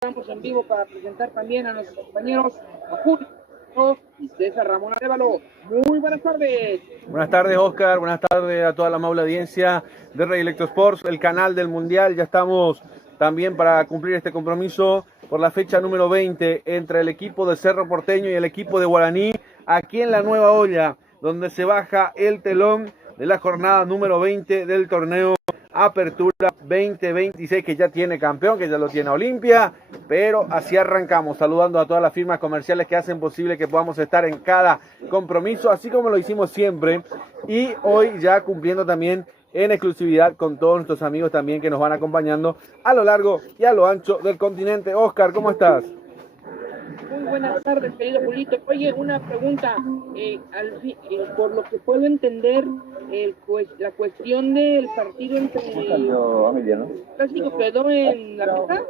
Estamos en vivo para presentar también a nuestros compañeros Julio y César Ramón Arévalo. Muy buenas tardes. Buenas tardes, Oscar. Buenas tardes a toda la amable audiencia de Rey Electro Sports, el canal del Mundial. Ya estamos también para cumplir este compromiso por la fecha número 20 entre el equipo de Cerro Porteño y el equipo de Guaraní, aquí en la Nueva Olla, donde se baja el telón de la jornada número 20 del torneo Apertura 2026, que ya tiene campeón, que ya lo tiene Olimpia, pero así arrancamos, saludando a todas las firmas comerciales que hacen posible que podamos estar en cada compromiso, así como lo hicimos siempre, y hoy ya cumpliendo también en exclusividad con todos nuestros amigos también que nos van acompañando a lo largo y a lo ancho del continente. Oscar, ¿cómo estás? Muy buenas tardes, querido Julito. Oye, una pregunta. Por lo que puedo entender, la cuestión del partido entre el clásico quedó en la mesa.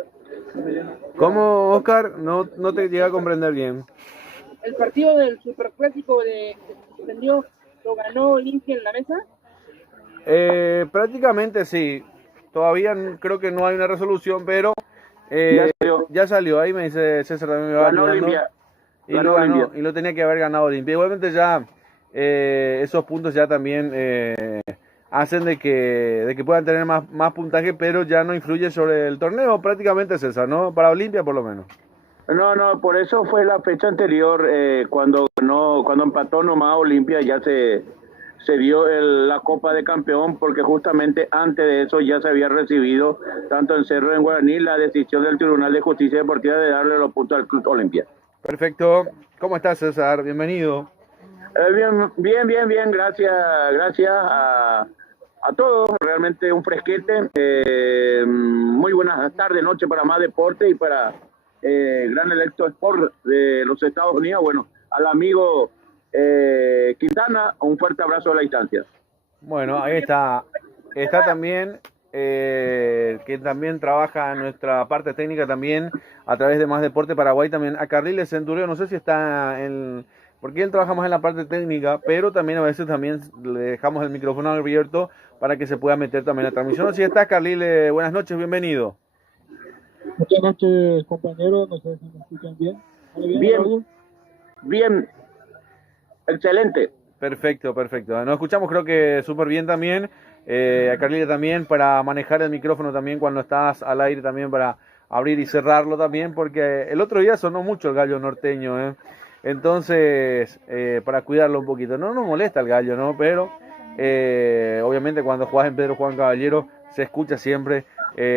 ¿Cómo, Oscar? No te llega a comprender bien. El partido del superclásico que se suspendió, ¿lo ganó Olimpia en la mesa? Prácticamente sí. Todavía creo que no hay una resolución, pero ya salió. Ahí me dice César también me va ganó ayudando. Olimpia. Y lo ganó, y lo tenía que haber ganado Olimpia. Igualmente ya esos puntos ya también hacen de que puedan tener más puntaje, pero ya no influye sobre el torneo prácticamente, César, ¿no? Para Olimpia por lo menos. No, por eso fue la fecha anterior, cuando empató nomás Olimpia, ya se dio la Copa de Campeón, porque justamente antes de eso ya se había recibido, tanto en Cerro en Guaraní, la decisión del Tribunal de Justicia Deportiva de darle los puntos al Club Olimpia. Perfecto. ¿Cómo estás, César? Bienvenido. Bien, gracias a todos, realmente un fresquete, muy buenas tardes, noche para Más Deporte y para Gran Electro Sport de los Estados Unidos. Bueno, al amigo Quintana, un fuerte abrazo a la distancia. Bueno, ahí está también, que también trabaja en nuestra parte técnica también, a través de Más Deporte Paraguay, también a Carriles Centurión, no sé si está porque él trabaja más en la parte técnica, pero también a veces también le dejamos el micrófono abierto para que se pueda meter también la transmisión. No sé si está Carriles, buenas noches, bienvenido. Buenas noches, compañeros, no sé si me escuchan bien. Bien, excelente. Perfecto. Nos escuchamos creo que súper bien también. A Carlitos también para manejar el micrófono también cuando estás al aire también para abrir y cerrarlo también, porque el otro día sonó mucho el gallo norteño, entonces para cuidarlo un poquito. No nos molesta el gallo, ¿no? Pero obviamente cuando jugás en Pedro Juan Caballero se escucha siempre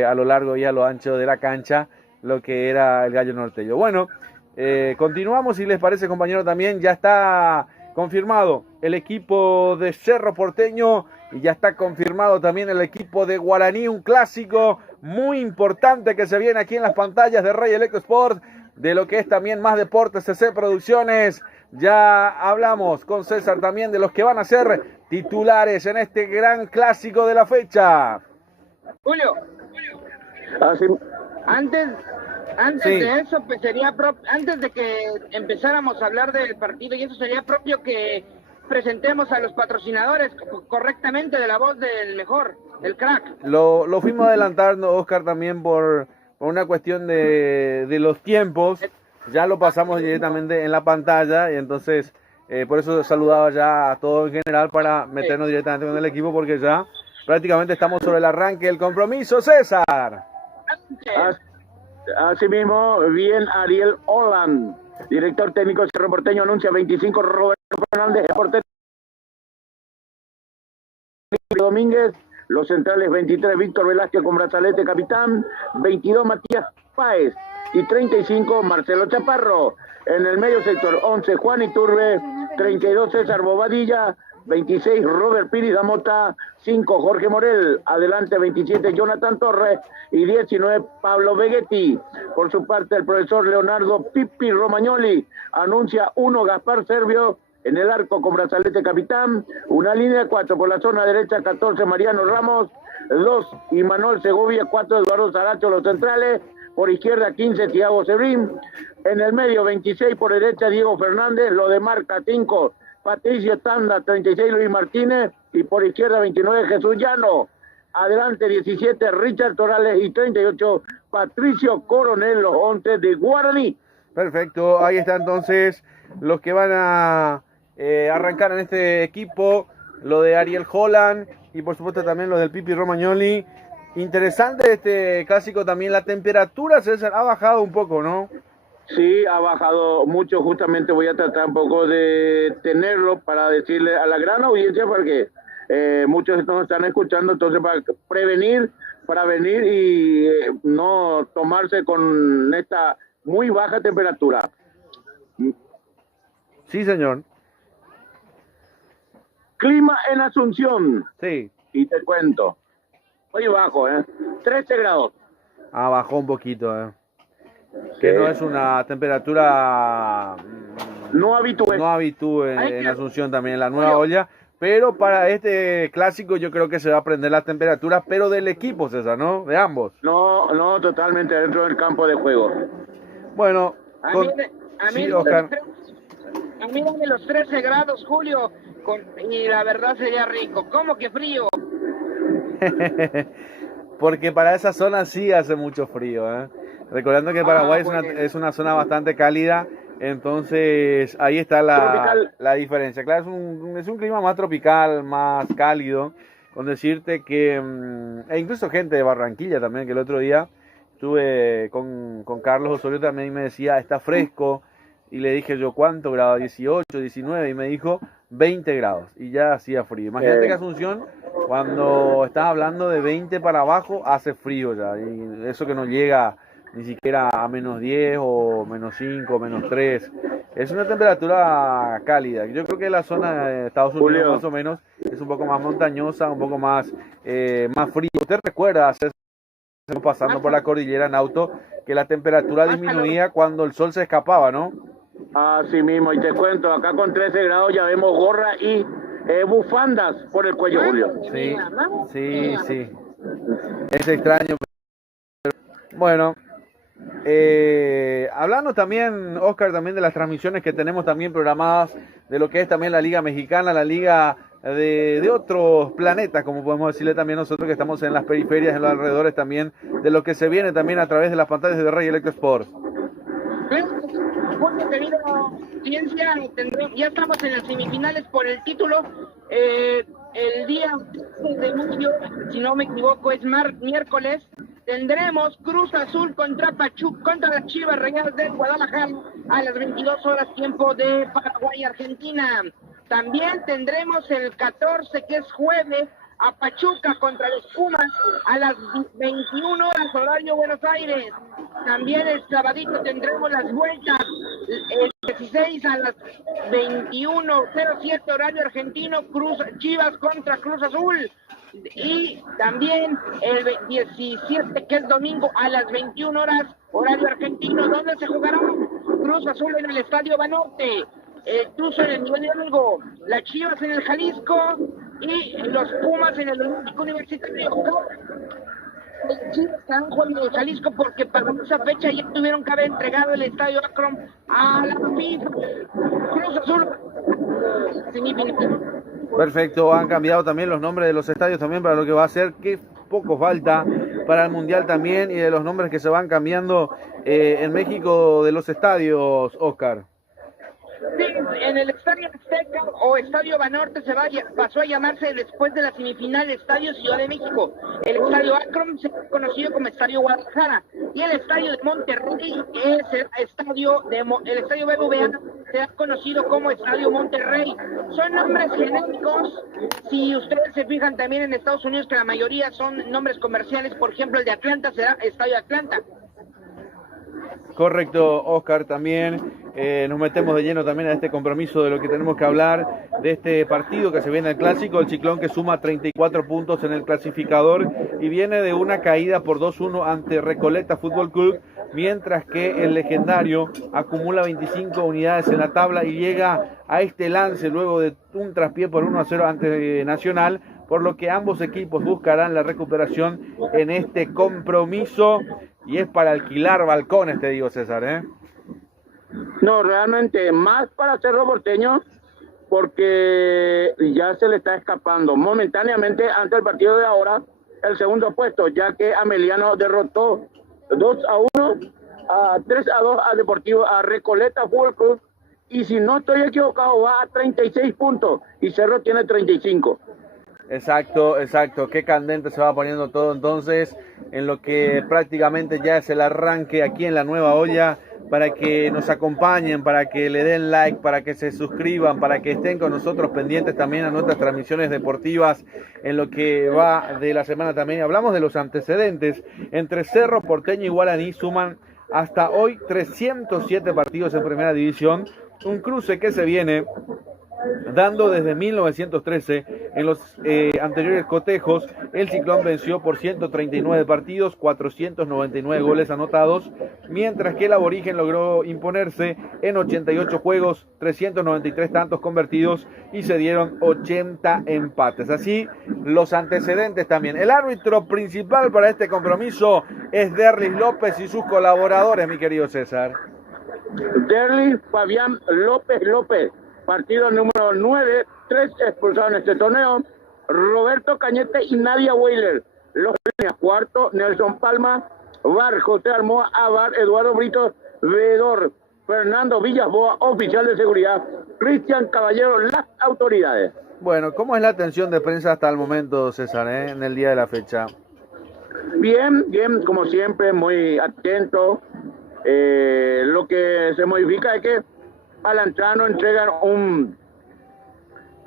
a lo largo y a lo ancho de la cancha lo que era el gallo norteño. Bueno, continuamos, si les parece, compañero, también ya está confirmado el equipo de Cerro Porteño y ya está confirmado también el equipo de Guaraní, un clásico muy importante que se viene aquí en las pantallas de Rey Electro Sport, de lo que es también Más Deportes CC Producciones. Ya hablamos con César también de los que van a ser titulares en este gran clásico de la fecha. Julio, antes sí. De eso, pues antes de que empezáramos a hablar del partido, y eso sería propio que presentemos a los patrocinadores correctamente de la voz del mejor, el crack. Lo fuimos adelantando, Oscar, también por una cuestión de los tiempos, ya lo pasamos directamente en la pantalla y entonces por eso saludaba ya a todo en general para meternos directamente con el equipo porque ya prácticamente estamos sobre el arranque del compromiso, César. Asimismo, bien Ariel Holland, director técnico de Cerro Porteño, anuncia 25 Roberto Fernández, portero Domínguez, los centrales 23 Víctor Velázquez con brazalete capitán, 22 Matías Páez y 35 Marcelo Chaparro. En el medio sector 11 Juan Iturbe, 32 César Bobadilla, 26 Robert Pires Damota, 5 Jorge Morel, adelante 27 Jonathan Torres y 19 Pablo Vegetti. Por su parte el profesor Leonardo Pippi Romagnoli anuncia 1 Gaspar Servio en el arco con brazalete capitán, una línea 4 por la zona derecha 14 Mariano Ramos, 2 Imanol Segovia, 4 Eduardo Zaracho los centrales, por izquierda 15 Thiago Sebrín, en el medio 26 por derecha Diego Fernández, lo de marca 5 Patricio Tanda, 36 Luis Martínez y por izquierda 29 Jesús Llano, adelante 17 Richard Torales y 38 Patricio Coronel, los 11 de Guaraní. Perfecto, ahí está entonces los que van a arrancar en este equipo, lo de Ariel Holland y por supuesto también lo del Pipi Romagnoli. Interesante este clásico también, la temperatura, César, ha bajado un poco, ¿no? Sí, ha bajado mucho, justamente voy a tratar un poco de tenerlo para decirle a la gran audiencia, porque muchos nos están escuchando, entonces para venir y no tomarse con esta muy baja temperatura. Sí, señor. Clima en Asunción. Sí. Y te cuento. Muy bajo, 13 grados. Ah, bajó un poquito, Que no es una temperatura no habitué en Asunción también, en la nueva olla. Pero para este clásico yo creo que se va a prender la temperatura, pero del equipo, César, ¿no? De ambos. No, totalmente dentro del campo de juego. Bueno, sí, Oscar. A mí dame los 13 grados, Julio, y la verdad sería rico. ¿Cómo que frío? Porque para esa zona sí hace mucho frío, Recordando que Paraguay es una zona bastante cálida, entonces ahí está la diferencia. Claro, es un clima más tropical, más cálido, con decirte que, e incluso gente de Barranquilla también, que el otro día estuve con Carlos Osorio también y me decía, está fresco, y le dije yo, ¿cuánto grado? 18, 19, y me dijo 20 grados, y ya hacía frío. Imagínate que Asunción, cuando estás hablando de 20 para abajo, hace frío ya, y eso que no llega ni siquiera a menos 10 o menos 5, menos 3. Es una temperatura cálida. Yo creo que la zona de Estados Unidos, Julio, más o menos, es un poco más montañosa, un poco más frío. ¿Usted recuerda, pasando por la cordillera en auto, que la temperatura disminuía cuando el sol se escapaba, ¿no? Así mismo, y te cuento, acá con 13 grados ya vemos gorra y bufandas por el cuello, Julio. Sí. Es extraño. Pero, bueno, hablando también, Oscar, también de las transmisiones que tenemos también programadas de lo que es también la Liga Mexicana, la Liga de otros planetas, como podemos decirle también nosotros que estamos en las periferias, en los alrededores también, de lo que se viene también a través de las pantallas de Rey Electro Sports. Bueno, querido ciencia, ya estamos en las semifinales por el título. El día de mayo, si no me equivoco, es miércoles. Tendremos Cruz Azul contra las Chivas Rayadas del Guadalajara a las 22 horas tiempo de Paraguay, Argentina. También tendremos el 14, que es jueves, a Pachuca contra los Pumas a las 21 horas horario Buenos Aires. También el sabadito tendremos las vueltas, el 16 a las 21:07 horario argentino, Chivas contra Cruz Azul. Y también el 17, que es domingo, a las 21 horas horario argentino, donde se jugará Cruz Azul en el Estadio Banorte, el Tuzo en el Miguel Hidalgo, las Chivas en el Jalisco y los Pumas en el Olímpico Universitario. Los Chivas están jugando en el Jalisco porque para esa fecha ya tuvieron que haber entregado el Estadio Akron a la FIFA. Cruz Azul Perfecto, han cambiado también los nombres de los estadios también para lo que va a ser, que poco falta para el Mundial también y de los nombres que se van cambiando en México de los estadios, Oscar. Sí, en el Estadio Azteca o Estadio Banorte pasó a llamarse después de la semifinal Estadio Ciudad de México. El Estadio Akron se ha conocido como Estadio Guadalajara y el Estadio de Monterrey es el Estadio BBVA se ha conocido como Estadio Monterrey. Son nombres genéricos. Si ustedes se fijan también en Estados Unidos que la mayoría son nombres comerciales, por ejemplo el de Atlanta será Estadio Atlanta. Correcto, Oscar, también nos metemos de lleno también a este compromiso de lo que tenemos que hablar, de este partido que se viene el Clásico, el Ciclón que suma 34 puntos en el clasificador y viene de una caída por 2-1 ante Recoleta Fútbol Club, mientras que el Legendario acumula 25 unidades en la tabla y llega a este lance luego de un traspié por 1-0 ante Nacional, por lo que ambos equipos buscarán la recuperación en este compromiso. Y es para alquilar balcones, te digo, César, ¿eh? No, realmente más para Cerro Porteño, porque ya se le está escapando momentáneamente ante el partido de ahora el segundo puesto, ya que Ameliano derrotó 2-1, a 3-2 a Deportivo, a Recoleta Fútbol Club, y si no estoy equivocado va a 36 puntos y Cerro tiene 35. Exacto, qué candente se va poniendo todo entonces en lo que prácticamente ya es el arranque aquí en la nueva olla, para que nos acompañen, para que le den like, para que se suscriban, para que estén con nosotros pendientes también a nuestras transmisiones deportivas en lo que va de la semana también. Hablamos de los antecedentes, entre Cerro Porteño y Guaraní suman hasta hoy 307 partidos en primera división, un cruce que se viene dando desde 1913. En los anteriores cotejos, el Ciclón venció por 139 partidos, 499 goles anotados, mientras que el Aborigen logró imponerse en 88 juegos, 393 tantos convertidos y se dieron 80 empates. Así, los antecedentes también. El árbitro principal para este compromiso es Derlis López y sus colaboradores, mi querido César. Derlis Fabián López. Partido número 9, 3 expulsados en este torneo. Roberto Cañete y Nadia Weiler. Los líneas, cuarto, Nelson Palma, VAR, José Armoa, VAR, Eduardo Brito, veedor, Fernando Villasboa, oficial de seguridad, Cristian Caballero, las autoridades. Bueno, ¿cómo es la atención de prensa hasta el momento, César, en el día de la fecha? Bien, como siempre, muy atento. Lo que se modifica es que a la entrada nos entregan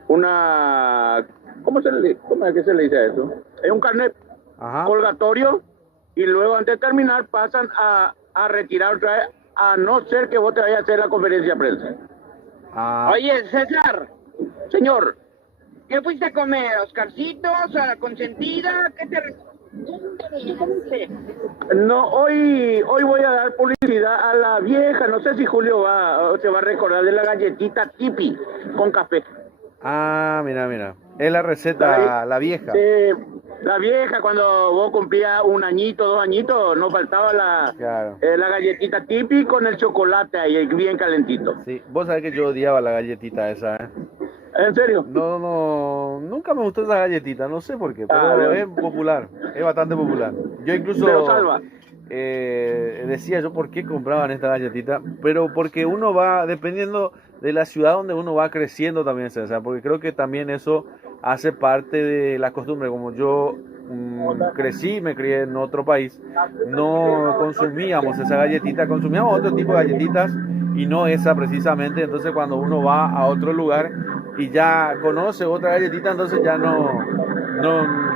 una ¿cómo es que se le dice a eso? Es un carnet colgatorio y luego antes de terminar pasan a retirar otra vez, a no ser que vos te vayas a hacer la conferencia de prensa. Oye, César. Señor. ¿Qué fuiste a comer? ¿Oscarcitos? ¿A la consentida? ¿Qué te... No, hoy voy a dar publicidad a la vieja, no sé si Julio se va a recordar de la galletita Tipi con café. Mira, es la receta, la vieja. La vieja, cuando vos cumplías 1 añito, 2 añitos, no faltaba la galletita Tipi con el chocolate ahí bien calentito. Sí, vos sabés que yo odiaba la galletita esa, ¿eh? ¿En serio? No, nunca me gustó esa galletita, no sé por qué, pero es popular, es bastante popular. Yo incluso decía yo por qué compraban esta galletita, pero porque uno va, dependiendo de la ciudad donde uno va creciendo también, César, porque creo que también eso hace parte de la costumbre. Como yo crecí, me crié en otro país, no consumíamos esa galletita, consumíamos otro tipo de galletitas y no esa precisamente. Entonces cuando uno va a otro lugar y ya conoce otra galletita, entonces ya no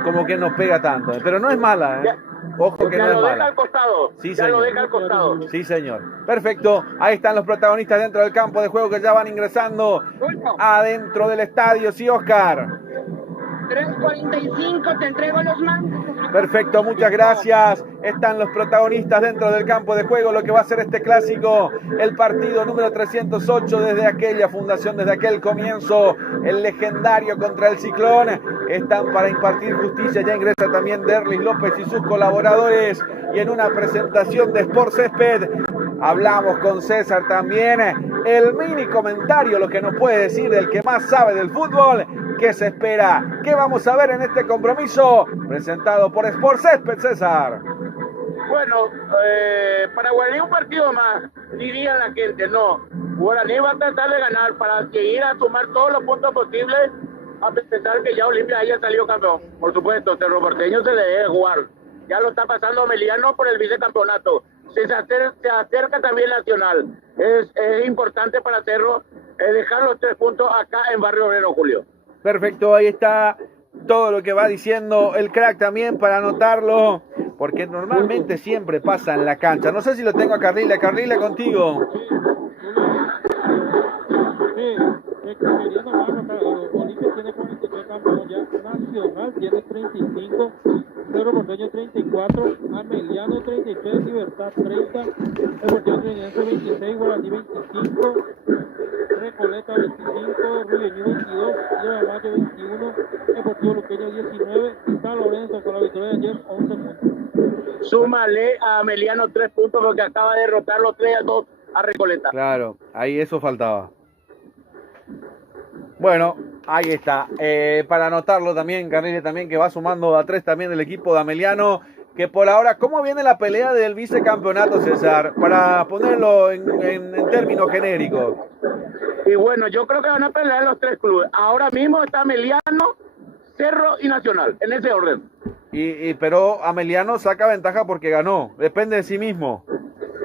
como que no pega tanto, pero no es mala, ¿eh? Ojo que no es mala. Deja al costado. Sí, ya señor. Lo deja al costado. Sí, señor. Perfecto. Ahí están los protagonistas dentro del campo de juego que ya van ingresando adentro del estadio. Sí, Oscar. 3:45, te entrego los mandos. Perfecto, muchas gracias. Están los protagonistas dentro del campo de juego, lo que va a ser este clásico, el partido número 308 desde aquella fundación, desde aquel comienzo, el Legendario contra el Ciclón. Están para impartir justicia, ya ingresa también Derlis López y sus colaboradores, y en una presentación de Sport Césped hablamos con César también. el mini comentario, lo que nos puede decir el que más sabe del fútbol. ¿Qué se espera? ¿Qué vamos a ver en este compromiso presentado por Sport Césped, César? Bueno, para Guaraní un partido más, diría la gente, no. Guaraní va a tratar de ganar para seguir a sumar todos los puntos posibles, a pesar que ya Olimpia haya salido campeón. Por supuesto, Cerro Porteño se le debe jugar. Ya lo está pasando Meliano por el vicecampeonato. Se acerca también Nacional. Es importante para Cerro dejar los 3 puntos acá en Barrio Obrero, Julio. Perfecto, ahí está todo lo que va diciendo el crack también para anotarlo, porque normalmente siempre pasa en la cancha. No sé si lo tengo a Carlile. Carlile, contigo. Olimpia tiene 43 campeones ya, Nacional tiene 35, Cerro Porteño 34, Ameliano 33, Libertad 30, Deportivo Trinense 26, Guaraní 25, Recoleta 25, Ruideño 22, Lleva Mayo 21, Deportivo Luqueño 19 y San Lorenzo con la victoria de ayer 11 puntos. Súmale a Ameliano 3 puntos porque acaba de derrotar los 3-2 a Recoleta. Claro, ahí eso faltaba. Bueno, ahí está. Para anotarlo también, Carlile también, que va sumando a 3 también del equipo de Ameliano, que por ahora, ¿cómo viene la pelea del vicecampeonato, César? Para ponerlo en términos genéricos. Y bueno, yo creo que van a pelear los 3 clubes. Ahora mismo está Ameliano, Cerro y Nacional, en ese orden. Pero Ameliano saca ventaja porque ganó, depende de sí mismo.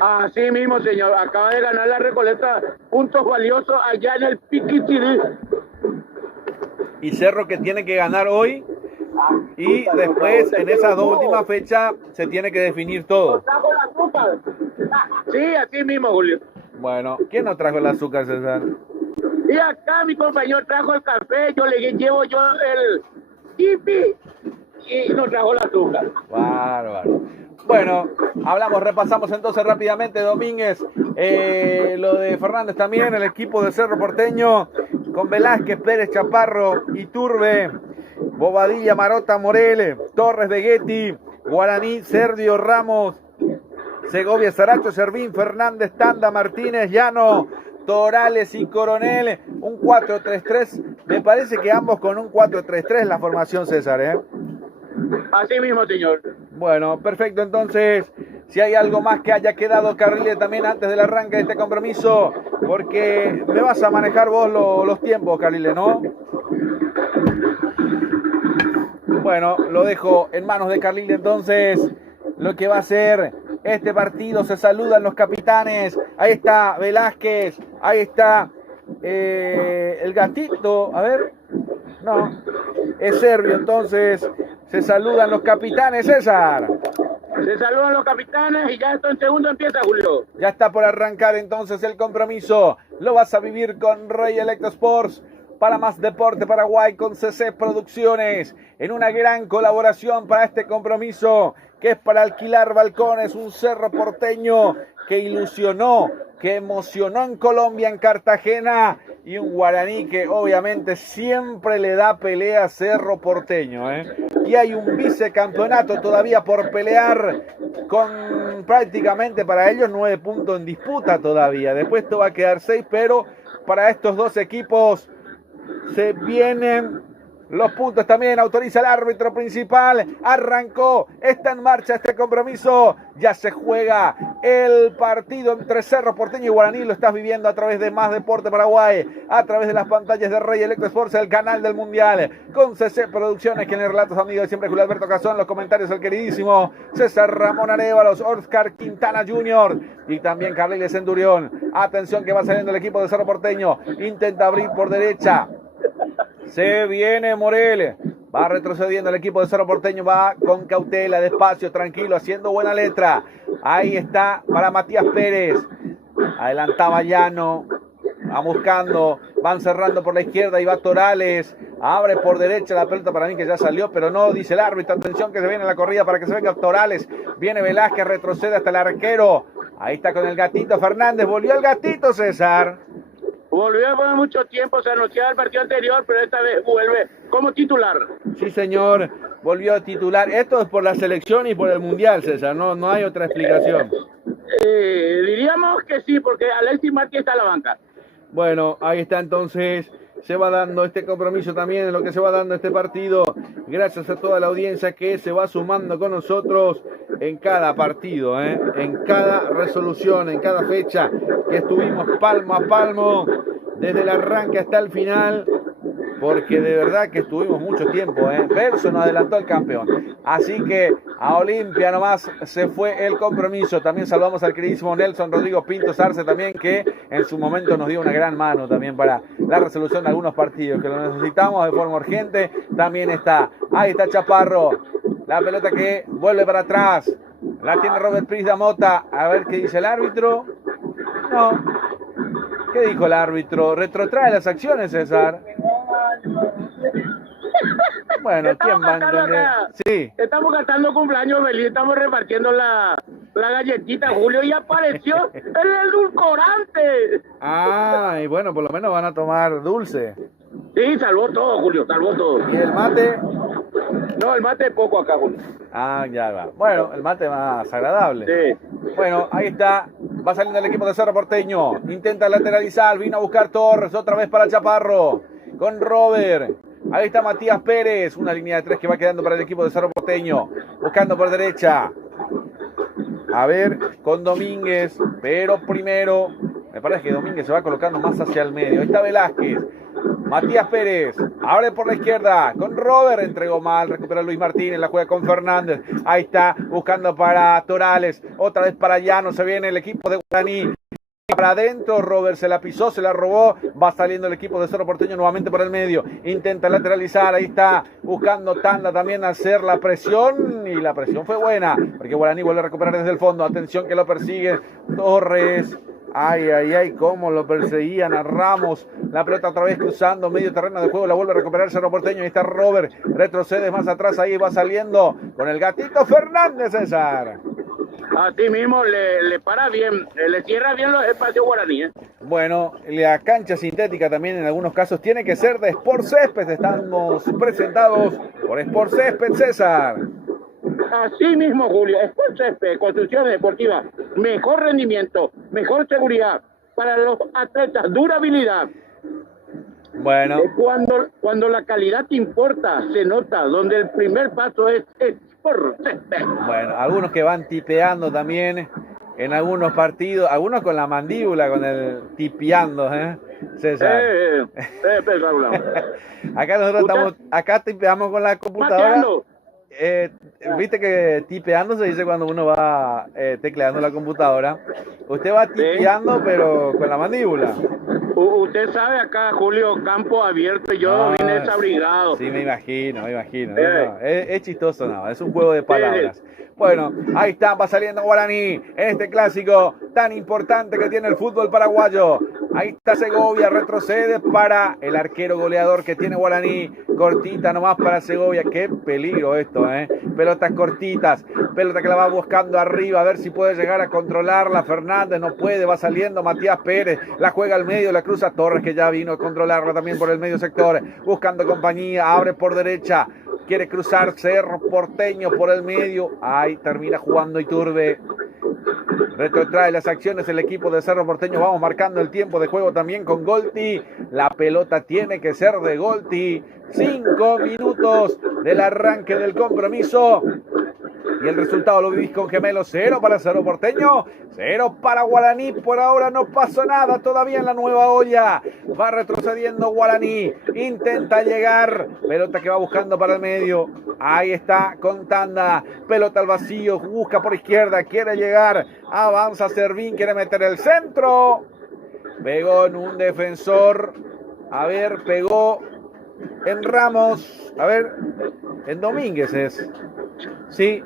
Así mismo, señor. Acaba de ganar la Recoleta, puntos valiosos allá en el Piquitirí. Y Cerro que tiene que ganar hoy. Y después, en esas 2 últimas fechas, se tiene que definir todo. Sí, así mismo, Julio. Bueno, ¿quién nos trajo el azúcar, César? Y acá mi compañero trajo el café, yo le llevo el tipi y nos trajo el azúcar. Bárbaro. Bueno, repasamos entonces rápidamente, Domínguez, lo de Fernández también, el equipo de Cerro Porteño, con Velázquez, Pérez, Chaparro, Iturbe, Bobadilla, Marota, Morel, Torres, Vegetti, Guaraní, Sergio, Ramos, Segovia, Saracho, Servín, Fernández, Tanda, Martínez, Llano, Torales y Coronel, un 4-3-3, me parece que ambos con un 4-3-3 la formación, César, ¿eh? Así mismo, señor. Bueno, perfecto, entonces, si hay algo más que haya quedado, Carlile, también antes del arranque de este compromiso, porque me vas a manejar vos los tiempos, Carlile, ¿no? Bueno, lo dejo en manos de Carlile, entonces, lo que va a ser este partido. Se saludan los capitanes, ahí está Velázquez, ahí está el gatito, a ver, no, es Servio, entonces se saludan los capitanes, César. Se saludan los capitanes y ya esto en segundo empieza, Julio. Ya está por arrancar entonces el compromiso, lo vas a vivir con Rey Electro Sports. Para más deporte Paraguay con CC Producciones, en una gran colaboración para este compromiso, que es para alquilar balcones, un Cerro Porteño que ilusionó, que emocionó en Colombia, en Cartagena, y un Guaraní que obviamente siempre le da pelea a Cerro Porteño, ¿eh? Y hay un vicecampeonato todavía por pelear, con prácticamente para ellos 9 puntos en disputa todavía. Después esto va a quedar 6, pero para estos 2 equipos se vienen los puntos también. Autoriza el árbitro principal. Arrancó, está en marcha este compromiso. Ya se juega el partido entre Cerro Porteño y Guaraní. Lo estás viviendo a través de Más Deporte Paraguay, a través de las pantallas de Rey Electro Sports, el canal del Mundial, con CC Producciones, quien le relata a sus amigos de siempre, Julio Alberto Cazón. Los comentarios el queridísimo César Ramón Arévalos, Oscar Quintana Jr. y también Carliles Centurión. Atención que va saliendo el equipo de Cerro Porteño. Intenta abrir por derecha. Se viene Morel. Va retrocediendo el equipo de Cerro Porteño. Va con cautela, despacio, tranquilo, haciendo buena letra. Ahí está para Matías Pérez. Adelantaba Llano. Va buscando. Van cerrando por la izquierda. Y va Torales. Abre por derecha la pelota, para mí que ya salió, pero no, dice el árbitro. Atención que se viene la corrida para que se venga Torales. Viene Velázquez, retrocede hasta el arquero. Ahí está con el gatito Fernández. Volvió el gatito, César. Volvió después de mucho tiempo, se anunciaba el partido anterior, pero esta vez vuelve como titular. Sí, señor, volvió a titular. Esto es por la selección y por el Mundial, César, no hay otra explicación. Diríamos que sí, porque Alexis Márquez está a la banca. Bueno, ahí está entonces, se va dando este compromiso también, en lo que se va dando este partido, gracias a toda la audiencia que se va sumando con nosotros en cada partido, en cada resolución, en cada fecha que estuvimos palmo a palmo, desde el arranque hasta el final, porque de verdad que estuvimos mucho tiempo, Verso nos adelantó el campeón, así que a Olimpia nomás se fue el compromiso. También saludamos al queridísimo Nelson Rodrigo Pinto Sarce también, que en su momento nos dio una gran mano también para la resolución de algunos partidos, que lo necesitamos de forma urgente. También está, ahí está Chaparro, la pelota que vuelve para atrás, la tiene Robert Prisda Mota, a ver qué dice el árbitro. No, ¿qué dijo el árbitro? Retrotrae las acciones, César. Bueno, ¿quién va a entender? Sí. Estamos cantando cumpleaños feliz, estamos repartiendo la galletita, Julio, y apareció el edulcorante. Ah, y bueno, por lo menos van a tomar dulce. Sí, salvó todo, Julio, salvó todo. ¿Y el mate? No, el mate es poco acá, Julio. Ah, ya va. Bueno, el mate más agradable. Sí. Bueno, ahí está. Va saliendo el equipo de Cerro Porteño. Intenta lateralizar. Vino a buscar Torres. Otra vez para Chaparro. Con Robert. Ahí está Matías Pérez. Una línea de 3 que va quedando para el equipo de Cerro Porteño. Buscando por derecha. A ver, con Domínguez. Pero primero, me parece que Domínguez se va colocando más hacia el medio. Ahí está Velázquez. Matías Pérez, abre por la izquierda, con Robert, entregó mal, recupera Luis Martínez, la juega con Fernández, ahí está, buscando para Torales, otra vez para Llano, se viene el equipo de Guaraní, para adentro, Robert se la pisó, se la robó, va saliendo el equipo de Cerro Porteño nuevamente por el medio, intenta lateralizar, ahí está, buscando tanda también hacer la presión, y la presión fue buena, porque Guaraní vuelve a recuperar desde el fondo, atención que lo persigue Torres. Ay, ay, ay, cómo lo perseguían a Ramos. La pelota otra vez cruzando medio terreno de juego. La vuelve a recuperar Cerro Porteño. Ahí está Robert. Retrocede más atrás. Ahí va saliendo con el gatito Fernández, César. A ti mismo le para bien, le cierra bien los espacios Guaraní. Bueno, la cancha sintética también en algunos casos tiene que ser de Sport Césped. Estamos presentados por Sport Césped, César. Así mismo, Julio, Sport Césped, construcciones deportivas, mejor rendimiento, mejor seguridad para los atletas, durabilidad. Bueno. Cuando la calidad te importa, se nota, donde el primer paso es Sport Césped. Bueno, algunos que van tipeando también en algunos partidos, algunos con la mandíbula, con el tipeando, César. Acá nosotros acá tipeamos con la computadora. Mateando. Viste que tipeando se dice cuando uno va tecleando la computadora. Usted va tipeando, pero con la mandíbula. Usted sabe acá, Julio, campo abierto, yo vine desabrigado. Sí, me imagino. No, es chistoso, no, es un juego de palabras. Bueno, ahí está, va saliendo Guaraní en este clásico tan importante que tiene el fútbol paraguayo. Ahí está Segovia, retrocede para el arquero goleador que tiene Guaraní. Cortita nomás para Segovia. Qué peligro esto, Pelotas cortitas. Pelota que la va buscando arriba. A ver si puede llegar a controlarla. Fernández no puede. Va saliendo Matías Pérez. La juega al medio. La cruza Torres, que ya vino a controlarla también por el medio sector. Buscando compañía. Abre por derecha. Quiere cruzar Cerro Porteño por el medio. Ahí termina jugando Iturbe. Retrotrae las acciones el equipo de Cerro Porteño. Vamos marcando el tiempo de juego también con Golti. La pelota tiene que ser de Golti. 5 minutos del arranque del compromiso. Y el resultado lo vivís con Gemelos. 0 para Cerro Porteño, 0 para Guaraní. Por ahora no pasó nada todavía en la nueva olla. Va retrocediendo Guaraní. Intenta llegar. Pelota que va buscando para el medio. Ahí está con tanda. Pelota al vacío. Busca por izquierda. Quiere llegar. Avanza Servín. Quiere meter el centro. Pegó en un defensor. A ver, pegó en Ramos. A ver, en Domínguez es. Sí.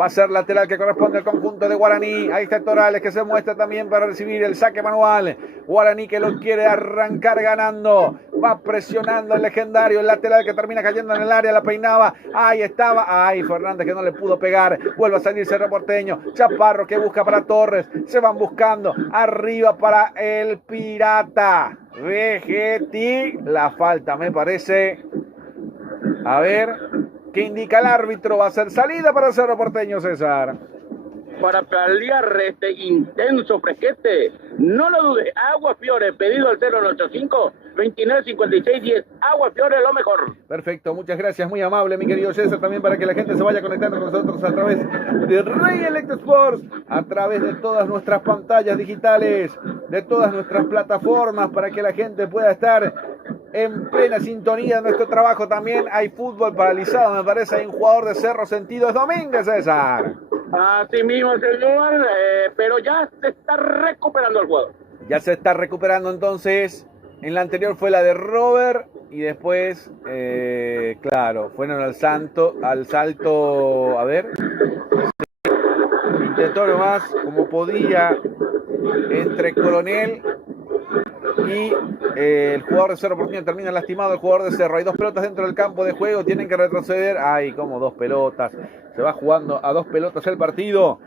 Va a ser lateral que corresponde al conjunto de Guaraní. Ahí está Torales que se muestra también para recibir el saque manual. Guaraní que lo quiere arrancar ganando. Va presionando el legendario. El lateral que termina cayendo en el área. La peinaba. Ahí estaba. Ay, Fernández que no le pudo pegar. Vuelve a salir Cerro Porteño. Chaparro que busca para Torres. Se van buscando. Arriba para el Pirata. Vegetti. La falta me parece. A ver. ¿Qué indica el árbitro? Va a ser salida para Cerro Porteño, César. para paliar este intenso fresquete. No lo dude, Agua Fiore, pedido al 085 29 56 10. Agua Fiore, lo mejor. Perfecto, muchas gracias, muy amable mi querido César, también para que la gente se vaya conectando con nosotros a través de Rey Electro Sports, a través de todas nuestras pantallas digitales, de todas nuestras plataformas, para que la gente pueda estar en plena sintonía de nuestro trabajo. También hay fútbol paralizado, me parece, hay un jugador de Cerro Sentido, es Domínguez, César. Así mismo, señor, pero ya se está recuperando el jugador. Ya se está recuperando entonces. En la anterior fue la de Robert y después, claro, fueron al salto, a ver, intentó nomás como podía entre Coronel y el jugador de Cerro Porteño. Termina lastimado el jugador de Cerro. Hay dos pelotas dentro del campo de juego, tienen que retroceder. Ay, como dos pelotas, se va jugando a dos pelotas el partido.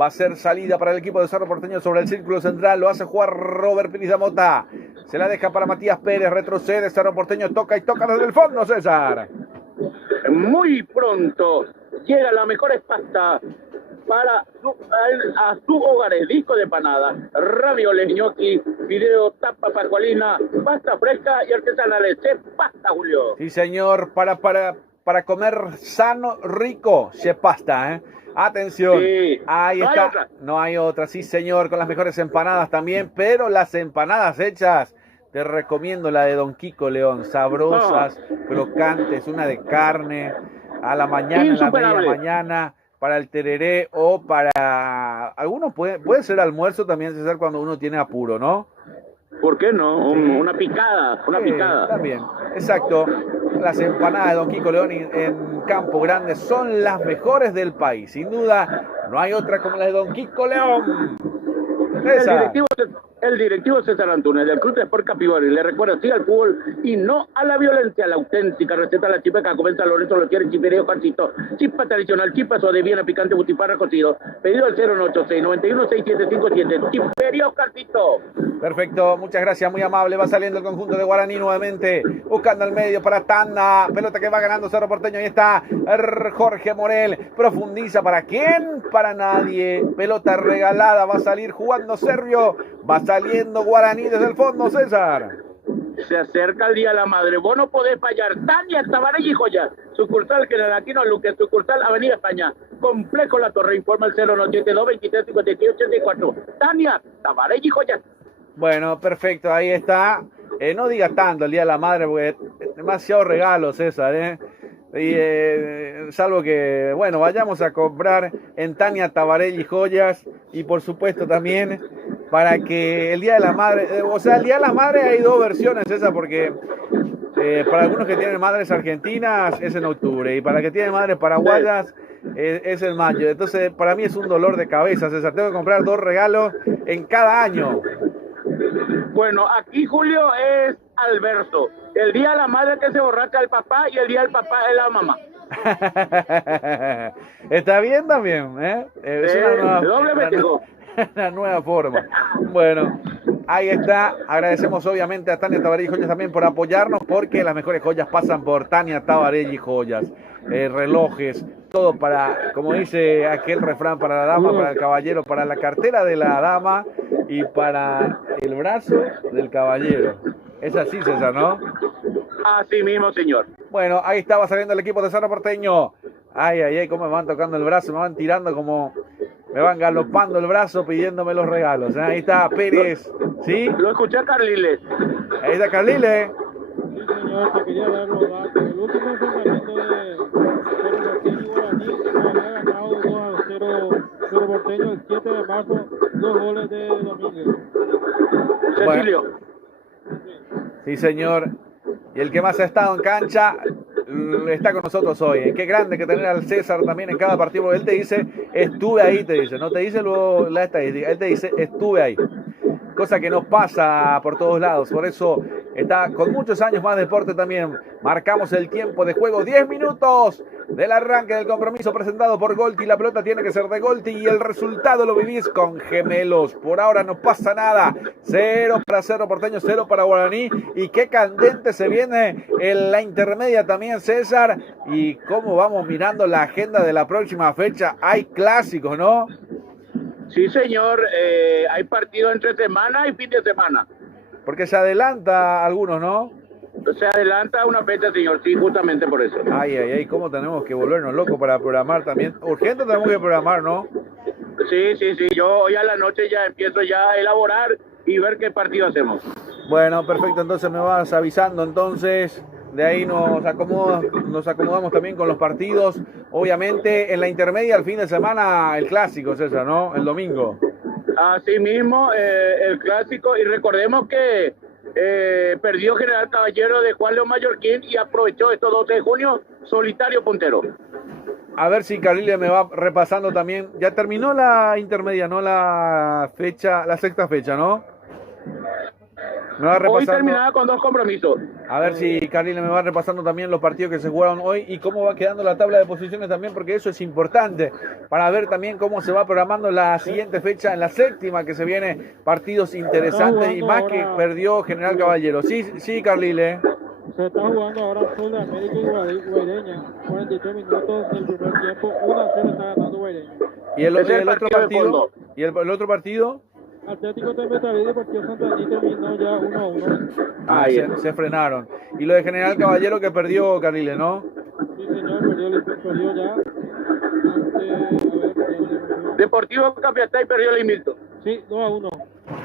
Va a ser salida para el equipo de Cerro Porteño sobre el círculo central. Lo hace jugar Robert Pérez Mota. Se la deja para Matías Pérez. Retrocede Cerro Porteño. Toca y toca desde el fondo, César. Muy pronto llega la mejor pasta para a sus hogares. Disco de panada, ravioles, ñoqui, video, tapa pascualina, pasta fresca y artesanales. Se pasta, Julio. Sí, señor. Para comer sano, rico. Se pasta, ¿eh? Atención, sí. Ahí No está, hay otra. No hay otra, sí señor, con las mejores empanadas también, pero las empanadas hechas, te recomiendo la de Don Kiko León, sabrosas, crocantes, una de carne, a la mañana, a la media mañana, para el tereré o para, algunos puede ser almuerzo también, César, cuando uno tiene apuro, ¿no? ¿Por qué no? Sí. Una picada, una picada. También, exacto. Las empanadas de Don Kiko León en Campo Grande son las mejores del país. Sin duda, no hay otra como la de Don Kiko León. El directivo César Antunes del Club de Sport Capibari le recuerda sí al fútbol y no a la violencia. La auténtica receta de la chipeca comienza Lorenzo lo quiere chiperío carcito, chispa tradicional, chispa suadevina picante butifarra cocido, pedido al 086 91 6757, chiperío carcito. Perfecto, muchas gracias, muy amable. Va saliendo el conjunto de Guaraní nuevamente, buscando el medio para Tanda, pelota que va ganando Cerro Porteño. Ahí está Jorge Morel, profundiza. ¿Para quién? Para nadie. Pelota regalada, va a salir jugando Servio, va saliendo Guaraní desde el fondo, César. Se acerca el Día de la Madre, vos no podés fallar. Tania Tabarelli Joya, sucursal General Aquino Luque, sucursal Avenida España, Complejo La Torre, informa el 082 23 57 84. Tania Tabarelli Joya. Bueno, perfecto, ahí está. No diga tanto el Día de la Madre, porque es demasiado regalo, César, Y, salvo que, bueno, vayamos a comprar en Tania Tabarelli Joyas y por supuesto también para que el Día de la Madre, o sea, el Día de la Madre hay dos versiones, César, porque para algunos que tienen madres argentinas es en octubre y para los que tienen madres paraguayas es en mayo. Entonces, para mí es un dolor de cabeza, César. Tengo que comprar dos regalos en cada año. Bueno, aquí, Julio, es al verso. El Día de la Madre que se borraca el papá y el Día del papá es la mamá. Está bien también, ¿eh? Es una nueva forma. Bueno, ahí está. Agradecemos obviamente a Tania Tabarelli Joyas también por apoyarnos, porque las mejores joyas pasan por Tania Tabarelli Joyas. Relojes, todo para, como dice aquel refrán, para la dama, para el caballero, para la cartera de la dama y para el brazo del caballero. Es así, César, ¿no? Así mismo, señor. Bueno, ahí estaba saliendo el equipo de Cerro Porteño. Ay, ay, ay, cómo me van tocando el brazo, me van tirando como... Me van galopando el brazo pidiéndome los regalos. Ahí está Pérez, ¿sí? Lo escuché a Carliles. Ahí está Carliles. Sí, señor, te quería dar los datos. El último enfrentamiento de Cerro Porteño y Guaraní había ganado 2-0 Cerro Porteño el 7 de marzo, 2 goles de Domínguez. Cecilio. Sí, señor. Y el que más ha estado en cancha está con nosotros hoy. Qué grande que tener al César también en cada partido. Él te dice, estuve ahí, te dice. No te dice luego la estadística. Él te dice, estuve ahí. Cosa que no pasa por todos lados. Por eso está con muchos años más de deporte también. Marcamos el tiempo de juego. 10 minutos del arranque del compromiso presentado por Golti. La pelota tiene que ser de Golti y el resultado lo vivís con Gemelos. Por ahora no pasa nada. 0 para Cerro Porteño, 0 para Guaraní. Y qué candente se viene en la intermedia también, César. Y cómo vamos mirando la agenda de la próxima fecha. Hay clásicos, ¿no? Sí, señor, hay partido entre semana y fin de semana. Porque se adelanta algunos, ¿no? Se adelanta una fecha, señor, sí, justamente por eso. Ay, ay, ay, ¿cómo tenemos que volvernos locos para programar también? Urgente tenemos que programar, ¿no? Sí, yo hoy a la noche ya empiezo ya a elaborar y ver qué partido hacemos. Bueno, perfecto, entonces me vas avisando, entonces de ahí nos acomodamos también con los partidos. Obviamente en la intermedia el fin de semana el clásico, César, ¿no? El domingo. Así mismo, el clásico, y recordemos que perdió General Caballero de Juan León Mallorquín y aprovechó estos 12 de junio, solitario puntero. A ver si Carlilia me va repasando también. Ya terminó la intermedia, ¿no? La sexta fecha, ¿no? Me va repasando. Hoy terminada con 2 compromisos. A ver si Carlilia me va repasando también los partidos que se jugaron hoy y cómo va quedando la tabla de posiciones también, porque eso es importante para ver también cómo se va programando la siguiente fecha, en la séptima que se viene, partidos interesantes y más que perdió General Caballero. Sí, Carlile. Se está jugando ahora Sol de América y Guaireña. 43 minutos del primer tiempo. 1-0 está ganando Guaireña. ¿Y el otro partido? ¿Y el otro partido? Atlético de Metalí de Partido Santaní terminó ya 1-1. Se frenaron. Y lo de General Caballero que perdió Carlile, ¿no? Sí, señor, perdió ya. Deportivo Capiatá y perdió el invicto. Sí, 2-1.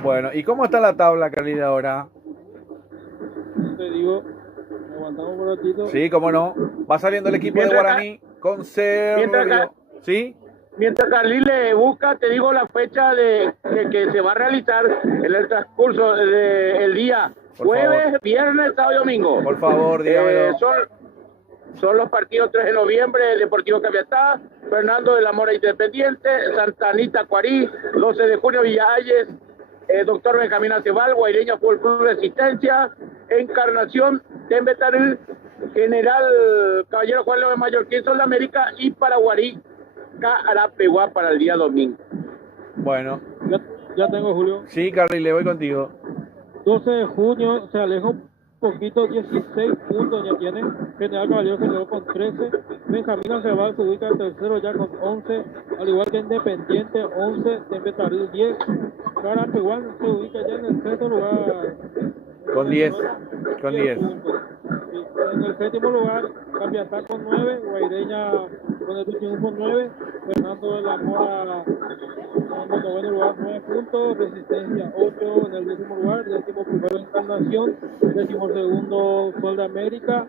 Bueno, ¿y cómo está la tabla, Carlile, ahora? Te digo, aguantamos un ratito. Sí, cómo no. Va saliendo el equipo de Guaraní con Sergio. ¿Sí? Mientras Carlile busca, te digo la fecha de que se va a realizar en el transcurso del día jueves, viernes, sábado y domingo. Por favor, dígamelo. Son los partidos 3 de noviembre, Deportivo Capiatá, Fernando de la Mora Independiente, Santa Anita Cuarí, 12 de junio Villalles, Doctor Benjamín Acebal, Guaireña Fútbol Club Resistencia, Encarnación, Tembetaril, General Caballero Juan León Mallorquín, Sol de América y Paraguarí, Carapeguá para el día domingo. Bueno. Ya tengo, Julio. Sí, Carlile, voy contigo. 12 de junio se aleja un poquito, 16 puntos ya tiene. General Caballero se quedó con 13. Benjamín Acebal se ubica en tercero ya con 11. Al igual que Independiente, 11. Tembetaril, 10. Carapeguá se ubica ya en el sexto lugar. Con 10. Con 10. En el séptimo lugar, Capiatá con 9, Guaireña con el último con 9, Fernando de la Mora en el noveno lugar 9 puntos, Resistencia 8 en el décimo lugar, décimo primero Encarnación, décimo segundo Sol de América,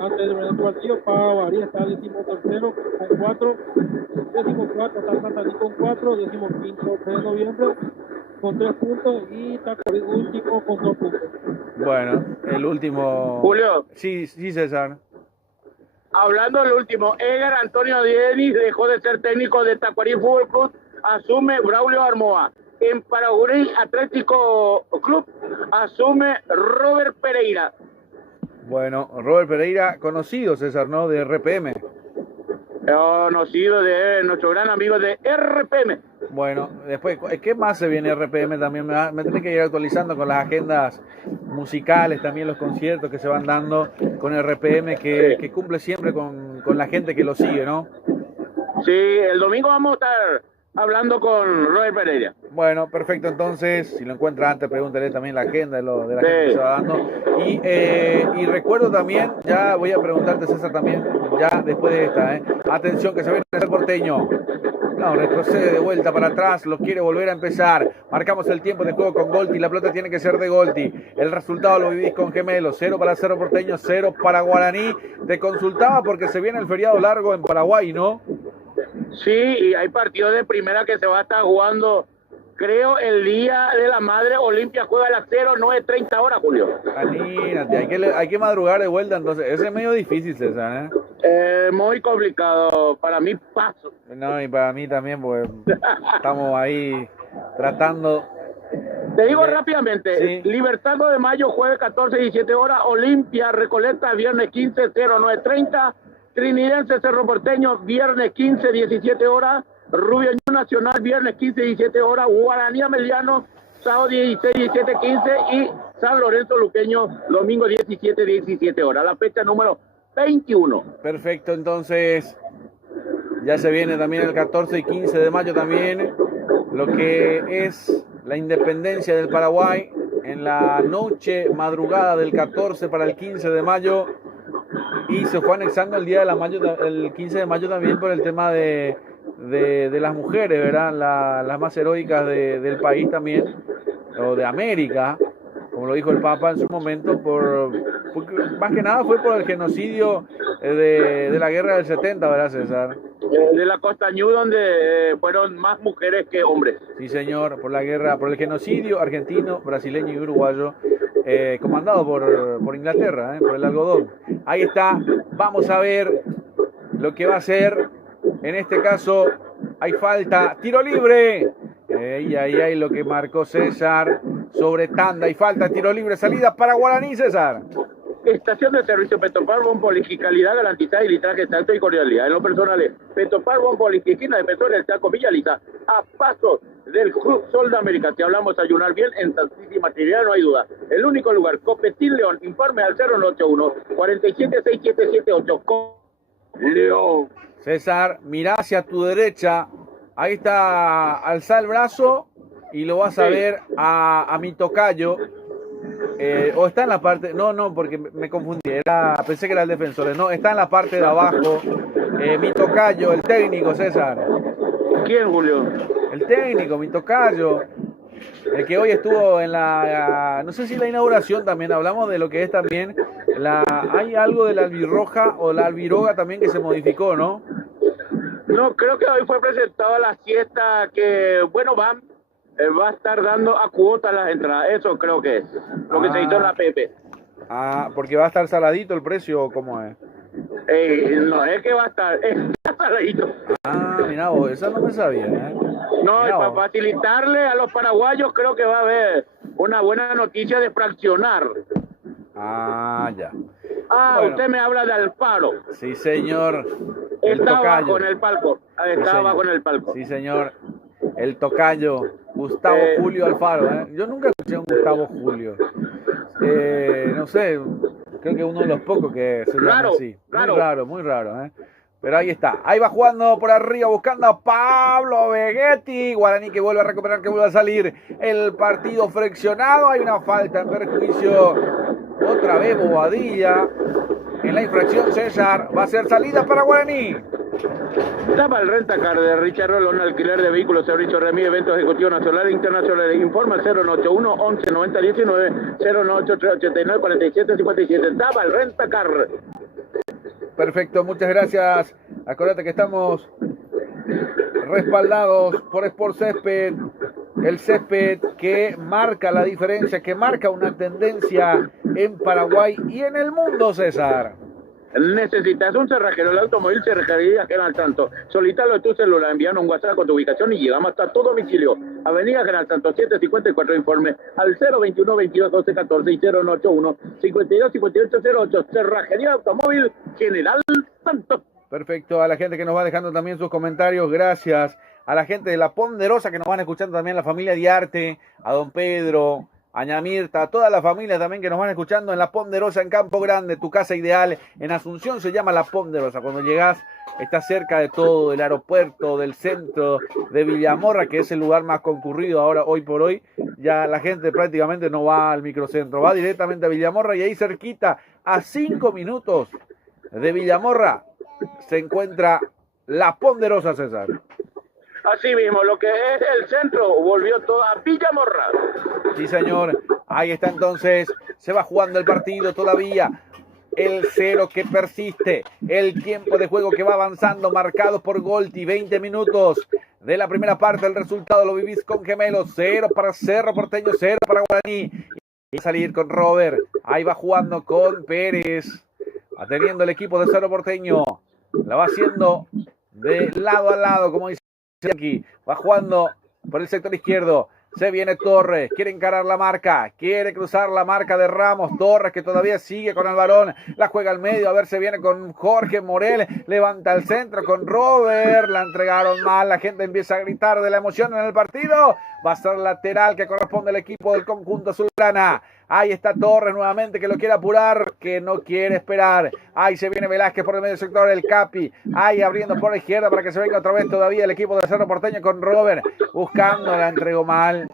antes del primer partido, Paraguarí está décimo tercero con 4, décimo cuarto está Santaní con 4, décimo quinto 3 de noviembre con 3 puntos y Tacuarí último con 2 puntos. Bueno, el último... Julio. Sí, César. Hablando del último, Edgar Antonio Denis dejó de ser técnico de Tacuarí Fútbol Club, asume Braulio Armoa. En Paraguay Atlético Club asume Robert Pereira. Bueno, Robert Pereira, conocido, César, ¿no? De RPM. Conocido de nuestro gran amigo de RPM. Bueno, después, ¿qué más se viene RPM también? Me tiene que ir actualizando con las agendas musicales, también los conciertos que se van dando con RPM, que cumple siempre con la gente que lo sigue, ¿no? Sí, el domingo vamos a estar hablando con Robert Pereira. Bueno, perfecto, entonces, si lo encuentra antes, pregúntele también la agenda de la gente que se va dando. Y recuerdo también, ya voy a preguntarte, César, también, ya después de esta, atención, que se viene el Porteño. No, retrocede de vuelta para atrás, lo quiere volver a empezar. Marcamos el tiempo de juego con Golti, la pelota tiene que ser de Golti. El resultado lo vivís con Gemelos, 0 para Cerro Porteño, 0 para Guaraní. Te consultaba porque se viene el feriado largo en Paraguay, ¿no? Sí, y hay partidos de primera que se va a estar jugando, creo, el Día de la Madre. Olimpia juega a las 09:30 horas, Julio. Imagínate, hay que madrugar de vuelta, entonces. Ese es medio difícil, César, muy complicado. Para mí, paso. No, y para mí también, pues estamos ahí tratando. Te digo rápidamente, sí. Libertad de Mayo, jueves 14-17 horas, Olimpia, Recoleta, viernes 15, 09:30, Trinidense, Cerro Porteño, viernes 15, 17 horas, Rubio Nacional, viernes 15, 17 horas, Guaraní Ameliano, sábado 16, 17, 15 y San Lorenzo Luqueño, domingo 17, 17 horas, la fecha número 21. Perfecto, entonces Ya se viene también el 14 y 15 de mayo también lo que es la independencia del Paraguay en la noche madrugada del 14 para el 15 de mayo, y se fue anexando el día de el 15 de mayo también por el tema de las mujeres, ¿verdad? Las más heroicas del país también, o de América, como lo dijo el Papa en su momento, porque más que nada fue por el genocidio de la guerra del 70, ¿verdad, César? De la Costa Ñu, donde fueron más mujeres que hombres. Sí, señor, por la guerra, por el genocidio argentino, brasileño y uruguayo, comandado por Inglaterra, por el algodón. Ahí está, vamos a ver lo que va a ser. En este caso, hay falta, tiro libre. Ahí lo que marcó César sobre tanda y falta, tiro libre, salida para Guaraní, César. Estación de servicio Petropar Bonpoliqui, calidad garantizada y litraje exacto y cordialidad. En lo personal, Petropar Bonpoliqui, esquina de Petro del Chaco, Villa Lisa, a paso del Club Sol de América. Si hablamos ayunar bien, en Santísima Trinidad no hay duda. El único lugar, Copetín León, informe al 081 476778. León. César, mirá hacia tu derecha, ahí está, alza el brazo y lo vas a ver a mi tocayo. O está en la parte, no, porque me confundí, pensé que era el defensor, no, está en la parte de abajo, mi tocayo, el técnico, César. ¿Quién, Julio? El técnico, mi tocayo, el que hoy estuvo en no sé si la inauguración también, hablamos de lo que es también, hay algo de la albirroja o la albiroga también que se modificó, ¿no? No, creo que hoy fue presentada la siesta que, bueno, va a estar dando a cuota las entradas, eso creo que es, lo que se hizo en la Pepe. Porque va a estar saladito el precio, ¿cómo es? No es que va a estar, está saladito. Mira vos, eso no me sabía, No, y para facilitarle a los paraguayos creo que va a haber una buena noticia de fraccionar. Ya. Bueno. Usted me habla de Alfaro. Sí, señor. Está abajo en el palco. Está abajo en el palco. Sí, señor. El tocayo, Gustavo Julio Alfaro. Yo nunca escuché a un Gustavo Julio. No sé, creo que uno de los pocos que se llama así. Muy raro. Pero ahí está. Ahí va jugando por arriba, buscando a Pablo Vegetti. Guaraní que vuelve a recuperar, que vuelve a salir. El partido fraccionado. Hay una falta en perjuicio. Otra vez Bobadilla. En la infracción, César. Va a ser salida para Guaraní. Tapa el rentacar de Richard Rolón, alquiler de vehículos, servicio Remi, evento ejecutivo nacional e internacional. Informa 081 11 90 19 098 89 47 57. Tapa el rentacar. Perfecto, muchas gracias. Acuérdate que estamos respaldados por Sport Césped, el césped que marca la diferencia, que marca una tendencia en Paraguay y en el mundo, César. Necesitas un cerrajero, el automóvil Cerrajería General Santos. Solicítalo de tu celular, envíanos un WhatsApp con tu ubicación y llegamos hasta tu domicilio. Avenida General Santos 754, informe al 021 22 12 14 y 081 52 58 08. Cerrajería Automóvil General Santos. Perfecto, a la gente que nos va dejando también sus comentarios, gracias. A la gente de La Ponderosa que nos van escuchando también, la familia Diarte, a don Pedro, a Ña Mirta, a toda la familia también que nos van escuchando en La Ponderosa, en Campo Grande, tu casa ideal. En Asunción se llama La Ponderosa. Cuando llegás, está cerca de todo, del aeropuerto, del centro de Villamorra, que es el lugar más concurrido ahora, hoy por hoy. Ya la gente prácticamente no va al microcentro, va directamente a Villamorra y ahí cerquita, a 5 minutos de Villamorra, se encuentra La Ponderosa, César. Así mismo, lo que es el centro volvió todo a Villamorra. Sí, señor. Ahí está entonces. Se va jugando el partido todavía. El 0 que persiste. El tiempo de juego que va avanzando, marcado por Golti. 20 minutos de la primera parte. El resultado lo vivís con Gemelos. 0 para Cerro Porteño, 0 para Guaraní. Y salir con Robert. Ahí va jugando con Pérez. Atendiendo el equipo de Cerro Porteño. La va haciendo de lado a lado, como dice aquí. Va jugando por el sector izquierdo. Se viene Torres, quiere encarar la marca, quiere cruzar la marca de Ramos. Torres que todavía sigue con el balón, la juega al medio, a ver, se viene con Jorge Morel, levanta el centro con Robert, la entregaron mal, la gente empieza a gritar de la emoción en el partido. Va a ser lateral que corresponde al equipo del conjunto azulgrana. Ahí está Torres nuevamente que lo quiere apurar, que no quiere esperar. Ahí se viene Velázquez por el medio sector, el Capi. Ahí abriendo por la izquierda para que se venga otra vez todavía el equipo de Cerro Porteño con Robert. Buscando, la entregó mal.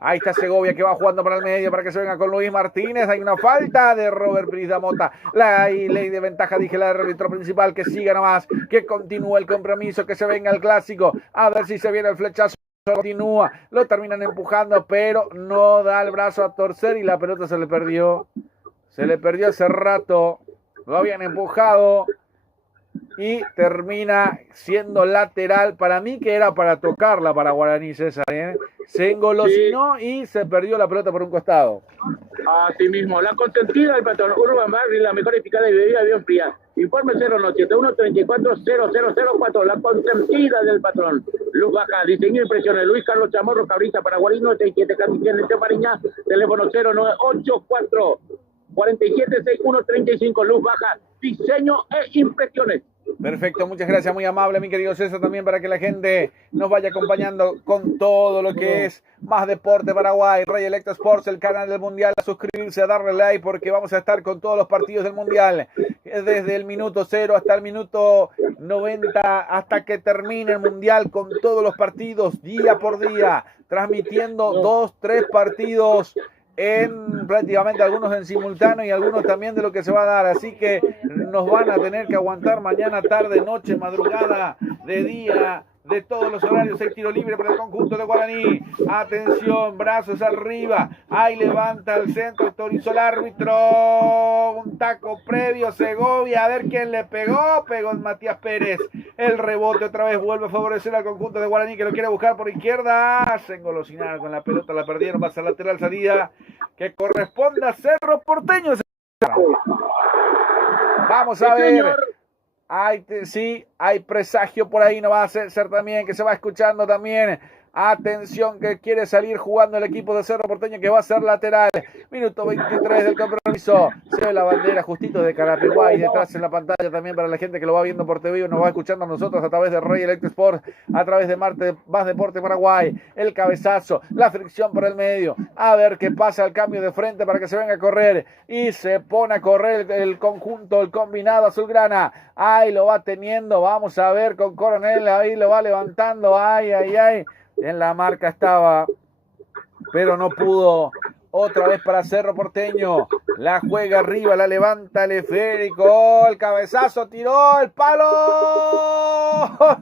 Ahí está Segovia que va jugando para el medio para que se venga con Luis Martínez. Hay una falta de Robert Prisdamota. La ley de ventaja, dije, la del árbitro principal. Que siga nomás, que continúe el compromiso, que se venga el clásico. A ver si se viene el flechazo. Continúa, lo terminan empujando, pero no da el brazo a torcer y la pelota se le perdió. Se le perdió hace rato. Lo habían empujado y termina siendo lateral. Para mí que era para tocarla para Guaraní, César, ¿eh? Se engolosinó y se perdió la pelota por un costado. Así mismo, la consentida del patrón Urban Barry, la mejor eficaz de bebida bien fría. Informe 091-34-0004, la consentida del patrón. Luz baja, diseño y impresiones. Luis Carlos Chamorro, Cabrita, Paraguarí 97, Capitán de Mariña, teléfono 0984 476135, luz baja, diseño e impresiones. Perfecto, muchas gracias, muy amable mi querido César, también para que la gente nos vaya acompañando con todo lo que es más deporte Paraguay, Rey Electro Sports, el canal del Mundial, a suscribirse, a darle like porque vamos a estar con todos los partidos del Mundial, desde el minuto 0 hasta el minuto 90, hasta que termine el Mundial con todos los partidos, día por día, transmitiendo 2, 3 partidos en prácticamente algunos en simultáneo y algunos también de lo que se va a dar, así que nos van a tener que aguantar mañana, tarde, noche, madrugada, de día, de todos los horarios. Hay tiro libre para el conjunto de Guaraní. Atención, brazos arriba. Ahí levanta el centro, autorizó el árbitro. Un taco previo, Segovia. A ver quién le pegó. Pegó Matías Pérez. El rebote otra vez vuelve a favorecer al conjunto de Guaraní que lo quiere buscar por izquierda. Se engolosinaron con la pelota, la perdieron. Va a ser lateral salida que corresponde a Cerro Porteño. Vamos a ver. Sí, hay presagio por ahí, no va a ser también, que se va escuchando también. Atención, que quiere salir jugando el equipo de Cerro Porteño, que va a ser lateral. Minuto 23 del compromiso. Se ve la bandera justito de Carapeguay detrás en la pantalla también para la gente que lo va viendo por TV y nos va escuchando a nosotros a través de Rey Electro Sport, a través de Más Deporte Paraguay. El cabezazo, la fricción por el medio. A ver qué pasa, el cambio de frente para que se venga a correr. Y se pone a correr el conjunto, el combinado azulgrana. Ahí lo va teniendo, vamos a ver con Coronel, ahí lo va levantando. Ay. En la marca estaba, pero no pudo. Otra vez para Cerro Porteño. La juega arriba, la levanta el esférico. El cabezazo, tiró el palo.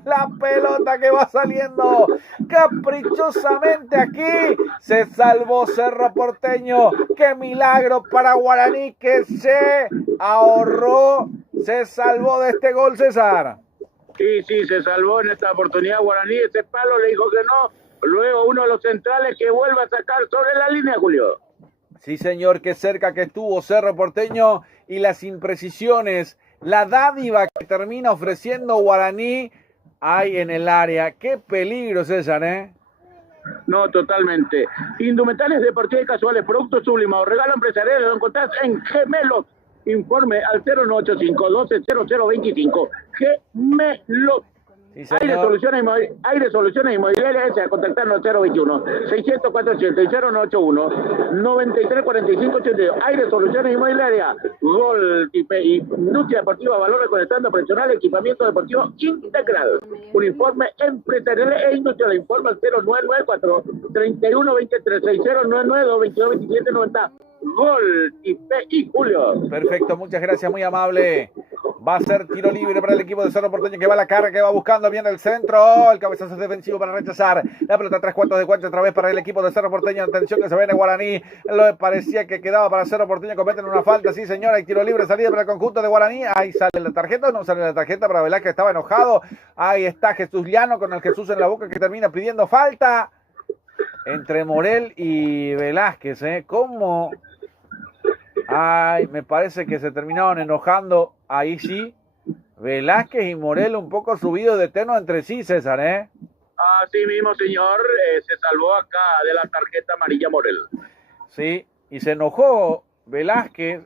La pelota que va saliendo caprichosamente aquí. Se salvó Cerro Porteño. Qué milagro para Guaraní que se ahorró. Se salvó de este gol, César. Sí, se salvó en esta oportunidad Guaraní, ese palo le dijo que no, luego uno de los centrales que vuelve a sacar sobre la línea, Julio. Sí, señor, qué cerca que estuvo Cerro Porteño y las imprecisiones, la dádiva que termina ofreciendo Guaraní ahí en el área. Qué peligro, César, ¿eh? No, totalmente. Indumentales deportivas y casuales, productos sublimados, regalo empresarial, lo encontrás en Gemelos. Informe al 0985-120025. Gemelos. Sí, Aire Soluciones Inmobiliarias, a contactarnos al 021-600-480 y 0981-9345-82. Aire Soluciones Inmobiliarias, Gol y Industria Deportiva, valores conectando profesional, equipamiento deportivo integral. Un informe empresarial e industrial. Informe al 0994-3123, 0992-222790. Gol y Julio. Perfecto, muchas gracias, muy amable. Va a ser tiro libre para el equipo de Cerro Porteño que va a la carga, que va buscando bien el centro. El cabezazo defensivo para rechazar. La pelota 3/4 de cancha otra vez para el equipo de Cerro Porteño. Atención que se viene Guaraní. Lo parecía que quedaba para Cerro Porteño. Cometen una falta, sí señor. Hay tiro libre, salida para el conjunto de Guaraní. Ahí sale la tarjeta, no sale la tarjeta para Velázquez, estaba enojado. Ahí está Jesús Llano con el Jesús en la boca que termina pidiendo falta. Entre Morel y Velázquez, ¿cómo? Ay, me parece que se terminaron enojando. Ahí sí, Velázquez y Morel un poco subidos de tono entre sí, César, Así mismo, señor, se salvó acá de la tarjeta amarilla Morel. Sí, y se enojó Velázquez.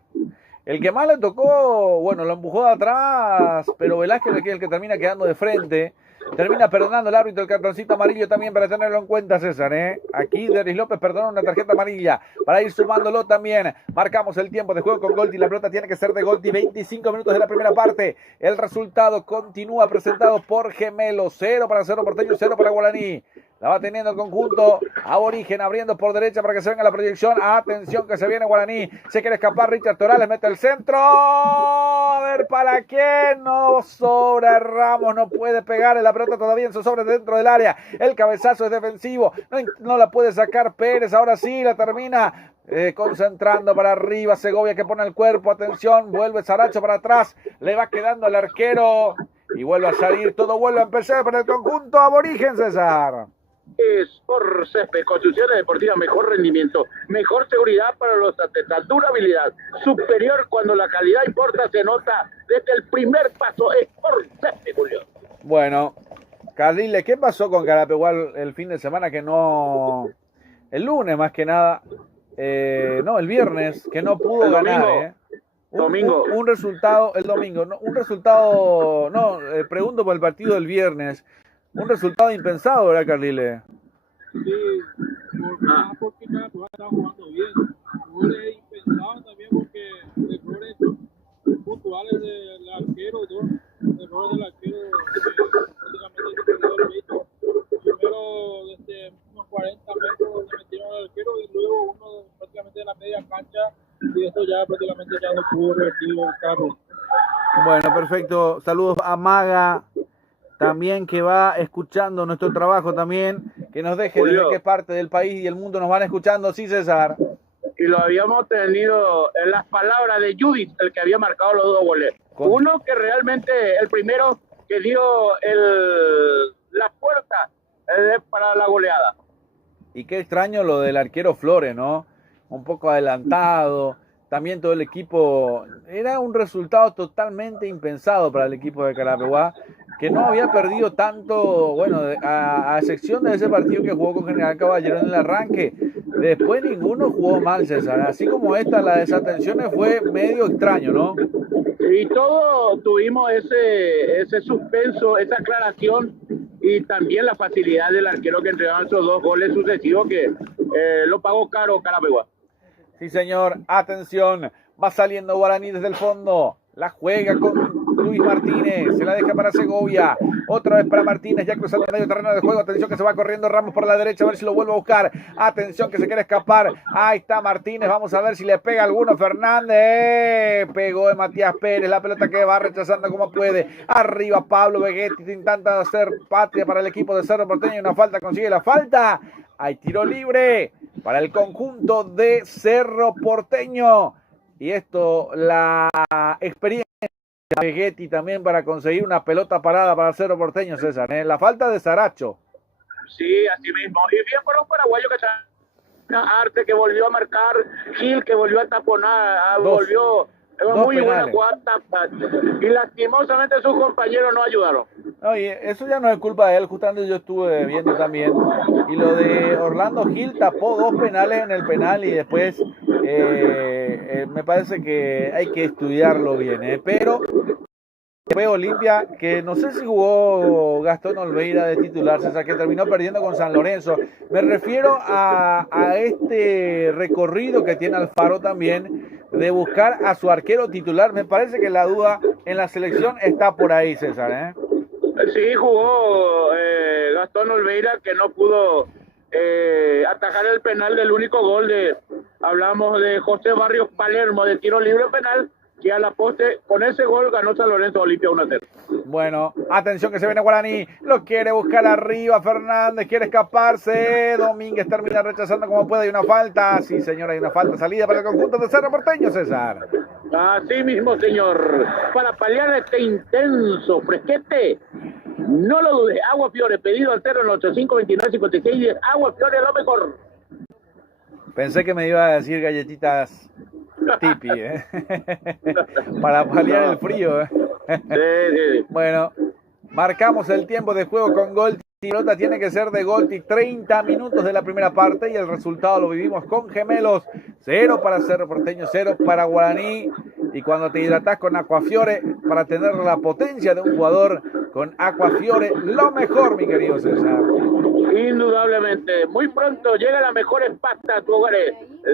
El que más le tocó, bueno, lo empujó de atrás, pero Velázquez es el que termina quedando de frente. Termina perdonando el árbitro el cartoncito amarillo también para tenerlo en cuenta, César, ¿eh? Aquí Denis López perdona una tarjeta amarilla para ir sumándolo también. Marcamos el tiempo de juego con Golti. La pelota tiene que ser de Golti. 25 minutos de la primera parte. El resultado continúa presentado por Gemelos. 0 para Cerro Porteño, 0 para Guaraní. La va teniendo el conjunto Aborigen, abriendo por derecha para que se venga la proyección. Atención que se viene Guaraní. Se quiere escapar Richard Torales, mete el centro. A ver para qué. No sobra Ramos, no puede pegar. La pelota todavía en su sobre dentro del área. El cabezazo es defensivo. No la puede sacar Pérez. Ahora sí la termina concentrando para arriba. Segovia que pone el cuerpo. Atención, vuelve Saracho para atrás. Le va quedando al arquero. Y vuelve a salir. Todo vuelve a empezar para el conjunto Aborigen, César. Por Césped, construcciones deportivas, mejor rendimiento, mejor seguridad para los atletas, durabilidad superior cuando la calidad importa, se nota desde el primer paso. Por Césped, Julio. Bueno, Carlile, ¿qué pasó con Carapeguá el fin de semana que no... El lunes más que nada, no, el viernes, que no pudo el ganar, domingo. Domingo. Un resultado, el domingo, no, un resultado, no, pregunto por el partido del viernes. Un resultado impensado, ¿verdad, Carlile? Sí, porque Carapeguá estaba jugando bien. Goles impensados también porque errores puntuales del arquero, dos errores del arquero prácticamente se perdió el peito. Primero desde unos 40 metros le metieron al arquero y luego uno prácticamente de la media cancha y eso ya prácticamente ya no pudo revertir el carro. Bueno, perfecto. Saludos a Maga. También que va escuchando nuestro trabajo también, que nos deje Julio, desde qué parte del país y el mundo nos van escuchando, sí, César. Y lo habíamos tenido en las palabras de Judith, el que había marcado los dos goles. ¿Cómo? Uno que realmente, el primero que dio la puerta para la goleada. Y qué extraño lo del arquero Flores, ¿no? Un poco adelantado, también todo el equipo, era un resultado totalmente impensado para el equipo de Carapeguá, que no había perdido tanto, bueno, a excepción de ese partido que jugó con General Caballero en el arranque. Después ninguno jugó mal, César. Así como la desatenciones fue medio extraño, ¿no? Y todos tuvimos ese suspenso, esa aclaración y también la facilidad del arquero que entregaron esos dos goles sucesivos que lo pagó caro Carapeguá. Sí, señor. Atención. Va saliendo Guaraní desde el fondo. La juega con Luis Martínez, se la deja para Segovia, otra vez para Martínez, ya cruzando el medio terreno de juego. Atención que se va corriendo Ramos por la derecha, a ver si lo vuelve a buscar. Atención que se quiere escapar, ahí está Martínez, vamos a ver si le pega alguno. Fernández, pegó de Matías Pérez, la pelota que va rechazando como puede. Arriba Pablo Vegetti, intenta hacer patria para el equipo de Cerro Porteño, una falta, consigue la falta. Hay tiro libre para el conjunto de Cerro Porteño. Y esto, la experiencia de Vegetti también para conseguir una pelota parada para Cerro Porteño, César. La falta de Saracho. Sí, así mismo. Y bien por un paraguayo que está Arte, que volvió a marcar, Gil, que volvió a taponar, volvió... Muy buena jugada. Y lastimosamente sus compañeros no ayudaron. Oye, eso ya no es culpa de él, justamente yo estuve viendo también. Y lo de Orlando Gil tapó 2 penales en el penal y después me parece que hay que estudiarlo bien, pero fue Olimpia, que no sé si jugó Gastón Olveira de titular, César, que terminó perdiendo con San Lorenzo. Me refiero a este recorrido que tiene Alfaro también, de buscar a su arquero titular. Me parece que la duda en la selección está por ahí, César, Sí, jugó Gastón Olveira, que no pudo atajar el penal del único gol hablamos de José Barrios Palermo, de tiro libre penal, que a la poste, con ese gol ganó San Lorenzo Olimpia 1-0. Bueno, atención que se viene Guaraní, lo quiere buscar arriba Fernández, quiere escaparse, Domínguez termina rechazando como puede, hay una falta, sí señor, hay una falta, salida para el conjunto de Cerro Porteño, César. Así mismo, señor, para paliar este intenso fresquete, no lo dude, Agua Fiore, pedido al 085295610, Agua Fiore lo mejor. Pensé que me iba a decir galletitas Tipi, para paliar el frío. Sí. Bueno, marcamos el tiempo de juego con Golti. La pelota tiene que ser de Golti. 30 minutos de la primera parte y el resultado lo vivimos con Gemelos. 0 para Cerro Porteño, 0 para Guaraní. Y cuando te hidratás con Aquafiore para tener la potencia de un jugador con Aquafiore, lo mejor, mi querido César. Indudablemente, muy pronto llega la mejor pasta a tu hogar.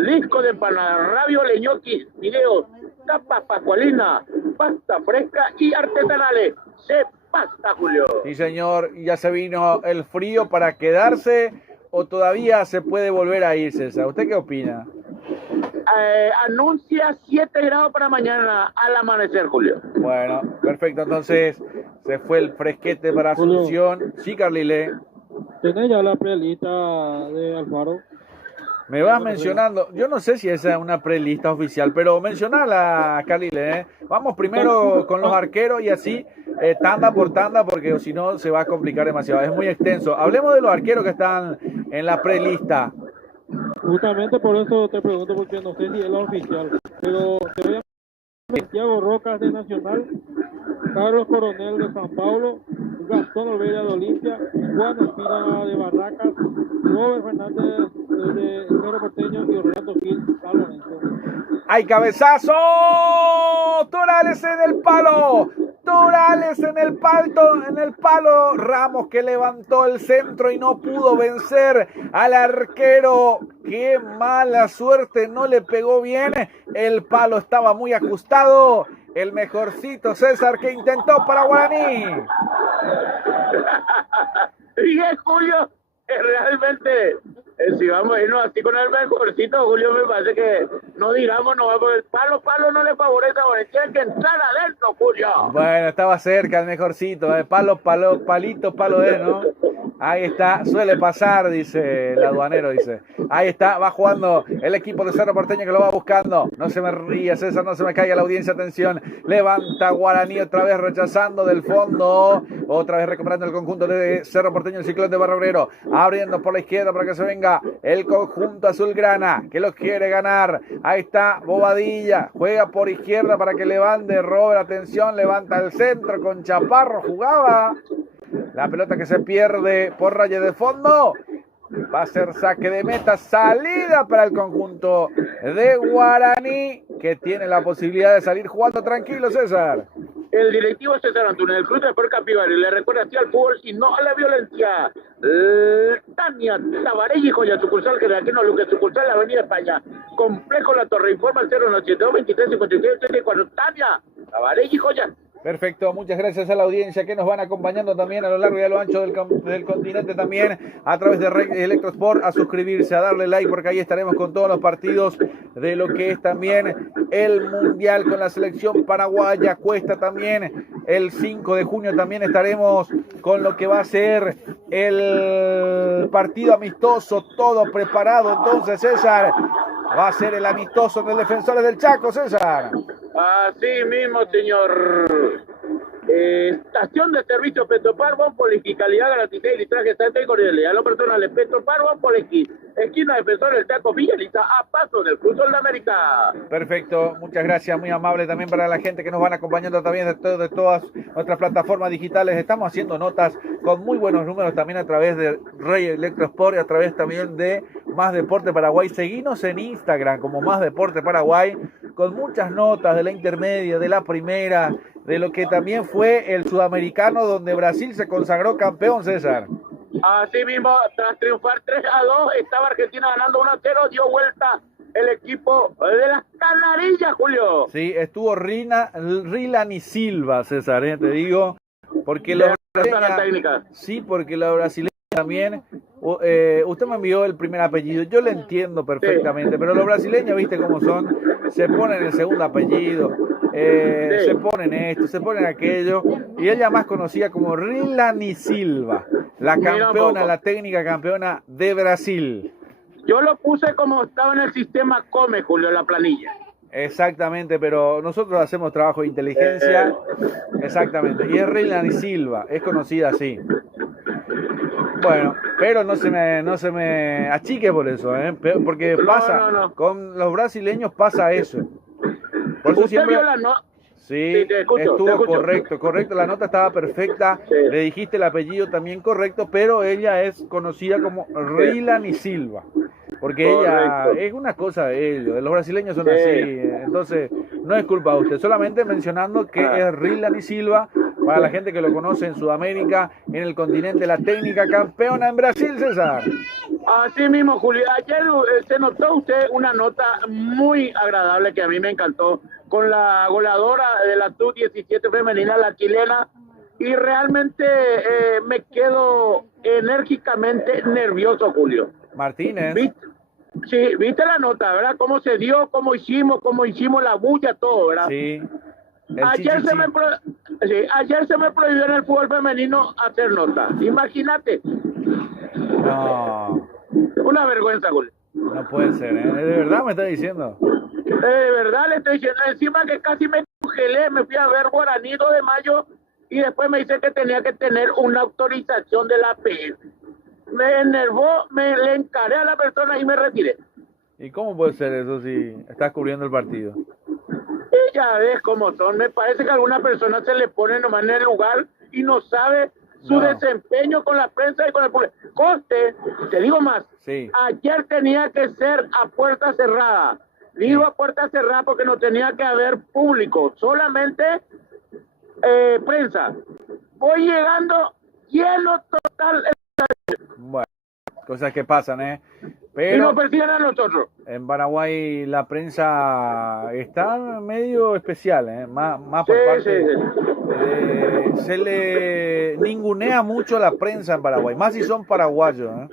Disco de empanadas, ravioles, ñoquis, videos, tapas pascualinas, pasta fresca y artesanales. Se pasta, Julio. Sí, señor, ya se vino el frío para quedarse o todavía se puede volver a ir, César. ¿Usted qué opina? Anuncia 7 grados para mañana al amanecer, Julio. Bueno, perfecto, entonces se fue el fresquete para Asunción. Sí, Carlile. ¿Tiene ya la prelista de Alfaro? Me vas mencionando, yo no sé si esa es una prelista oficial, pero mencionala, Carlile, ¿eh? Vamos primero con los arqueros y así, tanda por tanda, porque si no se va a complicar demasiado, es muy extenso. Hablemos de los arqueros que están en la prelista. Justamente por eso te pregunto, porque no sé si es la oficial, pero te voy a Santiago Rocas de Nacional, Carlos Coronel de San Paulo, Gastón Olvera de Olimpia, Juan Espina de Barracas, Robert Fernández de Cerro Porteño y Orlando Gil San Lorenzo. ¡Hay cabezazo! ¡Torales en el palo! Torales en el palo, Ramos que levantó el centro y no pudo vencer al arquero. Qué mala suerte, no le pegó bien, el palo estaba muy ajustado. El mejorcito César que intentó para Guaraní. Bien, Julio, realmente, si vamos a irnos así con el mejorcito, Julio, me parece que no digamos, no, porque el palo no le favorece a Guaraní, tiene que entrar adentro, Julio. Bueno, estaba cerca el mejorcito, palito, palo de, ¿no? Ahí está, suele pasar, dice el aduanero, dice. Ahí está, va jugando el equipo de Cerro Porteño que lo va buscando. No se me ría, César, no se me caiga la audiencia, atención. Levanta Guaraní otra vez rechazando del fondo. Otra vez recuperando el conjunto de Cerro Porteño, el Ciclón de Barrio Obrero. Abriendo por la izquierda para que se venga el conjunto azulgrana que lo quiere ganar. Ahí está Bobadilla, juega por izquierda para que levante Robert, atención, levanta el centro con Chaparro, jugaba. La pelota que se pierde por raya de fondo. Va a ser saque de meta, salida para el conjunto de Guaraní, que tiene la posibilidad de salir jugando tranquilo, César. El directivo César Antunes, el Club de Sport Capibari, le recuerda así al fútbol y no a la violencia. Tania Tabarelli, joya sucursal, que de aquí no Luque, sucursal, la Avenida España. Complejo La Torre, informa al 092 23 56 34. Tania Tabarelli, joya. Perfecto, muchas gracias a la audiencia que nos van acompañando también a lo largo y a lo ancho del continente también a través de Electrosport, a suscribirse, a darle like porque ahí estaremos con todos los partidos de lo que es también el Mundial con la selección paraguaya. Cuesta también el 5 de junio también estaremos con lo que va a ser el partido amistoso, todo preparado. Entonces, César, va a ser el amistoso en el Defensores del Chaco, César. Así mismo, señor. Estación de servicio Petropar, Bonpoliqui, calidad garantizada y litraje santa y cordialidad. A lo personal, Petropar, Bonpoliqui, esquina Defensor del Chaco, Villalita, a paso del Cruz de América. Perfecto, muchas gracias, muy amable también para la gente que nos van acompañando también de todas nuestras plataformas digitales. Estamos haciendo notas con muy buenos números también a través de Rey Electrosport y a través también de Más Deporte Paraguay. Seguinos en Instagram como Más Deporte Paraguay, con muchas notas de la intermedia, de la primera, de lo que también fue el sudamericano donde Brasil se consagró campeón, César. Así mismo, tras triunfar 3-2, estaba Argentina ganando 1-0, dio vuelta el equipo de las Canarillas, Julio. Sí, estuvo Rilan y Silva, César, te digo, porque la brasileña, sí, porque la brasileña también, usted me envió el primer apellido, yo le entiendo perfectamente, sí, pero los brasileños, viste cómo son, se ponen el segundo apellido, sí, se ponen esto, se ponen aquello, y ella más conocida como Rilani Silva, la campeona, la técnica campeona de Brasil. Yo lo puse como estaba en el sistema Come, Julio, la planilla. Exactamente, pero nosotros hacemos trabajo de inteligencia, exactamente, y es Rilani Silva, es conocida así. Bueno, pero no se me achique por eso, porque pasa, con los brasileños pasa eso. Por eso siempre... Sí, te escucho, estuvo correcto, la nota estaba perfecta, sí, le dijiste el apellido también correcto, pero ella es conocida como Rilani Silva, porque ella es una cosa de ellos, los brasileños son así, entonces no es culpa de usted, solamente mencionando que es Rilani Silva, para la gente que lo conoce en Sudamérica, en el continente, la técnica campeona en Brasil, César. Así mismo, Julio. Ayer se notó usted una nota muy agradable que a mí me encantó con la goleadora de la Sub-17 femenina, la chilena, y realmente me quedo enérgicamente nervioso, Julio. Martínez. Sí, viste la nota, ¿verdad? Cómo se dio, cómo hicimos la bulla, todo, ¿verdad? Sí. Ayer se me prohibió en el fútbol femenino hacer nota. Imagínate. No. Una vergüenza, Julio. No puede ser, ¿eh? ¿De verdad me está diciendo? De verdad le estoy diciendo. Encima que casi me congelé, me fui a ver Guaraní 2 de mayo y después me dice que tenía que tener una autorización de la PF. Me enervó, le encaré a la persona y me retiré. ¿Y cómo puede ser eso si estás cubriendo el partido? Y ya ves cómo son. Me parece que a alguna persona se le pone nomás en el lugar y no sabe su desempeño con la prensa y con el público. Coste, te digo más, sí. Ayer tenía que ser a puerta cerrada. Digo a puerta cerrada porque no tenía que haber público, solamente prensa. Voy llegando lleno total. Bueno, cosas que pasan, ¿eh? Pero, y nos persiguen a nosotros. En Paraguay la prensa está medio especial, ¿eh? Más por parte... se le ningunea mucho a la prensa en Paraguay, más si son paraguayos, ¿eh?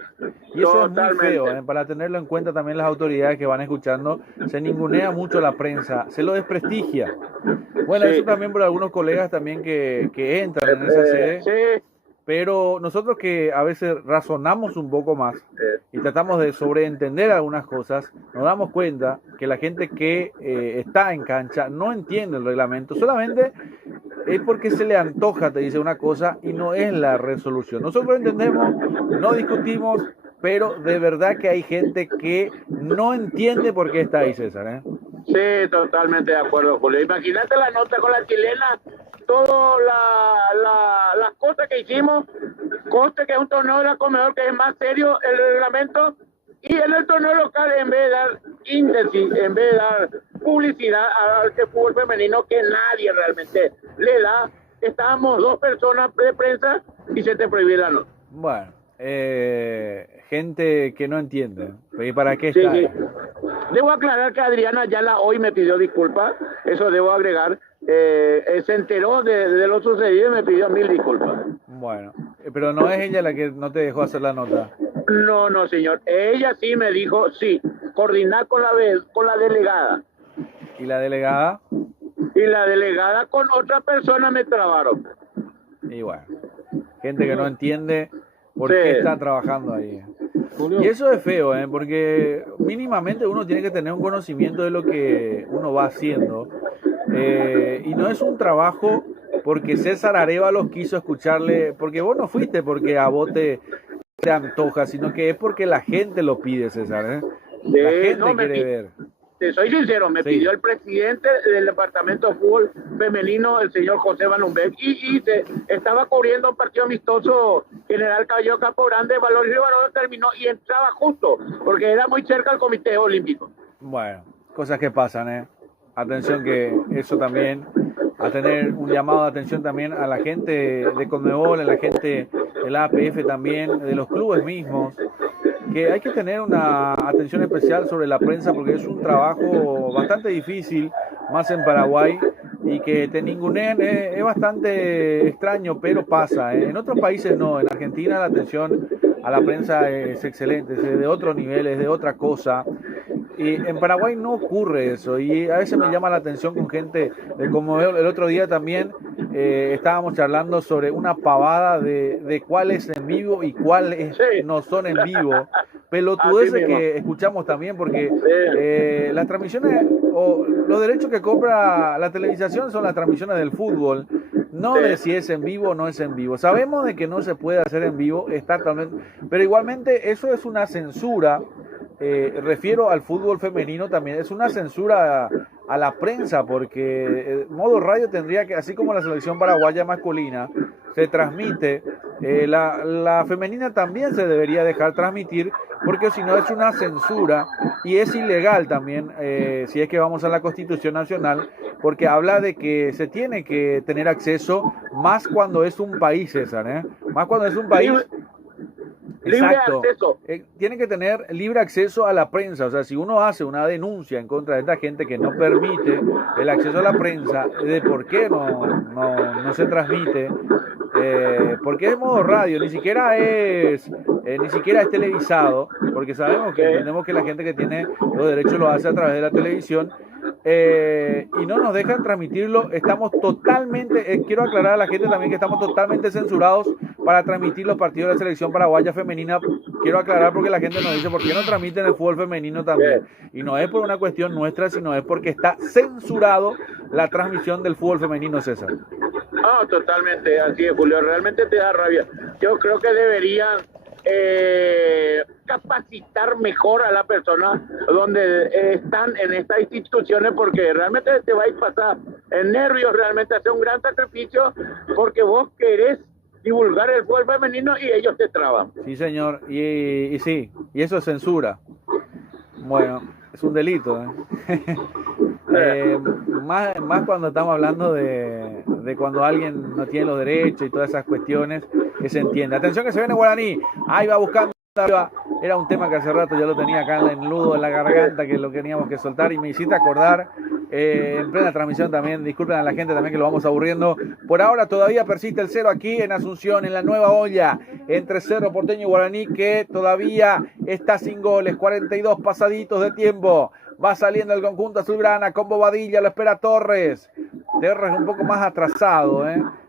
Y eso es muy feo, ¿eh? Para tenerlo en cuenta también las autoridades que van escuchando, se ningunea mucho a la prensa, se lo desprestigia. Bueno, eso también por algunos colegas también que entran en esa sede. Pero nosotros que a veces razonamos un poco más y tratamos de sobreentender algunas cosas, nos damos cuenta que la gente que está en cancha no entiende el reglamento, solamente es porque se le antoja, te dice una cosa y no es la resolución. Nosotros entendemos, no discutimos, pero de verdad que hay gente que no entiende por qué está ahí, César, ¿eh? Sí, totalmente de acuerdo, Julio. Imagínate la nota con la chilena, todas las cosas que hicimos, coste que es un torneo de la Comedor que es más serio el reglamento, y en el torneo local, en vez de dar índice, en vez de dar publicidad al fútbol femenino que nadie realmente le da, estábamos 2 personas de prensa y se te prohibió la nota. Bueno, gente que no entiende. ¿Y para qué está? Sí. Debo aclarar que Adriana Ayala hoy me pidió disculpas, eso debo agregar. Se enteró de lo sucedido y me pidió 1000 disculpas. Bueno, pero no es ella la que no te dejó hacer la nota. No, señor. Ella sí me dijo, sí, coordinar con la delegada. ¿Y la delegada? Y la delegada con otra persona me trabaron. Y bueno, gente que no entiende por qué está trabajando ahí. Y eso es feo, porque mínimamente uno tiene que tener un conocimiento de lo que uno va haciendo. Y no es un trabajo porque César Arévalos quiso escucharle, porque vos no fuiste porque a vos te antoja, sino que es porque la gente lo pide, César, ¿eh? La gente quiere ver. Te soy sincero, me pidió el presidente del departamento de fútbol femenino, el señor José Van Humbeck, y estaba cubriendo un partido amistoso General Caballero Campo Grande, Valor y Valor terminó y entraba justo, porque era muy cerca al Comité Olímpico. Bueno, cosas que pasan, ¿eh? Atención que eso también, a tener un llamado de atención también a la gente de Conmebol, a la gente de la APF también, de los clubes mismos, que hay que tener una atención especial sobre la prensa porque es un trabajo bastante difícil, más en Paraguay, y que te ninguneen es bastante extraño, pero pasa. En otros países no, en Argentina la atención a la prensa es excelente, es de otro nivel, es de otra cosa. Y en Paraguay no ocurre eso, y a veces me llama la atención con gente de Conmebol. El otro día también estábamos charlando sobre una pavada de cuáles en vivo y cuáles no son en vivo, pelotudeces que escuchamos también, porque las transmisiones o los derechos que compra la televisación son las transmisiones del fútbol, no de si es en vivo o no es en vivo. Sabemos de que no se puede hacer en vivo, pero igualmente eso es una censura. Refiero al fútbol femenino también, es una censura a la prensa, porque modo radio tendría que, así como la selección paraguaya masculina se transmite La femenina también se debería dejar transmitir, porque si no es una censura y es ilegal también, si es que vamos a la Constitución Nacional, porque habla de que se tiene que tener acceso, más cuando es un país, César, más cuando es un país. Libre Exacto. acceso. Tiene que tener libre acceso a la prensa. O sea, si uno hace una denuncia en contra de esta gente que no permite el acceso a la prensa, de por qué no se transmite, porque es modo radio, ni siquiera es televisado, porque sabemos que entendemos que la gente que tiene los derechos lo hace a través de la televisión. Y no nos dejan transmitirlo. Estamos totalmente, quiero aclarar a la gente también que estamos totalmente censurados para transmitir los partidos de la selección paraguaya femenina. Quiero aclarar porque la gente nos dice por qué no transmiten el fútbol femenino también, y no es por una cuestión nuestra, sino es porque está censurado la transmisión del fútbol femenino, César. No, totalmente, así es, Julio, realmente te da rabia. Yo creo que deberían capacitar mejor a la persona donde están en estas instituciones, porque realmente te va a ir pasar en nervios, realmente hacer un gran sacrificio, porque vos querés divulgar el fútbol femenino y ellos te traban. Sí, señor, y sí, y eso es censura. Bueno, es un delito, más cuando estamos hablando de cuando alguien no tiene los derechos y todas esas cuestiones, que se entiende. Atención que se viene Guaraní, ahí va buscando, era un tema que hace rato ya lo tenía acá en el nudo en la garganta, que lo teníamos que soltar, y me hiciste acordar en plena transmisión también. Disculpen a la gente también que lo vamos aburriendo. Por ahora todavía persiste el 0 aquí en Asunción, en la nueva olla, entre Cerro Porteño y Guaraní, que todavía está sin goles, 42 pasaditos de tiempo. Va saliendo el conjunto azulgrana con Bobadilla, lo espera Torres. Torres un poco más atrasado,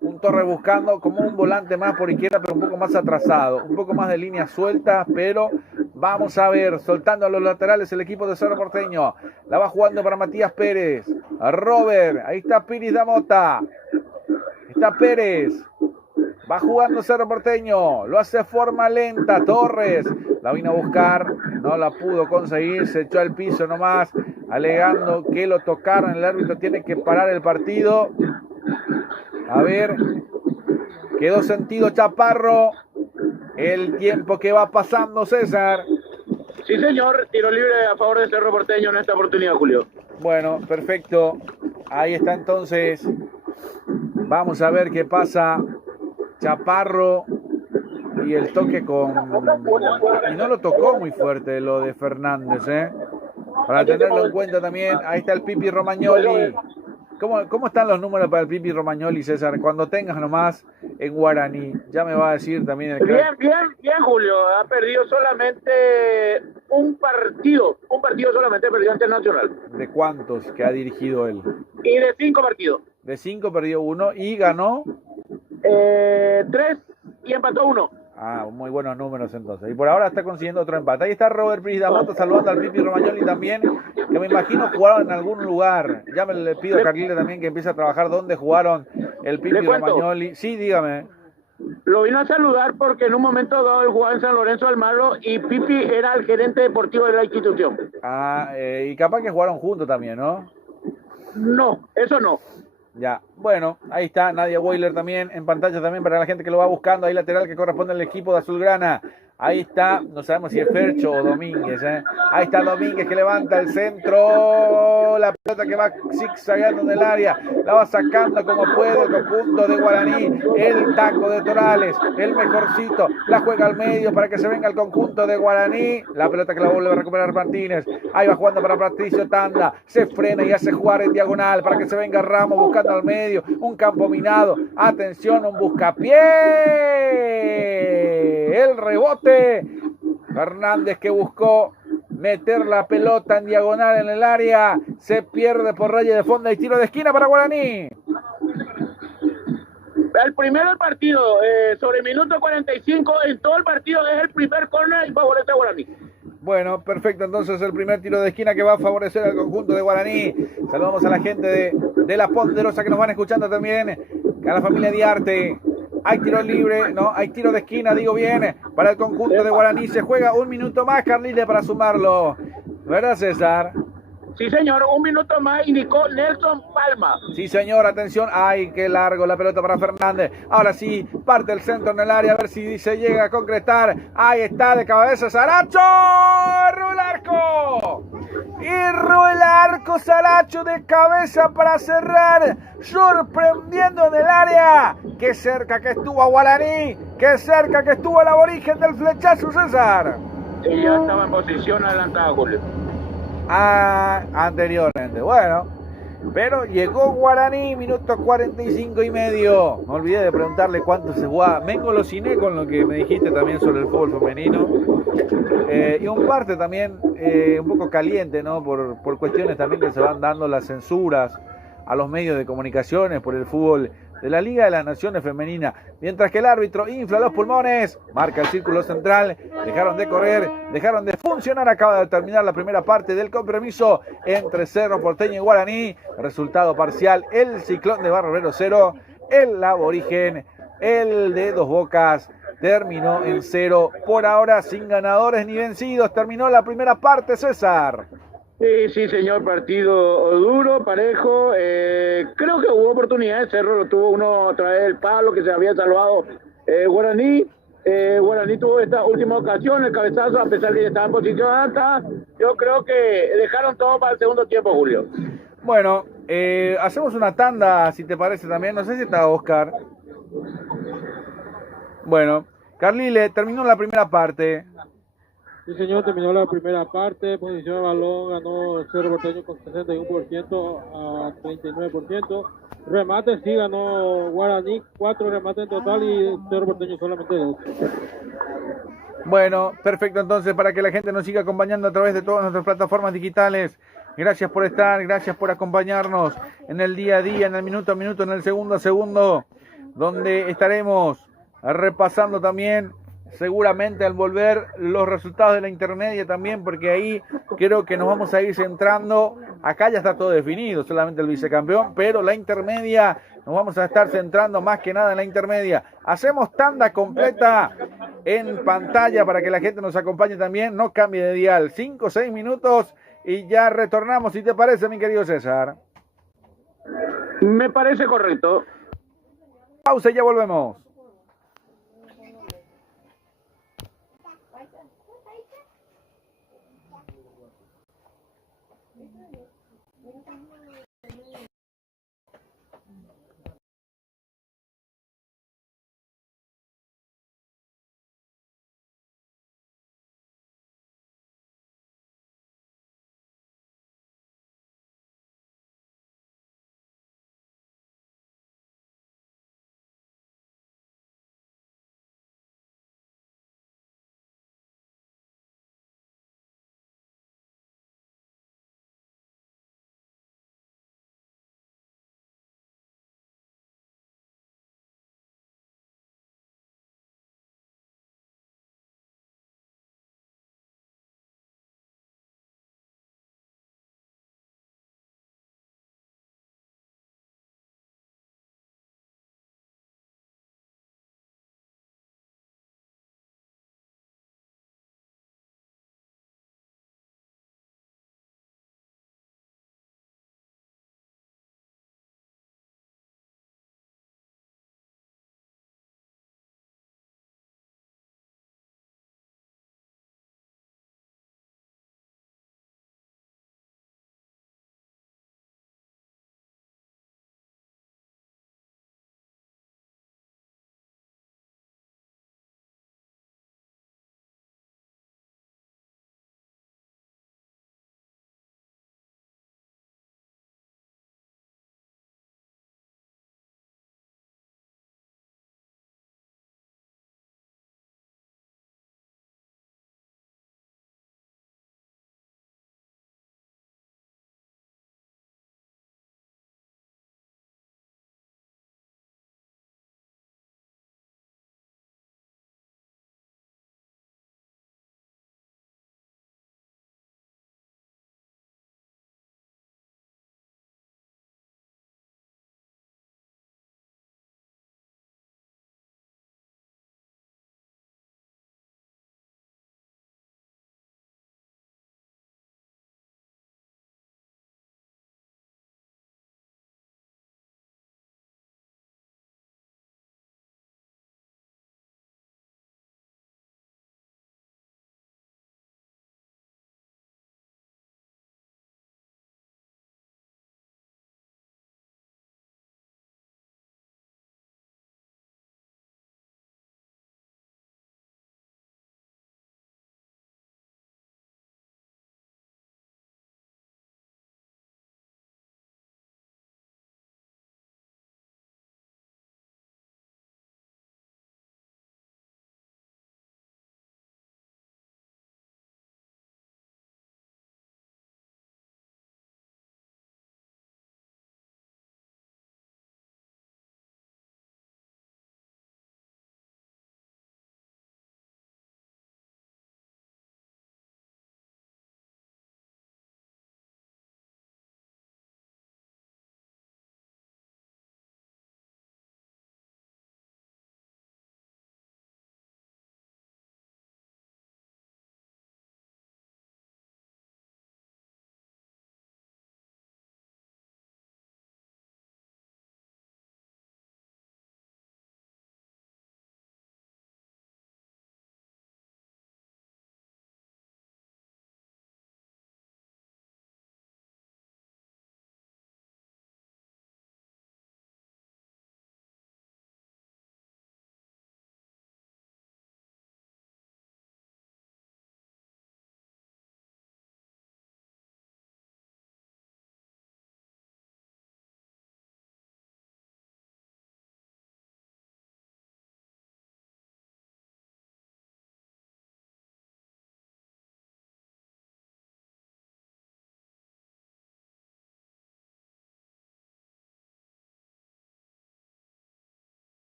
un Torres buscando como un volante más por izquierda, pero un poco más atrasado, un poco más de líneas sueltas, pero vamos a ver, soltando a los laterales el equipo de Cerro Porteño. La va jugando para Matías Pérez, a Robert, ahí está Piris da Mota, está Pérez, va jugando Cerro Porteño, lo hace de forma lenta, Torres, la vino a buscar, no la pudo conseguir, se echó al piso nomás, alegando que lo tocaron, el árbitro tiene que parar el partido. A ver, quedó sentido Chaparro, el tiempo que va pasando, César. Sí, señor, tiro libre a favor de Cerro Porteño en esta oportunidad, Julio. Bueno, perfecto, ahí está entonces, vamos a ver qué pasa. Chaparro y el toque y no lo tocó muy fuerte lo de Fernández, para tenerlo en cuenta también. Ahí está el Pipi Romagnoli. ¿Cómo están los números para el Pipi Romagnoli, César? Cuando tengas nomás en Guaraní, ya me va a decir también el crack. Bien, Julio. Ha perdido solamente un partido solamente perdió ante Nacional. ¿De cuántos que ha dirigido él? Y de 5 partidos. De 5 perdió 1 y ganó 3 y empató 1. Ah, muy buenos números entonces. Y por ahora está consiguiendo otro empate. Ahí está Robert Piris da Mota saludando al Pipi Romagnoli también, que me imagino jugaron en algún lugar. Ya le pido a Carlile también que empiece a trabajar dónde jugaron el Pipi Romagnoli. Sí, dígame. Lo vino a saludar porque en un momento dado él jugaba en San Lorenzo Almagro y Pipi era el gerente deportivo de la institución. Ah, y capaz que jugaron juntos también, ¿no? No, eso no. Ya, bueno, ahí está Nadia Weiler también en pantalla también para la gente que lo va buscando. Ahí lateral que corresponde al equipo de Azulgrana. Ahí está, no sabemos si es Fercho o Domínguez, Ahí está Domínguez que levanta el centro, la pelota que va zigzagueando en el área, la va sacando como puede el conjunto de Guaraní, el taco de Torales, el mejorcito, la juega al medio para que se venga el conjunto de Guaraní, la pelota que la vuelve a recuperar Martínez, ahí va jugando para Patricio Tanda, se frena y hace jugar en diagonal para que se venga Ramos buscando al medio, un campo minado, atención, un buscapié, el rebote, Fernández que buscó meter la pelota en diagonal en el área, se pierde por raya de fondo y tiro de esquina para Guaraní. El primero del partido, sobre minuto 45, en todo el partido es el primer córner y favorece a Guaraní. Bueno, perfecto, entonces el primer tiro de esquina que va a favorecer al conjunto de Guaraní. Saludamos a la gente de La Ponderosa que nos van escuchando también, a la familia Diarte. Hay tiro libre, no, hay tiro de esquina, digo bien, para el conjunto de Guaraní. Se juega un minuto más, Carlile, para sumarlo. ¿Verdad, César? Sí, señor, un minuto más indicó Nelson Palma. Sí, señor, atención. Ay, qué largo la pelota para Fernández. Ahora sí, parte el centro en el área, a ver si se llega a concretar. Ahí está, de cabeza Saracho. ¡Erró el arco! Erró el arco Saracho de cabeza para cerrar, sorprendiendo en el área. Qué cerca que estuvo a Guaraní, qué cerca que estuvo el aborigen del flechazo, César. Y ya estaba en posición adelantada, Julio. Anteriormente, bueno, pero llegó Guaraní, minuto 45 y medio. Me olvidé de preguntarle cuánto se jugaba. Me engolosiné con lo que me dijiste también sobre el fútbol femenino, y un parte también un poco caliente, ¿no? Por cuestiones también que se van dando las censuras a los medios de comunicaciones por el fútbol de la Liga de las Naciones Femenina. Mientras que el árbitro infla los pulmones, marca el círculo central, dejaron de correr, dejaron de funcionar. Acaba de terminar la primera parte del compromiso entre Cerro Porteño y Guaraní. Resultado parcial: el Ciclón de Barrio Obrero 0, el Aborigen, el de Dos Bocas, terminó en 0. Por ahora sin ganadores ni vencidos. Terminó la primera parte, César. Sí, señor, partido duro, parejo. Creo que hubo oportunidades. Cerro lo tuvo uno a través del palo que se había salvado Guaraní. Guaraní tuvo esta última ocasión, el cabezazo, a pesar de que estaba en posición alta. Yo creo que dejaron todo para el segundo tiempo, Julio. Bueno, hacemos una tanda, si te parece también. No sé si está Oscar. Bueno, Carlile, terminó la primera parte. Sí, señor, terminó la primera parte, posición de balón, ganó Cerro Porteño con 61% a 39%. Remate sí ganó Guaraní, 4 remates en total y Cerro Porteño solamente 2. Bueno, perfecto, entonces, para que la gente nos siga acompañando a través de todas nuestras plataformas digitales. Gracias por estar, gracias por acompañarnos en el día a día, en el minuto a minuto, en el segundo a segundo, donde estaremos repasando también, seguramente al volver, los resultados de la intermedia también, porque ahí creo que nos vamos a ir centrando. Acá ya está todo definido, solamente el vicecampeón, pero la intermedia, nos vamos a estar centrando más que nada en la intermedia. Hacemos tanda completa en pantalla para que la gente nos acompañe también, no cambie de dial, 5 o 6 minutos y ya retornamos, si te parece, mi querido César. Me parece correcto. Pausa y ya volvemos.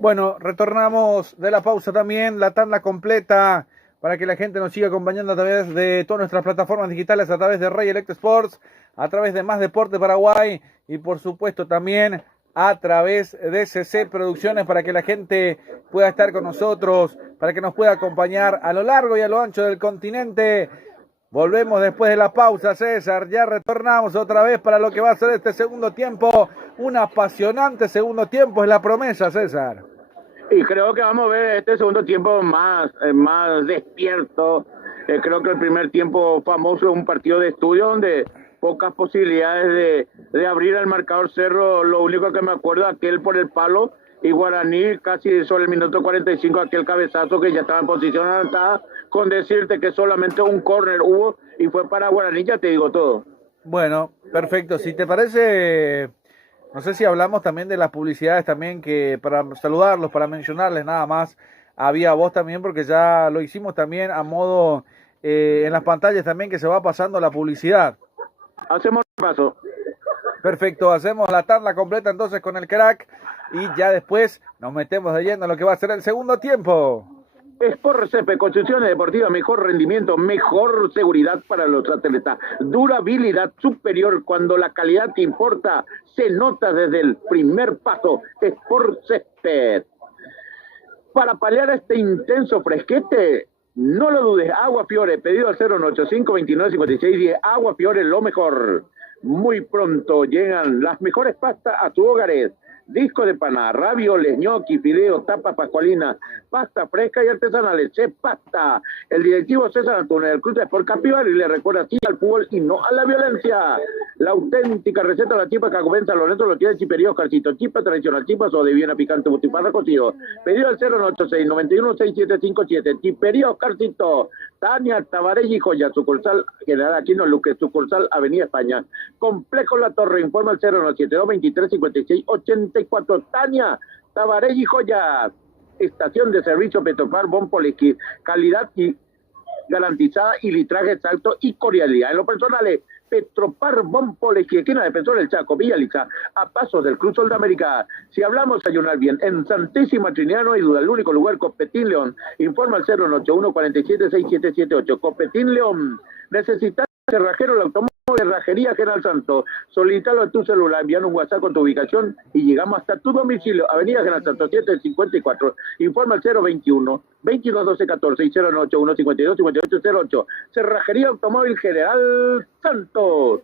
Bueno, retornamos de la pausa también, la tanda completa, para que la gente nos siga acompañando a través de todas nuestras plataformas digitales, a través de Ray Elect Sports, a través de Más Deporte Paraguay y por supuesto también a través de CC Producciones, para que la gente pueda estar con nosotros, para que nos pueda acompañar a lo largo y a lo ancho del continente. Volvemos después de la pausa, César, ya retornamos otra vez para lo que va a ser este segundo tiempo, un apasionante segundo tiempo, es la promesa, César. Y creo que vamos a ver este segundo tiempo más despierto. Creo que el primer tiempo famoso es un partido de estudio donde pocas posibilidades de abrir el marcador Cerro. Lo único que me acuerdo, aquel por el palo, y Guaraní casi sobre el minuto 45, aquel cabezazo que ya estaba en posición adelantada, con decirte que solamente un córner hubo y fue para Guaraní, ya te digo todo. Bueno, perfecto. Si te parece, no sé si hablamos también de las publicidades también, que para saludarlos, para mencionarles nada más, había voz también, porque ya lo hicimos también a modo en las pantallas también, que se va pasando la publicidad. Hacemos un paso. Perfecto, hacemos la tanda completa entonces con el crack y ya después nos metemos de lleno en lo que va a ser el segundo tiempo. Sport Recife, construcciones deportivas, mejor rendimiento, mejor seguridad para los atletas, durabilidad superior cuando la calidad te importa, se nota desde el primer paso. Sport Césped. Para paliar este intenso fresquete, no lo dudes, Agua Fiore, pedido al 085-295610, Agua Fiore, lo mejor. Muy pronto llegan las mejores pastas a tu hogares. Disco de paná, ravioles, gnocchi, fideos, tapas pascualinas, pasta fresca y artesanales, Pasta. El directivo César Antunes del Club de Sport Capivari le recuerda sí al fútbol y no a la violencia. La auténtica receta de la chipa Cacubén San Lorenzo lo tiene Chiperío Oscarcito, chipa tradicional, chipas o de viena picante, butifarra cocido. Pedido al 086-916757, Chiperío Oscarcito. Tania Tabarelli Joya, sucursal General Aquino Luque, sucursal Avenida España. Complejo La Torre, informa al 097-223-56-84. Tania Tabarelli Joya. Estación de servicio Petropar Bonpoleski, calidad y garantizada y litraje exacto y cordialidad. En lo personal, Petropar Bonpoleski, esquina de Defensor del Chaco, Villa Liza, a pasos del Cruz Sol de América. Si hablamos de ayunar bien, en Santísima Trinidad no hay duda, el único lugar, Copetín León. Informa al 081-476778. Copetín León. Necesitas cerrajero, el automóvil. Cerrajería General Santo, solicítalo en tu celular, envían un WhatsApp con tu ubicación y llegamos hasta tu domicilio, Avenida General Santo 754, informa al 021-2212-14 y 081-52-5808, Cerrajería Automóvil General Santos,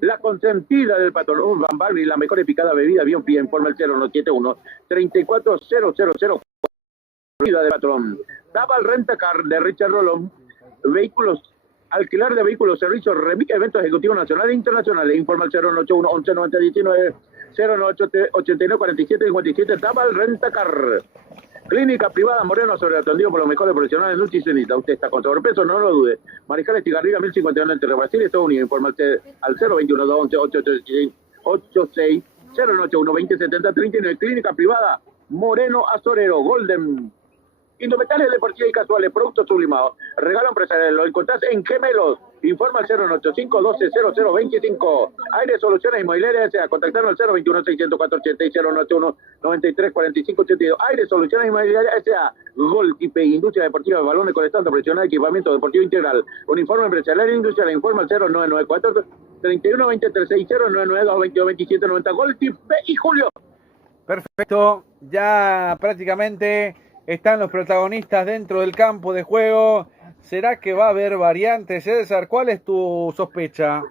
la consentida del patrón Van Bagli, la mejor y picada bebida bien fría, informa al 0171-340004, vida de patrón, Daba el Rentacar de Richard Rolón, vehículos, alquiler de vehículos, servicios, eventos ejecutivos nacionales e internacionales. Informa al 081 11 90 19 098 47 57. Tabal Rentacar. Clínica privada Moreno sobre atendido por los mejores profesionales nutricionistas. Usted está con sobrepeso, no lo dude. Mariscal Estigarriga 1051 entre Brasil y Estados Unidos. Informa al 021 211 886 081 20 70 39. Clínica privada Moreno Azorero Golden. Indumentarias deportivas y casuales, productos sublimados, regalo empresarial, lo encontrás en Gemelos. Informa al 085-12-0025. Aire Soluciones Inmobiliarias S.A. Contactaron al 021-604-80 y 091-93-45-82. Aire Soluciones Inmobiliarias S.A. Goltipe, Industria Deportiva de Balones con estando profesional, equipamiento deportivo integral. Uniforme empresarial e industrial. Informa al 0994 31-23 099-222-27-90. Goltipe y Julio. Perfecto, ya prácticamente están los protagonistas dentro del campo de juego. ¿Será que va a haber variantes, César? ¿Cuál es tu sospecha?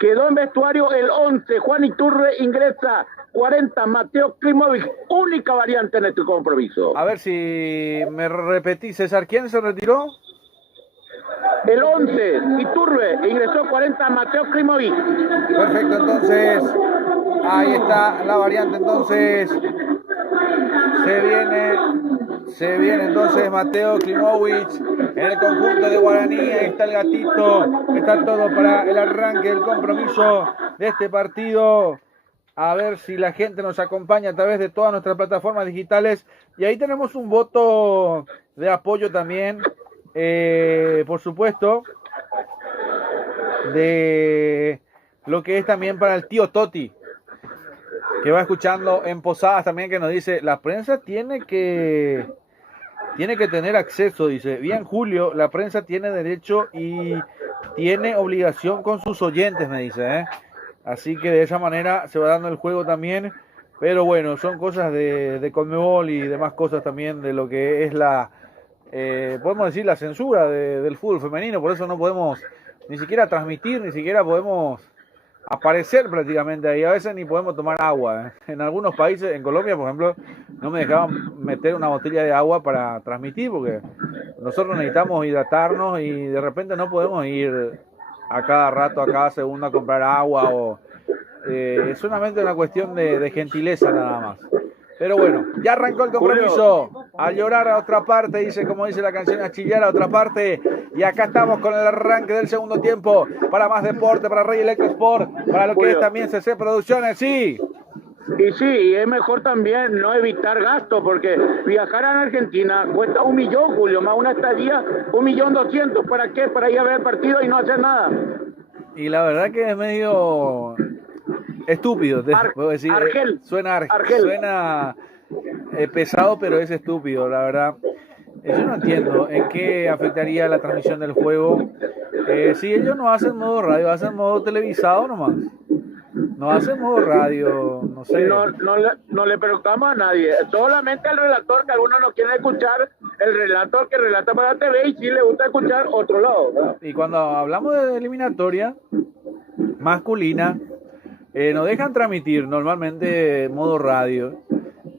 Quedó en vestuario el 11, Juan Iturre ingresa, 40, Mateo Klimovic, única variante en este compromiso. A ver si me repetís, César, ¿quién se retiró? El 11, Iturbe, ingresó 40, Mateo Klimovic. Perfecto, entonces, ahí está la variante, entonces, se viene entonces Mateo Klimovic en el conjunto de Guaraní. Ahí está el gatito, está todo para el arranque del compromiso de este partido. A ver si la gente nos acompaña a través de todas nuestras plataformas digitales. Y ahí tenemos un voto de apoyo también, por supuesto, de lo que es también para el tío Toti. que va escuchando en Posadas también, que nos dice, la prensa tiene que tener acceso, dice, bien Julio, la prensa tiene derecho y tiene obligación con sus oyentes, me dice, ¿eh? Así que de esa manera se va dando el juego también, pero bueno, son cosas de Conmebol y demás cosas también de lo que es podemos decir la censura del fútbol femenino, por eso no podemos ni siquiera transmitir, ni siquiera podemos aparecer prácticamente ahí, a veces ni podemos tomar agua, ¿eh? En algunos países, en Colombia por ejemplo, no me dejaban meter una botella de agua para transmitir porque nosotros necesitamos hidratarnos y de repente no podemos ir a cada rato, a cada segundo a comprar agua o es solamente una cuestión de gentileza nada más. Pero bueno, ya arrancó el compromiso. A llorar a otra parte, dice, como dice la canción, a chillar a otra parte. Y acá estamos con el arranque del segundo tiempo. Para más deporte, para Rey Electro Sport, para lo que es también CC Producciones, sí. Y sí, y es mejor también no evitar gastos, porque viajar a Argentina cuesta 1 millón, Julio, más una estadía, 1.200.000. ¿Para qué? Para ir a ver el partido y no hacer nada. Y la verdad que es medio estúpido, puedo decir. Argel. Suena pesado, pero es estúpido, la verdad. Yo no entiendo en qué afectaría la transmisión del juego. Si ellos no hacen modo radio, hacen modo televisado nomás. No hacen modo radio, no sé. No le preguntamos a nadie, solamente al relator, que algunos no quieren escuchar, el relator que relata para la TV y sí le gusta escuchar otro lado, ¿verdad? Y cuando hablamos de eliminatoria masculina, nos dejan transmitir normalmente modo radio.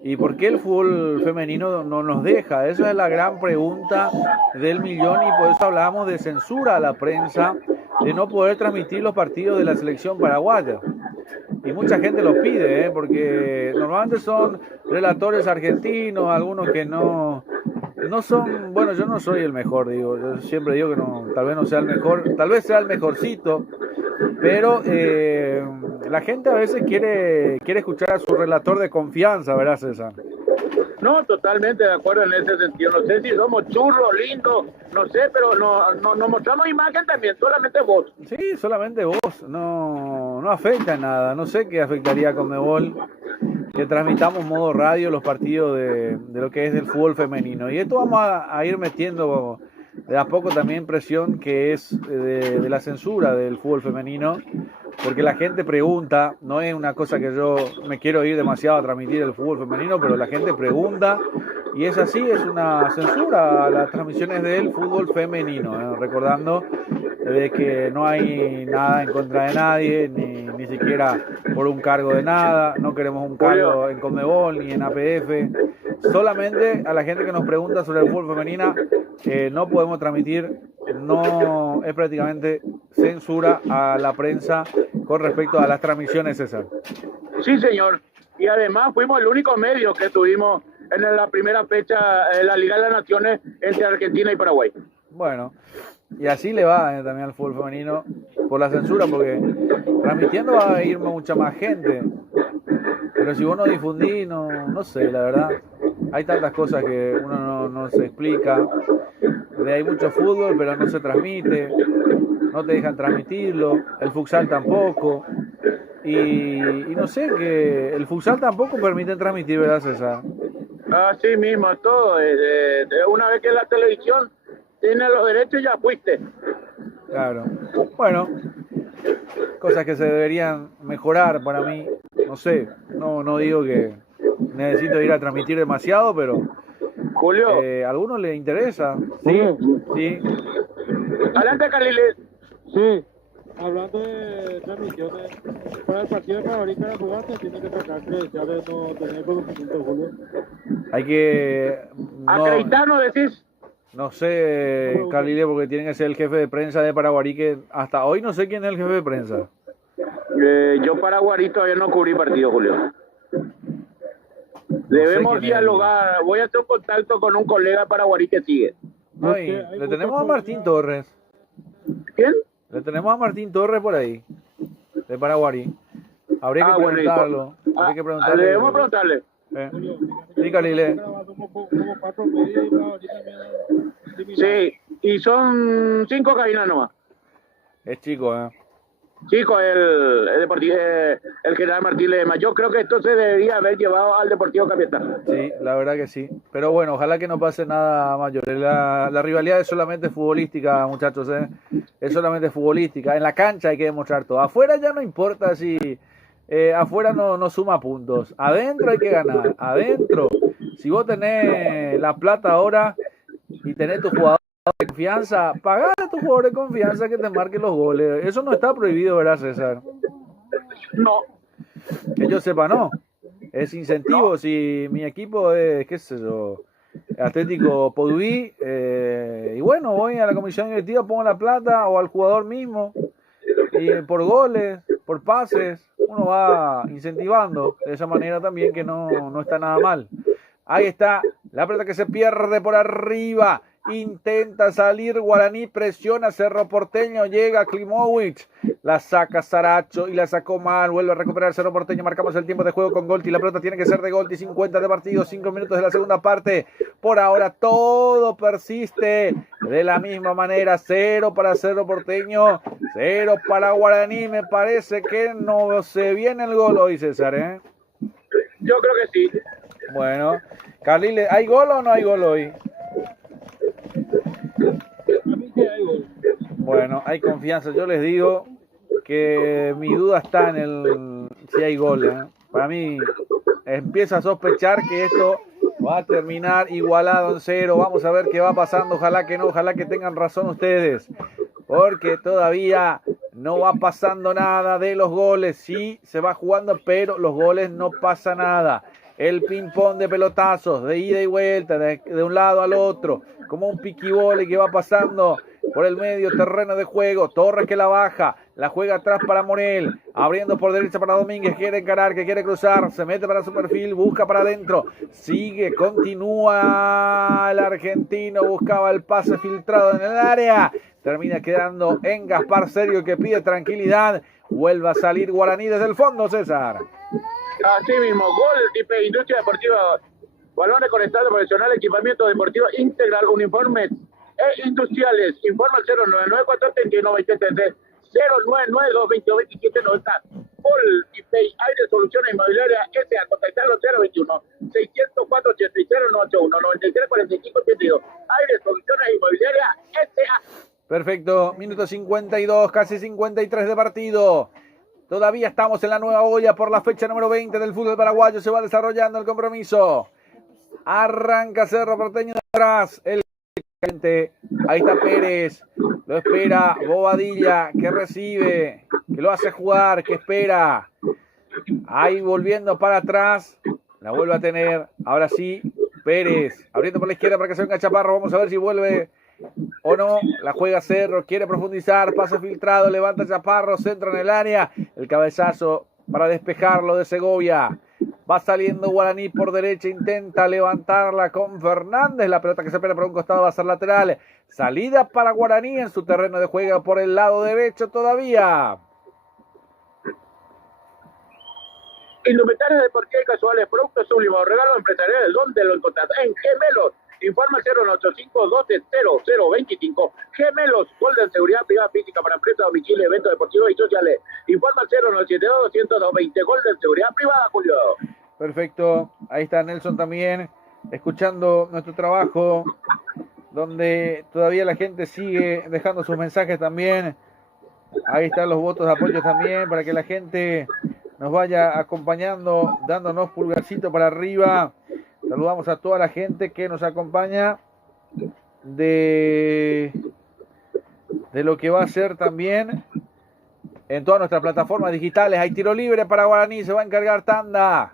¿Y por qué el fútbol femenino no nos deja? Esa es la gran pregunta del millón y por eso hablamos de censura a la prensa, de no poder transmitir los partidos de la selección paraguaya. Y mucha gente los pide, porque normalmente son relatores argentinos, algunos que no son, bueno, yo no soy el mejor, digo, yo siempre digo que no, tal vez no sea el mejor, tal vez sea el mejorcito, pero la gente a veces quiere escuchar a su relator de confianza, ¿verdad, César? No, totalmente de acuerdo en ese sentido. No sé si somos churros, lindos, no sé, pero nos mostramos imagen también, solamente vos. Sí, solamente vos, no afecta en nada, no sé qué afectaría a Conmebol que transmitamos modo radio los partidos de lo que es del fútbol femenino. Y esto vamos a ir metiendo de a poco también presión que es de la censura del fútbol femenino, porque la gente pregunta, no es una cosa que yo me quiero ir demasiado a transmitir el fútbol femenino, pero la gente pregunta y es así, es una censura a las transmisiones del fútbol femenino, recordando de que no hay nada en contra de nadie, ni siquiera por un cargo de nada, no queremos un cargo en Conmebol ni en APF, solamente a la gente que nos pregunta sobre el fútbol femenino, no podemos transmitir, no es prácticamente censura a la prensa con respecto a las transmisiones, César. Sí, señor, y además fuimos el único medio que tuvimos en la primera fecha de la Liga de las Naciones entre Argentina y Paraguay. Bueno, y así le va también al fútbol femenino por la censura, porque transmitiendo va a ir mucha más gente, pero si vos no difundís, no sé, la verdad, hay tantas cosas que uno no se explica, hay mucho fútbol pero no se transmite, no te dejan transmitirlo, el futsal tampoco, y no sé, que el futsal tampoco permiten transmitir, ¿verdad, César? Así mismo, todo, una vez que la televisión tiene los derechos ya fuiste. Claro, bueno, cosas que se deberían mejorar para mí, no sé, no digo que necesito ir a transmitir demasiado, pero Julio, a algunos les interesa, sí, sí. Adelante, Carliles. Sí, hablando de transmisiones, para el partido de Paraguay para jugarse tiene que sacar credenciales, no tener conocimiento, Julio. Hay que... Acreditarnos, decís. No sé, Carlile, porque tiene que ser el jefe de prensa de Paraguarí, que hasta hoy no sé quién es el jefe de prensa. Yo Paraguarí todavía no cubrí partido, Julio. Debemos dialogar. Voy a hacer un contacto con un colega paraguarí que sigue. No, le tenemos a Martín Torres. ¿Quién? Le tenemos a Martín Torres por ahí, de Paraguarí. Habría que preguntarlo. Habría que preguntarle. Debemos preguntarle. Sí, Carlile. Sí, y son 5 cabinas nomás. Es chico, Sí, con el General Martín Ledesma. Yo creo que esto se debería haber llevado al Deportivo Capital. Sí, la verdad que sí. Pero bueno, ojalá que no pase nada mayor. La rivalidad es solamente futbolística, muchachos, ¿eh? Es solamente futbolística. En la cancha hay que demostrar todo. Afuera ya no importa si... afuera no suma puntos. Adentro hay que ganar. Adentro. Si vos tenés la plata ahora y tenés tu jugador de confianza, pagale a tu jugador de confianza que te marque los goles. Eso no está prohibido, ¿verdad, César? No. Que yo sepa, no. Es incentivo. Si mi equipo es, qué sé yo, Atlético Podubí, y bueno, voy a la comisión directiva, pongo la plata o al jugador mismo, y por goles, por pases, uno va incentivando de esa manera también, que no está nada mal. Ahí está, la pelota que se pierde por arriba, intenta salir Guaraní, presiona Cerro Porteño, llega Klimovic, la saca Saracho y la sacó mal, vuelve a recuperar Cerro Porteño, marcamos el tiempo de juego con Golti, la pelota tiene que ser de Golti, 50 de partido, 5 minutos de la segunda parte, por ahora todo persiste de la misma manera, 0 para Cerro Porteño, 0 para Guaraní, me parece que no se viene el gol hoy, César, ¿eh? Yo creo que sí. Bueno, Carliles, ¿hay gol o no hay gol hoy? A mí sí hay gol. Bueno, hay confianza. Yo les digo que mi duda está en el si hay gol, ¿eh? Para mí empieza a sospechar que esto va a terminar igualado en 0. Vamos a ver qué va pasando. Ojalá que no, ojalá que tengan razón ustedes. Porque todavía no va pasando nada de los goles. Sí, se va jugando, pero los goles no pasa nada. El ping-pong de pelotazos, de ida y vuelta, de un lado al otro, como un piquibole que va pasando por el medio terreno de juego. Torres que la baja, la juega atrás para Morel, abriendo por derecha para Domínguez, quiere encarar, que quiere cruzar, se mete para su perfil, busca para adentro, sigue, continúa el argentino, buscaba el pase filtrado en el área, termina quedando en Gaspar Serio, que pide tranquilidad. Vuelve a salir Guaraní desde el fondo, César. Así mismo, gol tipo Industria Deportiva, balones conectados profesional, equipamiento deportivo integral, uniformes e industriales. Informa al 099-431-23, 099-222-2790. Gol tipo Aire Soluciones Inmobiliarias S.A. Contactarlo 021-604-80-981, 93-45-82. Aire Soluciones Inmobiliarias S.A. Perfecto, minuto 52, casi 53 de partido. Todavía estamos en la nueva olla por la fecha número 20 del fútbol paraguayo. Se va desarrollando el compromiso. Arranca Cerro Porteño de atrás. Ahí está Pérez. Lo espera Bobadilla, que recibe, que lo hace jugar, que espera. Ahí volviendo para atrás. La vuelve a tener. Ahora sí, Pérez. Abriendo por la izquierda para que se venga Chaparro. Vamos a ver si vuelve o no. La juega Cerro, quiere profundizar, pase filtrado, levanta Chaparro, centro en el área, el cabezazo para despejarlo de Segovia. Va saliendo Guaraní por derecha, intenta levantarla con Fernández, la pelota que se pega por un costado va a ser lateral. Salida para Guaraní en su terreno de juego por el lado derecho todavía. Indumentarias deportivas y casuales, productos sublimados, regalos empresariales, ¿dónde lo encontrás? En Gemelos. Informa 085-120025. Gemelos, Golden Seguridad Privada Física para empresas, domicilio, eventos deportivos y sociales. Informa 0972-200-220. Golden Seguridad Privada, Julio. Perfecto. Ahí está Nelson también, escuchando nuestro trabajo, donde todavía la gente sigue dejando sus mensajes también. Ahí están los votos de apoyo también, para que la gente nos vaya acompañando, dándonos pulgarcito para arriba. Saludamos a toda la gente que nos acompaña de lo que va a ser también en todas nuestras plataformas digitales. Hay tiro libre para Guaraní, se va a encargar Tanda.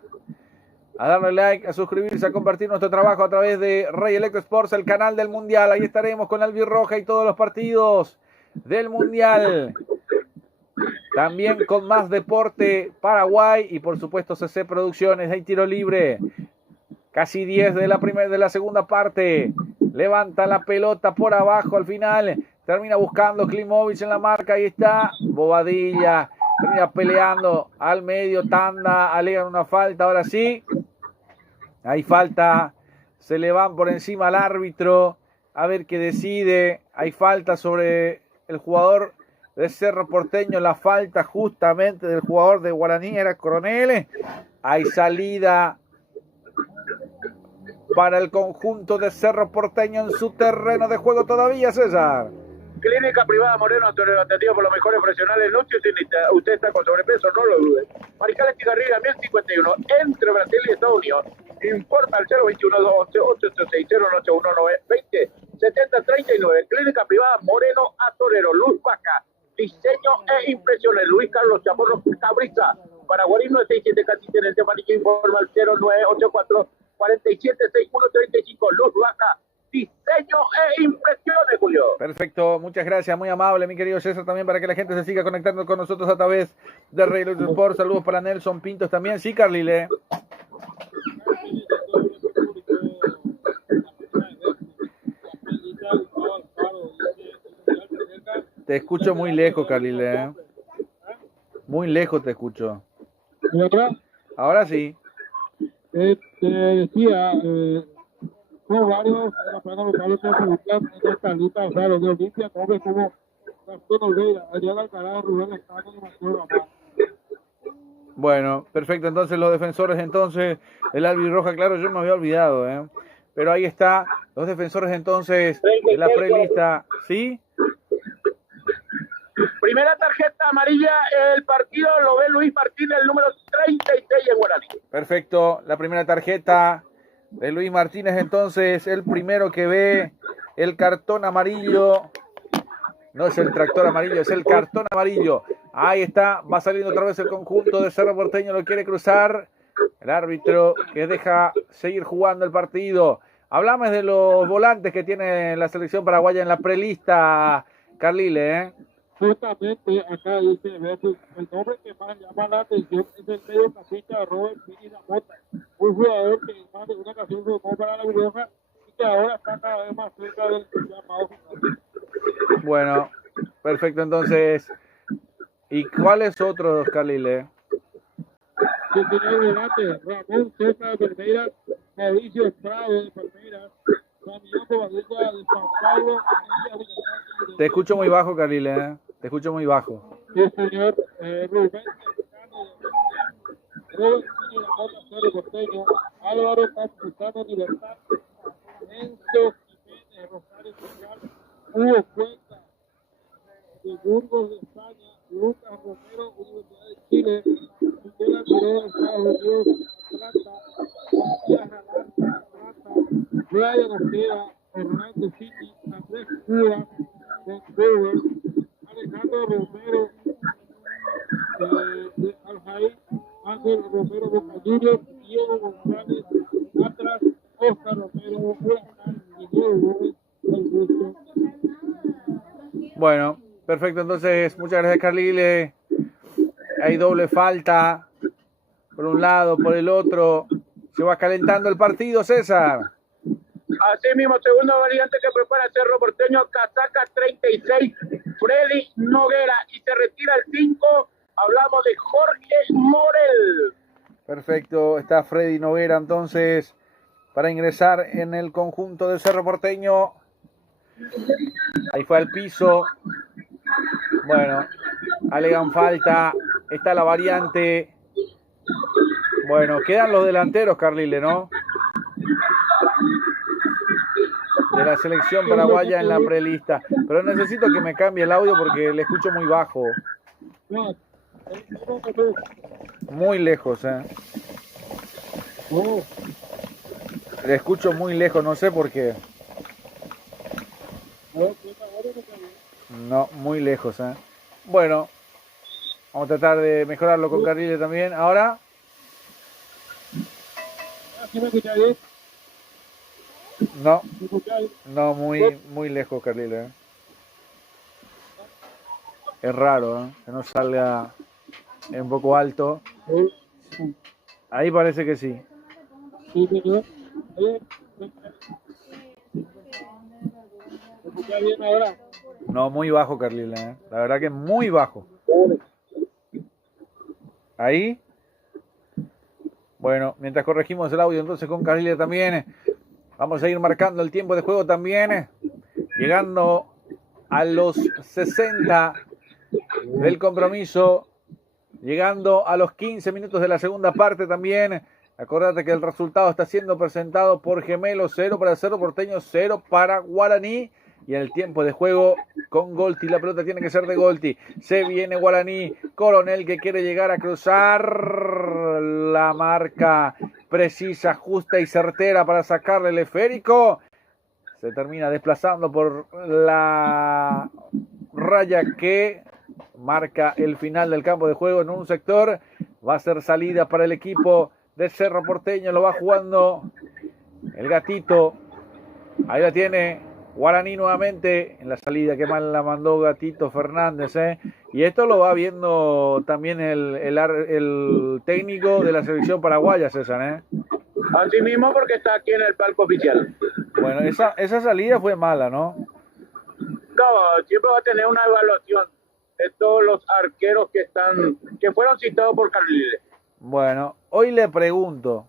A darle like, a suscribirse, a compartir nuestro trabajo a través de Rey Electro Sports, el canal del Mundial. Ahí estaremos con la albirroja y todos los partidos del Mundial. También con más deporte Paraguay y por supuesto CC Producciones. Hay tiro libre. Casi 10 de la segunda parte. Levanta la pelota por abajo al final. Termina buscando Klimovic en la marca. Ahí está Bobadilla. Termina peleando al medio. Tanda. Alegan una falta. Ahora sí. Hay falta. Se le van por encima al árbitro. A ver qué decide. Hay falta sobre el jugador de Cerro Porteño. La falta justamente del jugador de Guaraní era Coronel. Hay salida para el conjunto de Cerro Porteño en su terreno de juego todavía, César. Clínica Privada Moreno, atendido por los mejores profesionales. Noche, si usted está con sobrepeso, no lo dude. Mariscal Estigarribia, 1051, entre Brasil y Estados Unidos. Informa al 021-211-866-091-20-7039. Clínica Privada Moreno a Torero. Luz Vaca. Diseño e impresiones. Luis Carlos Chamorro Cabriza. Paraguay 967 casi tenente amarillo. Informa al 0984 476135. Luz Vaca. Diseño e impresiones, Julio. Perfecto, muchas gracias, muy amable, mi querido César, también para que la gente se siga conectando con nosotros a través de Rey Luis Sport. Saludos para Nelson Pintos también. Sí, Carlile. Te escucho muy lejos, Carlile. Muy lejos te escucho. ¿Y ahora? Ahora sí. Te decía, son varios en la plana local de seguridad en esta lista, o sea, los de Olimpia, hombres como Gastón Olvera, Adrián Alcaraz, Rubén Estado y Mateo Ramón. Bueno, perfecto, entonces los defensores, entonces, el albirroja, claro, yo me había olvidado, pero ahí está, los defensores entonces de la prelista, ¿sí? Primera tarjeta amarilla, el partido lo ve Luis Martínez, el número 36 en Guaraní. Perfecto, la primera tarjeta de Luis Martínez, entonces, el primero que ve el cartón amarillo, no es el tractor amarillo, es el cartón amarillo. Ahí está, va saliendo otra vez el conjunto de Cerro Porteño, lo quiere cruzar. El árbitro que deja seguir jugando el partido. Hablamos de los volantes que tiene la selección paraguaya en la prelista, Carlile, Justamente acá dice, el nombre que más llama la atención es el mediocampista Robert Pini Mota, un jugador que más de una ocasión jugó para la Bruja y que ahora está cada vez más cerca del llamado final. Bueno, perfecto, entonces, ¿y cuáles otros, Carlile? Sí, señor volante, Ramón César de Palmeiras, Mauricio Prado de Palmeiras, Damián Bobadilla de San Pablo. Te escucho muy bajo, Carlile, te escucho muy bajo. Sí, señor, Rubén Mexicano de Robert Pini Mota, Cerro Porteño, Álvaro Campuzano Libertad, Enzo Jiménez, Rosario Social, Hugo Cuenca, de Burgos de España, Lucas Romero, Universidad de Chile, Miguel Almirón, Estados Unidos, Atlanta, Matías Galán, Atlanta, Brian Ojeda, Orlando City, Andrés Cura, Vancouver, Alejandro Romero, de Aljaí, Ángel Romero Boca Juniors, Diego González, Atlas, Oscar Romero, Huracán, Miguel Gómez, El Gusto. Bueno, perfecto, entonces, muchas gracias, Carlile. Hay doble falta, por un lado, por el otro. Se va calentando el partido, César. Así mismo, segundo variante que prepara Cerro Porteño, casaca 36, Freddy Noguera, y se retira el 5, hablamos de Jorge Morel. Perfecto, está Freddy Noguera entonces para ingresar en el conjunto de Cerro Porteño. Ahí fue al piso. Bueno, alegan falta, está la variante. Bueno, quedan los delanteros, Carlile, ¿no? De la selección paraguaya en la prelista. Pero necesito que me cambie el audio porque le escucho muy bajo. Muy lejos, Le escucho muy lejos, no sé por qué. No, muy lejos, Bueno, vamos a tratar de mejorarlo con Carlile también. Ahora. ¿Sí me escuchas bien? No, no, muy lejos, Carlile. Es raro, que no salga un poco alto. Ahí parece que sí. Sí, señor. ¿Me escuchas bien ahora? No, muy bajo, Carlile. La verdad que muy bajo. Ahí. Bueno, mientras corregimos el audio entonces con Carlile también, vamos a ir marcando el tiempo de juego también, llegando a los 60 del compromiso. Llegando a los 15 minutos de la segunda parte también. Acordate que el resultado está siendo presentado por Gemelos, 0 para Cerro Porteño, 0 para Guaraní. Y en el tiempo de juego con Golti, la pelota tiene que ser de Golti. Se viene Guaraní, Coronel que quiere llegar a cruzar la marca precisa, justa y certera para sacarle el esférico. Se termina desplazando por la raya que marca el final del campo de juego en un sector. Va a ser salida para el equipo de Cerro Porteño. Lo va jugando el Gatito. Ahí la tiene Guaraní nuevamente en la salida. Que mal la mandó Gatito Fernández. Y esto lo va viendo también el técnico de la selección paraguaya, César. Así mismo, porque está aquí en el palco oficial. Bueno, esa salida fue mala, ¿no? No, siempre va a tener una evaluación de todos los arqueros que fueron citados por Carliles. Bueno, hoy le pregunto,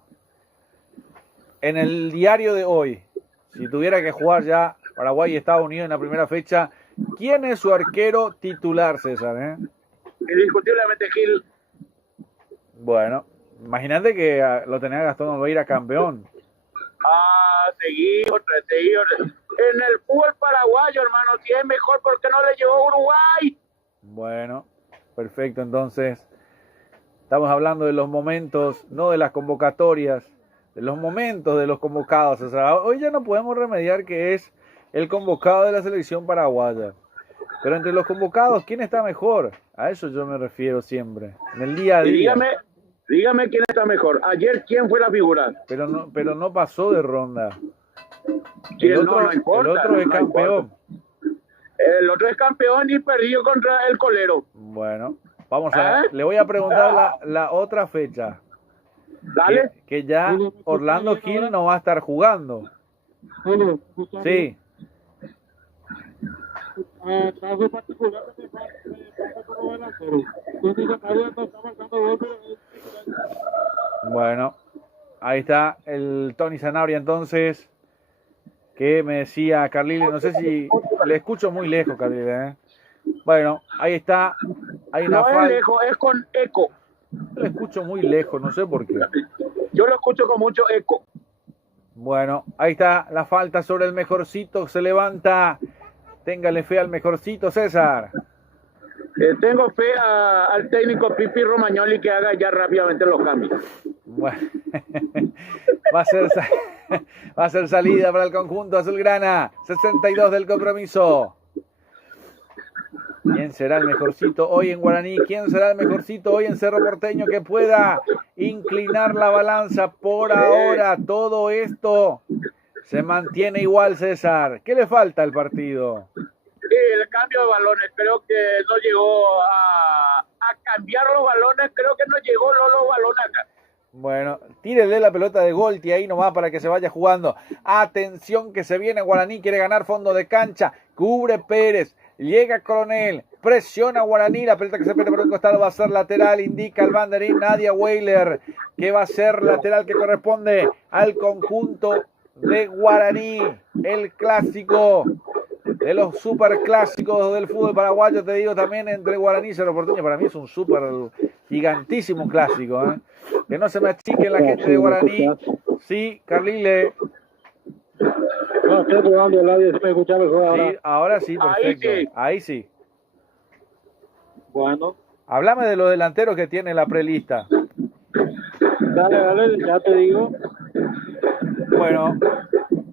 en el diario de hoy, si tuviera que jugar ya Paraguay y Estados Unidos en la primera fecha, ¿quién es su arquero titular, César? Indiscutiblemente Gil. Bueno, imagínate que lo tenía Gastón Olveira campeón. Seguir. En el fútbol paraguayo, hermano, si es mejor, ¿por qué no le llevó a Uruguay? Bueno, perfecto, entonces estamos hablando de los momentos, no de las convocatorias, de los momentos de los convocados. O sea, hoy ya no podemos remediar que es el convocado de la selección paraguaya. Pero entre los convocados, ¿quién está mejor? A eso yo me refiero siempre, en el día a día. Dígame quién está mejor. Ayer, ¿quién fue la figura? Pero no pasó de ronda. El otro es campeón. El otro es campeón y perdió contra el Colero. Bueno, vamos a ver. Le voy a preguntar la otra fecha. Dale. Que ya Orlando Gil no va a estar jugando. Sí. Caso particular que pasa como delantero. Entonces acá no está marcando gol, pero bueno, ahí está el Tony Sanabria entonces, que me decía Carlile, no sé si le escucho muy lejos, Carlile. Bueno, ahí está. Hay una no es lejos, es con eco. Le escucho muy lejos, no sé por qué. Yo lo escucho con mucho eco. Bueno, ahí está la falta sobre el Mejorcito, se levanta. Téngale fe al Mejorcito, César. Tengo fe al técnico Pipi Romagnoli que haga ya rápidamente los cambios. Bueno, va a ser salida para el conjunto azulgrana. 62 del compromiso. ¿Quién será el Mejorcito hoy en Guaraní? ¿Quién será el Mejorcito hoy en Cerro Porteño que pueda inclinar la balanza? Por ahora todo esto se mantiene igual, César. ¿Qué le falta al partido? El cambio de balones, creo que no llegó a cambiar los balones, creo que no llegó los balones acá. Bueno, tírele la pelota de Golti ahí nomás para que se vaya jugando. Atención que se viene Guaraní, quiere ganar fondo de cancha, cubre Pérez, llega Coronel, presiona Guaraní, la pelota que se mete por un costado va a ser lateral, indica el banderín Nadia Weiler, que va a ser lateral que corresponde al conjunto de Guaraní, el clásico de los superclásicos del fútbol paraguayo, te digo también entre Guaraní y Cerro Porteño. Para mí es un súper gigantísimo clásico, que no se me achique la gente de Guaraní. Sí, Carlile. no, estoy jugando el audio, se me escucha mejor ahora. Sí, ahora sí, perfecto. Ahí sí. Bueno. Háblame de los delanteros que tiene la prelista. Dale, ya te digo. Bueno,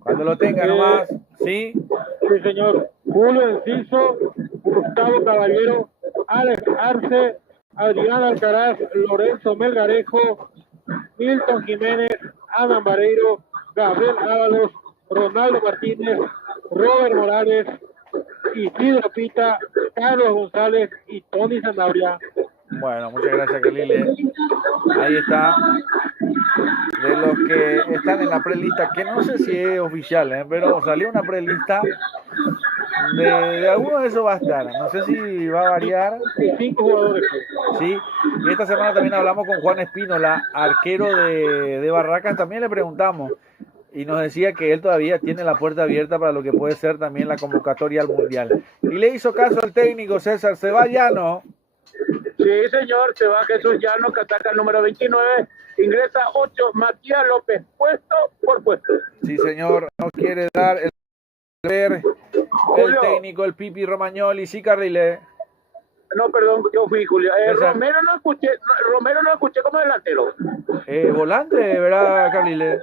cuando lo tenga nomás, ¿sí? Sí, señor. Julio Enciso, Gustavo Caballero, Alex Arce, Adrián Alcaraz, Lorenzo Melgarejo, Milton Jiménez, Adam Vareiro, Gabriel Ábalos, Ronaldo Martínez, Robert Morales, Isidro Pita, Carlos González y Tony Sanabria. Bueno, muchas gracias, Carlile. Ahí está. De los que están en la prelista, que no sé si es oficial, pero salió una prelista de alguno de esos va a estar. No sé si va a variar. 5 jugadores. Sí. Y esta semana también hablamos con Juan Espínola, arquero de Barracas. También le preguntamos y nos decía que él todavía tiene la puerta abierta para lo que puede ser también la convocatoria al Mundial. Y le hizo caso al técnico César, se va Llano. Sí, señor, se va Jesús Llano, casaca número 29, ingresa 8, Matías López, puesto por puesto. Sí, señor, nos quiere dar el Julio. técnico, el Pipi Romagnoli, sí, Carrile. No, perdón, yo fui Julio. César. Romero no escuché como delantero. Volante, ¿verdad, Carrile?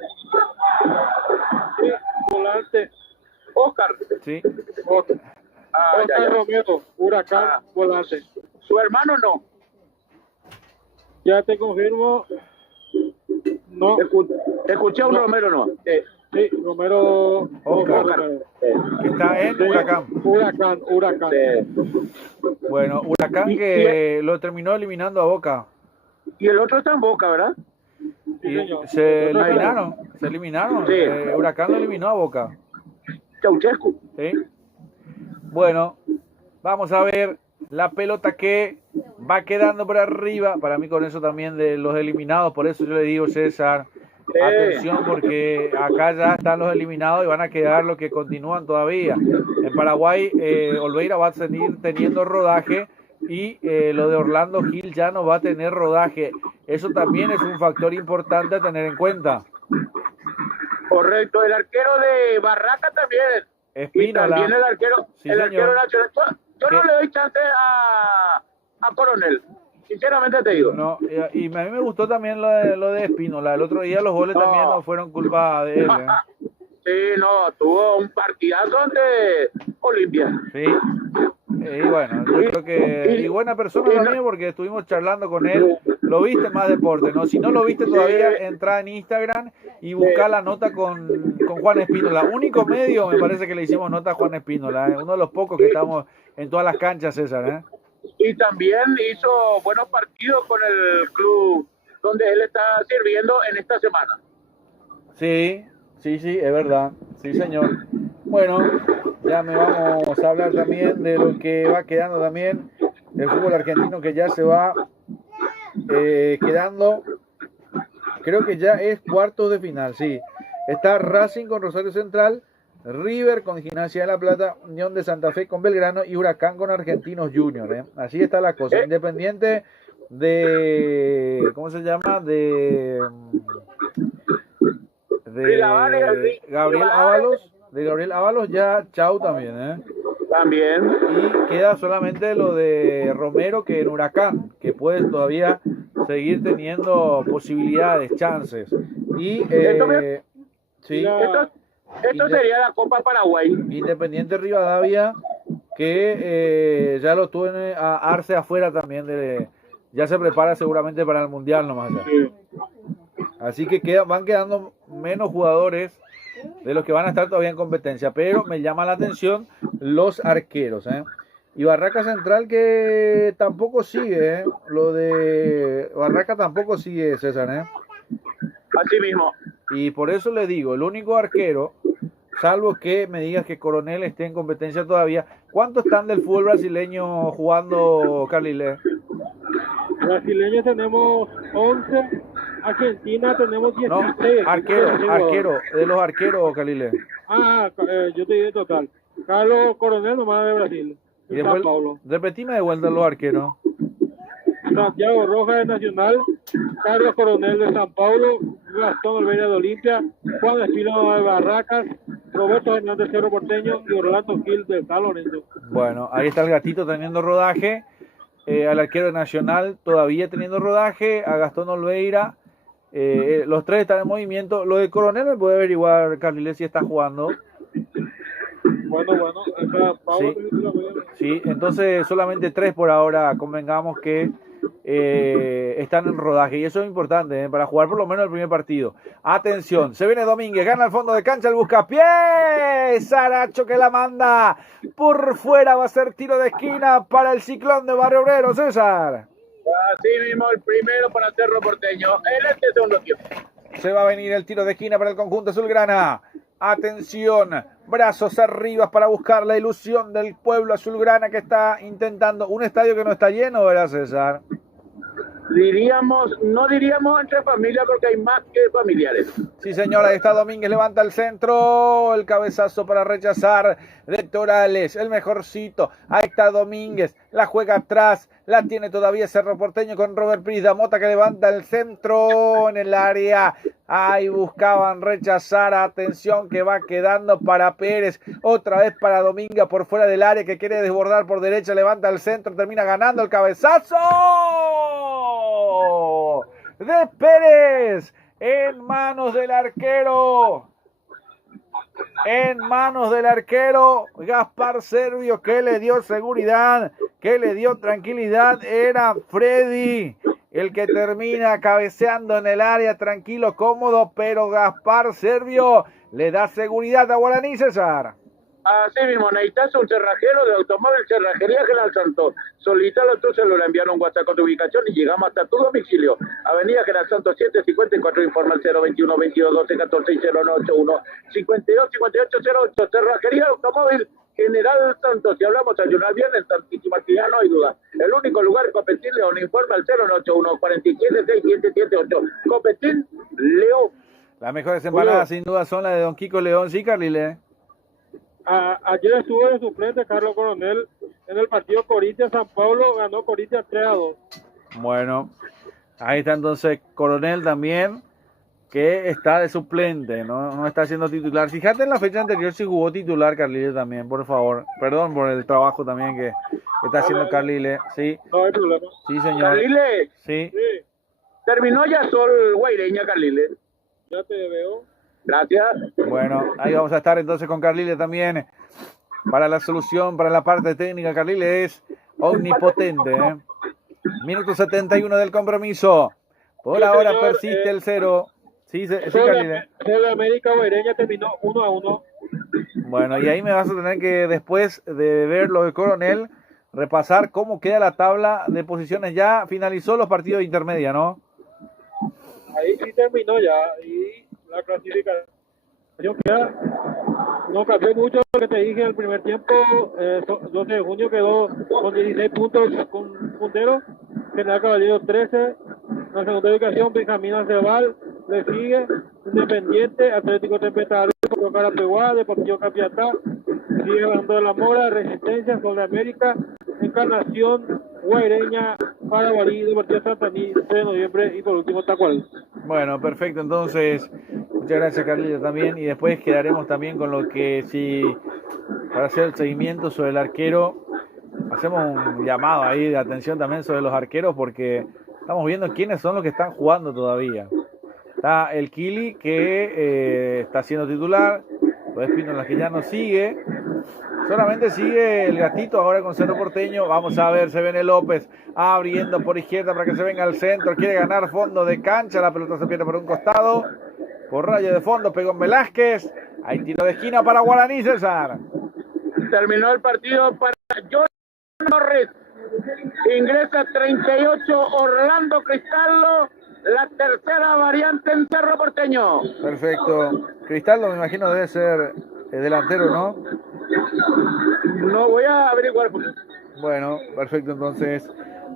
Sí, volante. Oscar. Sí. Oscar Ya. Romero, Huracán, Ah. volante. Su hermano no. Ya te confirmo. No. Escuché a un No. Romero no. Sí, Romero. Oscar. Romero. Está en Sí, Huracán. Huracán. Bueno, Huracán que lo terminó eliminando a Boca. Y el otro está en Boca, ¿verdad? Sí, Y señor. se Nosotros eliminaron. Sí. Huracán lo eliminó a Boca. Ceausescu. ¿Sí? Bueno, vamos a ver la pelota que va quedando por arriba. Para mí con eso también de los eliminados. Por eso yo le digo, César, atención porque acá ya están los eliminados y van a quedar los que continúan todavía. En Paraguay, Olveira va a seguir teniendo rodaje y lo de Orlando Gil ya no va a tener rodaje. Eso también es un factor importante a tener en cuenta. Correcto, el arquero de Barraca también. Espínola. Y también el arquero, Sí, el arquero señor. nacional. Yo no ¿Qué? le doy chance a Coronel. Sinceramente te digo. No, y a mí me gustó también lo de Espínola. El otro día los goles también no fueron culpa de él. Sí, no, tuvo un partidazo ante Olimpia. Sí. Y bueno, yo creo que... Y buena persona también porque estuvimos charlando con él. Lo viste en Más Deporte, ¿no? Si no lo viste todavía, entra en Instagram y busca la nota con Juan Espínola. Único medio, me parece que le hicimos nota a Juan Espínola. Uno de los pocos que estamos en todas las canchas, César. Y también hizo buenos partidos con el club donde él está sirviendo en esta semana. Sí, es verdad. Sí, señor. Bueno, ya me vamos a hablar también de lo que va quedando también. El fútbol argentino que ya se va quedando. Creo que ya es cuartos de final, sí. Está Racing con Rosario Central, River con Gimnasia de La Plata, Unión de Santa Fe con Belgrano y Huracán con Argentinos Juniors. Así está la cosa. Independiente de... ¿Cómo se llama? De Gabriel Ábalos. De Gabriel Ábalos ya chau también. También. Y queda solamente lo de Romero que en Huracán, que puede todavía seguir teniendo posibilidades, chances. Y sí, Esto sería la Copa Paraguay. Independiente Rivadavia, que ya lo tuve a Arce afuera también, ya se prepara seguramente para el Mundial nomás. Así que van quedando menos jugadores de los que van a estar todavía en competencia, pero me llama la atención los arqueros. Y Barraca Central que tampoco sigue, lo de Barraca tampoco sigue, César. Así mismo. Y por eso le digo, el único arquero, salvo que me digas que Coronel esté en competencia todavía, ¿cuántos están del fútbol brasileño jugando, Carlile? Brasileños tenemos 11, Argentina tenemos 16. No, arquero, de los arqueros, Carlile. Yo te digo total. Carlos Coronel nomás de Brasil. Y después, San Paulo. repetime de vuelta los arqueros. Santiago Rojas de Nacional, Carlos Coronel de San Paulo, Gastón Olveira de Olimpia, Juan Espino de Barracas, Roberto Hernández Cerro Porteño y Orlando Gil de San Lorenzo. Bueno, ahí está el gatito teniendo rodaje, al arquero de Nacional todavía teniendo rodaje, a Gastón Olveira, los tres están en movimiento. Lo de Coronel me puede averiguar, Carliles, si está jugando. Bueno, acá Pablo. Sí, entonces solamente 3 por ahora, convengamos que están en rodaje y eso es importante para jugar por lo menos el primer partido. Atención, se viene Domínguez, gana al fondo de cancha el buscapié, Saracho que la manda por fuera, va a ser tiro de esquina para el Ciclón de Barrio Obrero, César. Así mismo el primero para Cerro Porteño en este segundo tiempo. Se va a venir el tiro de esquina para el conjunto azulgrana. Atención, brazos arriba para buscar la ilusión del pueblo azulgrana que está intentando un estadio que no está lleno, ¿verdad, César? no diríamos entre familia porque hay más que familiares. Sí, señora, ahí está Domínguez, levanta el centro, el cabezazo para rechazar de Torales, el mejorcito, ahí está Domínguez, la juega atrás, la tiene todavía Cerro Porteño con Robert Prida, Mota que levanta el centro en el área, ahí buscaban rechazar, atención que va quedando para Pérez, otra vez para Domínguez por fuera del área que quiere desbordar por derecha, levanta el centro, termina ganando el cabezazo de Pérez en manos del arquero. En manos del arquero Gaspar Servio, que le dio seguridad, que le dio tranquilidad. Era Freddy el que termina cabeceando en el área, tranquilo, cómodo, pero Gaspar Servio le da seguridad a Guaraní, César. Así mismo, necesitas un cerrajero de automóvil, cerrajería General Santos. Solicítalo tú, se lo enviaron un WhatsApp con tu ubicación y llegamos hasta tu domicilio. Avenida General Santos 754, informa al 021 22 12 14 y 0981 52 58 08. Cerrajería de automóvil General Santos. Si hablamos a Junal bien, en Santísima Actividad no hay duda. El único lugar Copetín León, informa al 081 47 6778. Copetín León. Las mejores empanadas sin duda son las de Don Kiko León, sí, Carlile. Ayer estuvo de suplente Carlos Coronel en el partido Corinthians-San Pablo, ganó Corinthians 3-2. Bueno, ahí está entonces Coronel también, que está de suplente, no está siendo titular. Fíjate en la fecha anterior si jugó titular Carlile también, por favor. Perdón por el trabajo también que está haciendo Carlile. Sí. No hay problema. Sí, señor. Carlile. Sí. Terminó ya Sol Guaireña, Carlile. Ya te veo. Gracias. Bueno, ahí vamos a estar entonces con Carlile también para la solución, para la parte técnica. Carlile es omnipotente, ¿eh? Minuto 71 del compromiso. Por Sí, ahora señor, persiste el 0. Sí, Carlile. El América Guaireña terminó 1-1. Bueno, y ahí me vas a tener que, después de ver lo de Coronel, repasar cómo queda la tabla de posiciones. Ya finalizó los partidos de intermedia, ¿no? Ahí sí terminó ya. Y la clasificación queda, no cambió mucho lo que te dije en el primer tiempo. 12 de junio quedó con 16 puntos con puntero, General Caballero 13, la segunda ubicación Benjamín Aceval, le sigue Independiente, Atlético Tempestad, Deportivo Carapeguá, Deportivo Capiatá, sigue Bando de la Mora, Resistencia, Sol de América, Encarnación, Guaireña, Paraguarí, Deportivo Santaní, 3 de noviembre y por último Tacual. Bueno, perfecto, entonces muchas gracias Carlillo también, y después quedaremos también con lo que si para hacer el seguimiento sobre el arquero, hacemos un llamado ahí de atención también sobre los arqueros porque estamos viendo quiénes son los que están jugando todavía. Está el Kili que está siendo titular, los Espínolas que ya no sigue, solamente sigue el Gatito ahora con Cerro Porteño. Vamos a ver, se viene López abriendo por izquierda para que se venga al centro, quiere ganar fondo de cancha, la pelota se pierde por un costado, por raya de fondo pegó en Velázquez, hay tiro de esquina para Guaraní, César. Terminó el partido para John Norris, ingresa 38 Orlando Cristaldo, la tercera variante en Cerro Porteño. Perfecto, Cristaldo me imagino debe ser el delantero, ¿no? No voy a averiguar. Bueno, perfecto, entonces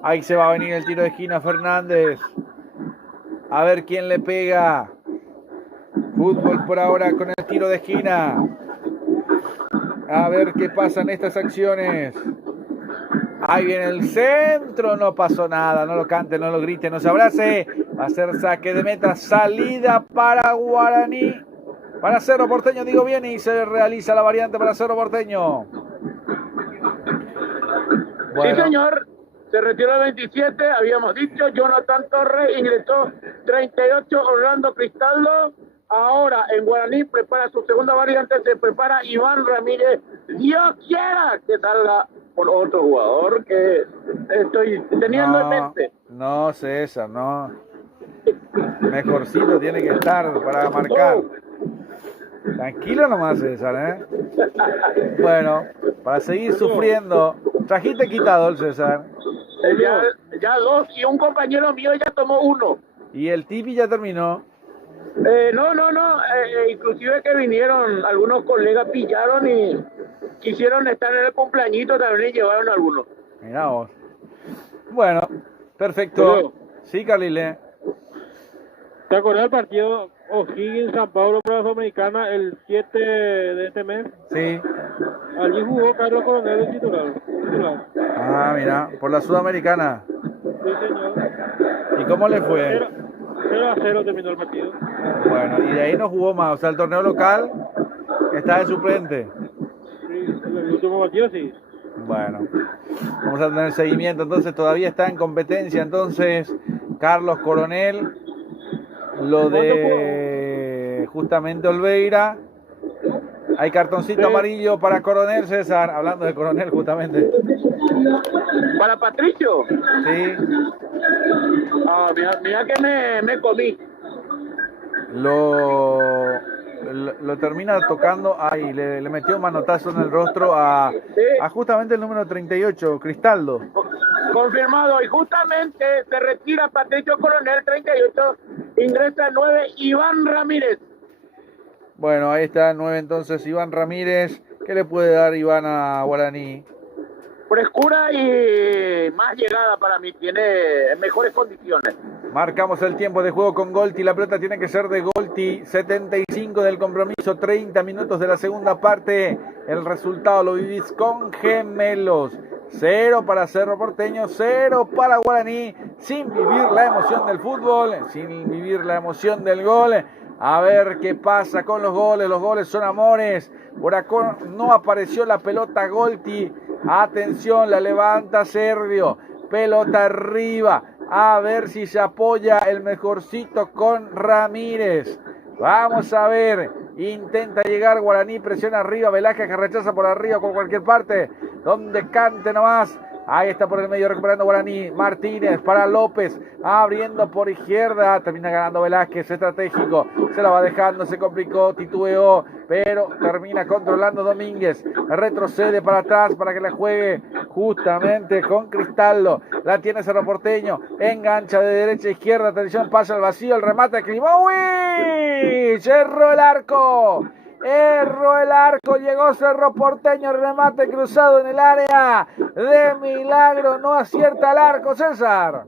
ahí se va a venir el tiro de esquina Fernández. A ver quién le pega. Fútbol por ahora con el tiro de esquina. A ver qué pasa en estas acciones. Ahí viene el centro, no pasó nada, no lo cante, no lo grite, no se abrace. Va a ser saque de meta, salida para Guaraní. Para Cerro Porteño, digo bien, y se realiza la variante para Cerro Porteño. Bueno. Sí, señor. Se retiró el 27, habíamos dicho. Jonathan Torres ingresó 38, Orlando Cristaldo. Ahora en Guaraní prepara su segunda variante, se prepara Iván Ramírez. Dios quiera que salga por otro jugador que estoy teniendo en mente. No, César, no. Mejorcito tiene que estar para marcar. Tranquilo nomás, César, ¿eh? Bueno, para seguir sufriendo. Trajiste quitado el César. Ya dos, y un compañero mío ya tomó uno. ¿Y el Tipi ya terminó? No. Inclusive que vinieron algunos colegas, pillaron y quisieron estar en el cumpleañito también y llevaron algunos. Mirá vos. Bueno, perfecto. Sí, Carlile. ¿Te acuerdas del partido O'Higgins-San Pablo para la Sudamericana el 7 de este mes? Sí. Allí jugó Carlos Coronel de titular. Ah, mira, por la Sudamericana. Sí, señor. ¿Y cómo le fue? 0-0 terminó el partido. Bueno, y de ahí no jugó más. O sea, el torneo local está de suplente. Sí, el último partido sí. Bueno, vamos a tener seguimiento. Entonces todavía está en competencia. Entonces, Carlos Coronel. Lo de justamente Olveira. Hay cartoncito amarillo para Coronel, César. Hablando de Coronel, justamente. ¿Para Patricio? Sí. Ah, mira que me comí. Lo termina tocando. Ay, le metió un manotazo en el rostro a justamente el número 38, Cristaldo. Confirmado, y justamente se retira Patricio Coronel, 38, ingresa 9, Iván Ramírez. Bueno, ahí está el 9 entonces, Iván Ramírez. ¿Qué le puede dar Iván a Guaraní? Frescura y más llegada para mí, tiene mejores condiciones. Marcamos el tiempo de juego con Golti, la pelota tiene que ser de Golti, 75 del compromiso, 30 minutos de la segunda parte, el resultado lo vivís con Gemelos, 0 para Cerro Porteño, 0 para Guaraní, sin vivir la emoción del fútbol, sin vivir la emoción del gol. A ver qué pasa con los goles son amores. Por acá no apareció la pelota Golti. Atención, la levanta Servio. Pelota arriba. A ver si se apoya el mejorcito con Ramírez. Vamos a ver. Intenta llegar Guaraní, presiona arriba. Velázquez que rechaza por arriba con cualquier parte. Donde cante nomás. Ahí está por el medio recuperando Guaraní. Martínez para López. Abriendo por izquierda. Termina ganando Velázquez. Estratégico. Se la va dejando. Se complicó. Titubeó. Pero termina controlando Domínguez. Retrocede para atrás para que la juegue justamente con Cristaldo. La tiene Cerro Porteño. Engancha de derecha a izquierda. Atención. Pasa al vacío. El remate. Climoui. Cerró el arco. Erró el arco, llegó Cerro Porteño, remate cruzado en el área, de milagro no acierta el arco, César.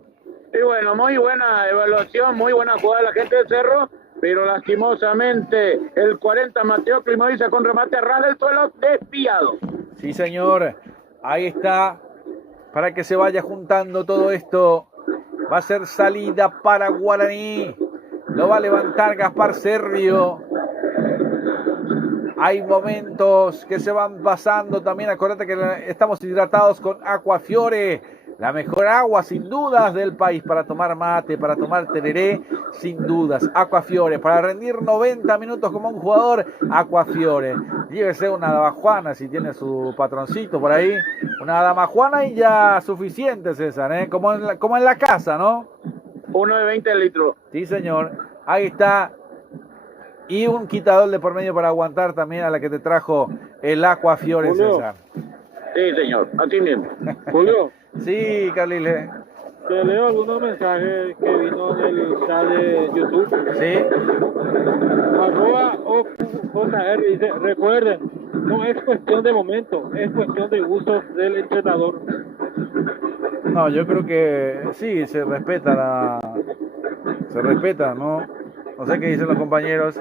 Y bueno, muy buena evaluación, muy buena jugada de la gente de Cerro, pero lastimosamente el 40 Mateo Climoviza con remate a ras del suelo desviado. Sí, señor, ahí está, para que se vaya juntando todo esto, va a ser salida para Guaraní, lo va a levantar Gaspar Servio. Hay momentos que se van pasando también. Acuérdate que estamos hidratados con Aquafiore, la mejor agua sin dudas del país para tomar mate, para tomar tereré, sin dudas. Aquafiore, para rendir 90 minutos como un jugador, Aquafiore. Llévese una damajuana si tiene su patroncito por ahí. Una damajuana y ya suficiente, César, ¿eh? Como en la casa, ¿no? Uno de 20 litros. Sí, señor. Ahí está. Y un quitador de por medio para aguantar también a la que te trajo el Aquafiore, César. Sí, señor, así mismo. Julio. Sí, Carlile. Te leo algunos mensajes que vino del chat de YouTube. Sí. @OQJR dice, recuerden, no es cuestión de momento, es cuestión de gustos del entrenador. No, yo creo que sí, se respeta, ¿no? No sé qué dicen los compañeros,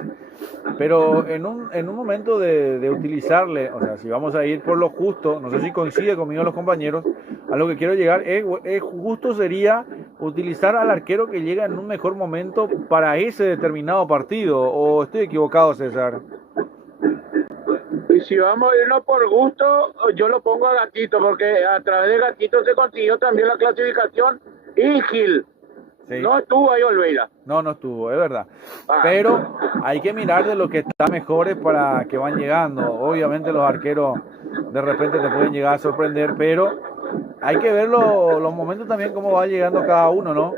pero en un momento de utilizarle, o sea, si vamos a ir por lo justo, no sé si coincide conmigo los compañeros, a lo que quiero llegar, es justo sería utilizar al arquero que llega en un mejor momento para ese determinado partido, o estoy equivocado, César. Y si vamos a irnos por gusto, yo lo pongo a Gatito, porque a través de Gatito se consiguió también la clasificación y Gil. Sí. No estuvo ahí Olveira. No estuvo, es verdad. Pero hay que mirar de lo que está mejores para que van llegando. Obviamente los arqueros de repente te pueden llegar a sorprender, pero hay que ver los momentos también cómo va llegando cada uno, ¿no?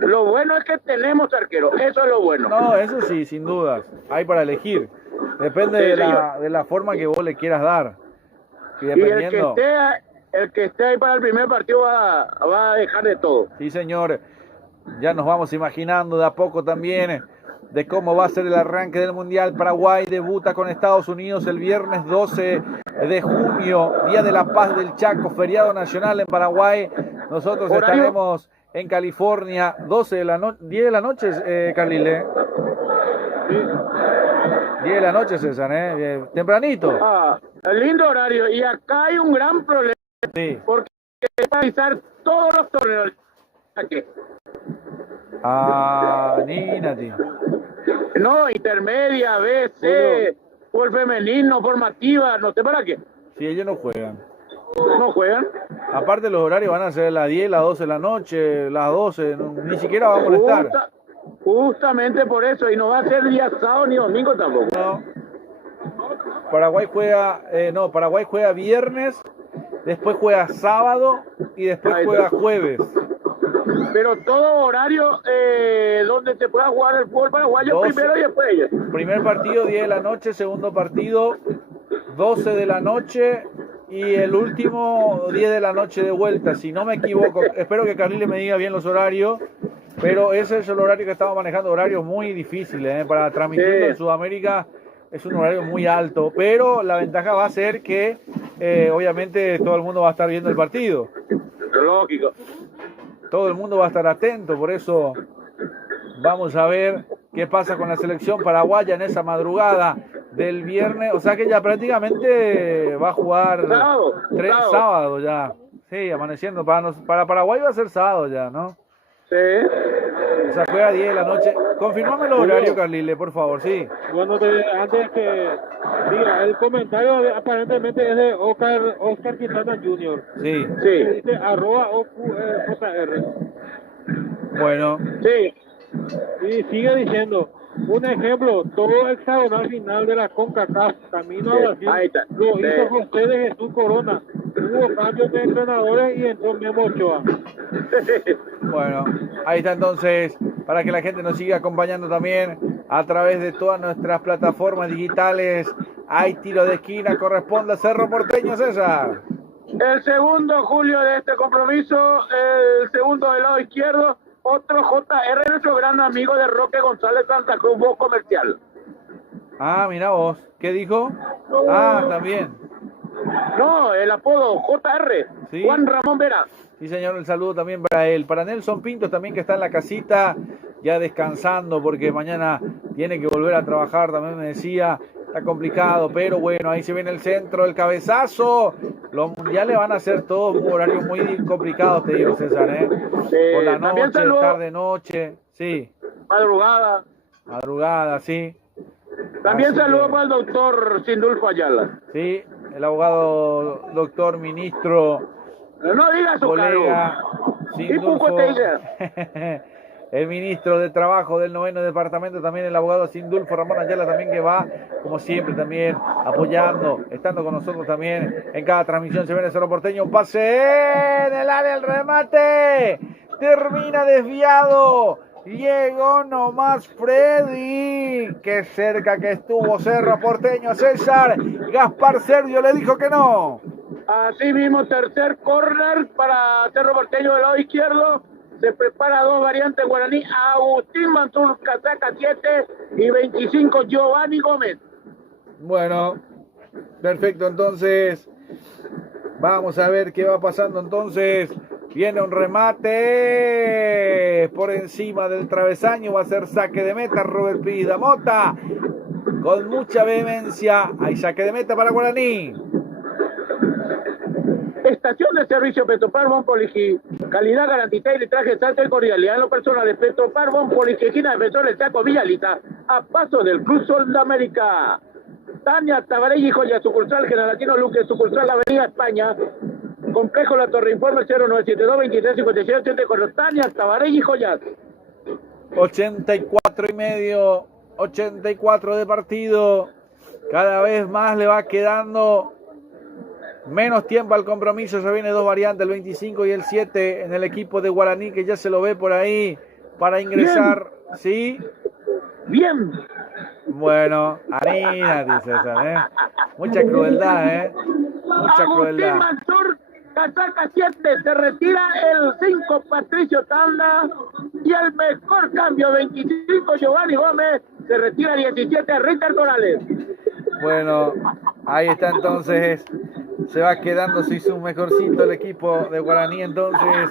Lo bueno es que tenemos arqueros, eso es lo bueno. No, eso sí, sin dudas. Hay para elegir. Depende de la forma que vos le quieras dar. Y dependiendo... el que esté ahí para el primer partido va a dejar de todo. Sí, señor. Ya nos vamos imaginando de a poco también de cómo va a ser el arranque del Mundial. Paraguay debuta con Estados Unidos el viernes 12 de junio, Día de la Paz del Chaco, feriado nacional en Paraguay. Nosotros estaremos en California, 10 de la noche, Carlile. 10 de la noche, César, tempranito. Lindo horario. Y acá hay un gran problema. Sí. Porque hay que realizar todos los torneos. Aquí. Nínati. No, intermedia, B, C, por femenino, formativa, no sé para qué. Sí, ellos no juegan. No juegan. Aparte los horarios van a ser las 10, las 12 de la noche, las 12, ni siquiera va a molestar. Justamente por eso, y no va a ser día sábado ni domingo tampoco. No. Paraguay juega viernes, después juega sábado y después juega jueves. Pero todo horario donde se pueda jugar el fútbol paraguayo 12. Primero y después ellos. Primer partido 10 de la noche, segundo partido 12 de la noche y el último 10 de la noche de vuelta, si no me equivoco. Espero que Carlile me diga bien los horarios, pero ese es el horario que estamos manejando, horarios muy difíciles para transmitirlo en Sudamérica. Es un horario muy alto, pero la ventaja va a ser que obviamente todo el mundo va a estar viendo el partido. Lógico. Todo el mundo va a estar atento, por eso vamos a ver qué pasa con la selección paraguaya en esa madrugada del viernes. O sea que ya prácticamente va a jugar sábado ya. Sí, amaneciendo. Para Paraguay va a ser sábado ya, ¿no? Sí. O sea, juega a 10 de la noche. Confirmame los horarios, Carlile, por favor, sí. Bueno, antes que diga, el comentario aparentemente es de Oscar Quintana Jr. Sí. Dice @OQJR. Bueno. Sí. Y sigue diciendo, un ejemplo, todo hexagonal final de la CONCACAF, camino a Brasil, lo hizo José de Jesús Corona. Hubo cambios de entrenadores y entró Memo Ochoa. Bueno, ahí está entonces, para que la gente nos siga acompañando también a través de todas nuestras plataformas digitales. Hay tiro de esquina, corresponde a Cerro Porteño, César. El segundo, Julio, de este compromiso, el segundo del lado izquierdo, otro JR, nuestro gran amigo de Roque González Santa Cruz, voz comercial. Mira vos, ¿qué dijo? También. No, el apodo JR, ¿sí? Juan Ramón Vera. Sí, señor, el saludo también para él. Para Nelson Pintos también, que está en la casita, ya descansando, porque mañana tiene que volver a trabajar, también me decía. Está complicado, pero bueno, ahí se viene el centro, el cabezazo. Los mundiales van a ser todos horarios muy complicados, te digo, César, Sí, por la noche, tarde, noche, sí. Madrugada, sí. También saludo para el doctor Sindulfo Ayala. Sí, el abogado doctor ministro. No digas su colega Sindulfo. El ministro de Trabajo del 9º departamento, también el abogado Sindulfo Ramón Ayala, también que va, como siempre, también apoyando, estando con nosotros también en cada transmisión. Se viene Cerro Porteño, un pase en el área, el remate, termina desviado, llegó nomás Freddy, qué cerca que estuvo Cerro Porteño, César. Gaspar Sergio le dijo que no. Así mismo, tercer córner para Cerro Porteño del lado izquierdo. Se prepara dos variantes guaraní, Agustín Mansur Casaca 7 y 25 Giovanni Gómez. Bueno, perfecto, entonces vamos a ver qué va pasando. Entonces viene un remate por encima del travesaño, va a ser saque de meta. Robert Pida Mota con mucha vehemencia, hay saque de meta para Guaraní. Estación de servicio Petropar Bon Poligi, calidad garantizada y litraje salto y cordialidad en lo personal de Petropar Bon Poligi, esquina de Petro del Chaco, Villalita, a paso del Cruz Sol de América. Tania Tabarelli Joya, sucursal General Latino Luque, sucursal Avenida España, Complejo La Torre, informe 0972 2356 84. Tania Tabarelli Joyas. 84 de partido, cada vez más le va quedando menos tiempo al compromiso. Se viene dos variantes, el 25 y el 7 en el equipo de Guaraní, que ya se lo ve por ahí para ingresar. Bien. ¿Sí? Bien. Bueno, harina, dice César, Mucha crueldad, Mucha crueldad. Agustín Mansur, casaca 7, se retira el 5 Patricio Tanda y el mejor cambio 25 Giovanni Gómez, se retira 17 Ritter Morales. Bueno, ahí está entonces. Se va quedando sin su mejorcito el equipo de Guaraní, entonces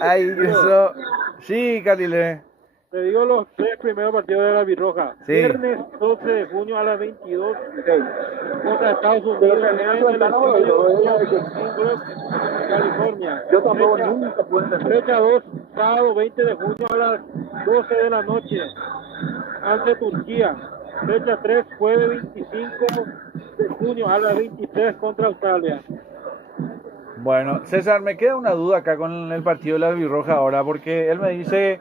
Ahí, eso. Sí, Calile. Te digo los 3 primeros partidos de la Albirroja. Sí. Viernes 12 de junio a las 22 contra Estados Unidos en el estadio California. Yo tampoco nunca pude entender. Fecha 2, sábado 20 de junio a las 12 de la noche ante Turquía. Fecha 3, jueves 25 de junio a las 23 contra Australia. Bueno, César, me queda una duda acá con el partido de la Albirroja ahora, porque él me dice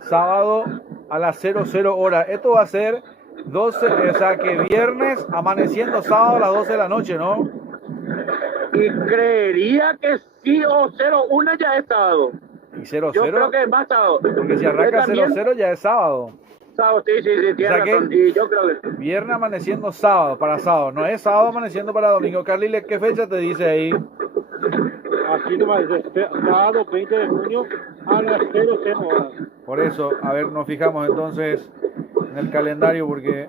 sábado a las 00 horas. Esto va a ser 12, o sea que viernes amaneciendo sábado a las 12 de la noche, ¿no? Y creería que sí o 01 ya es sábado. Y 00. Yo creo que es más sábado. Porque si arranca 00 ya es sábado. Sábado, sí, tiene O sea razón. que Y yo creo que viernes amaneciendo sábado para sábado, no es sábado amaneciendo para domingo. Carlile, ¿qué fecha te dice ahí? Aquí nomás dice sábado 20 de junio a las 00 horas. Por eso, a ver, nos fijamos entonces en el calendario porque,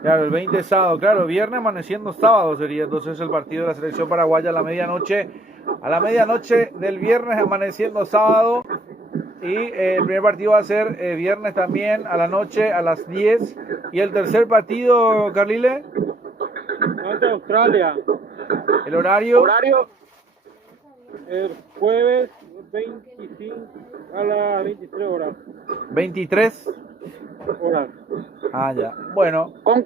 claro, el 20 es sábado, claro, viernes amaneciendo sábado sería entonces el partido de la selección paraguaya a la medianoche del viernes amaneciendo sábado, y el primer partido va a ser viernes también a la noche a las 10, y el tercer partido, Carlile, Ante Australia, el horario, el jueves 25 a las 23 horas. 23 horas. Ah, ya. Bueno. Con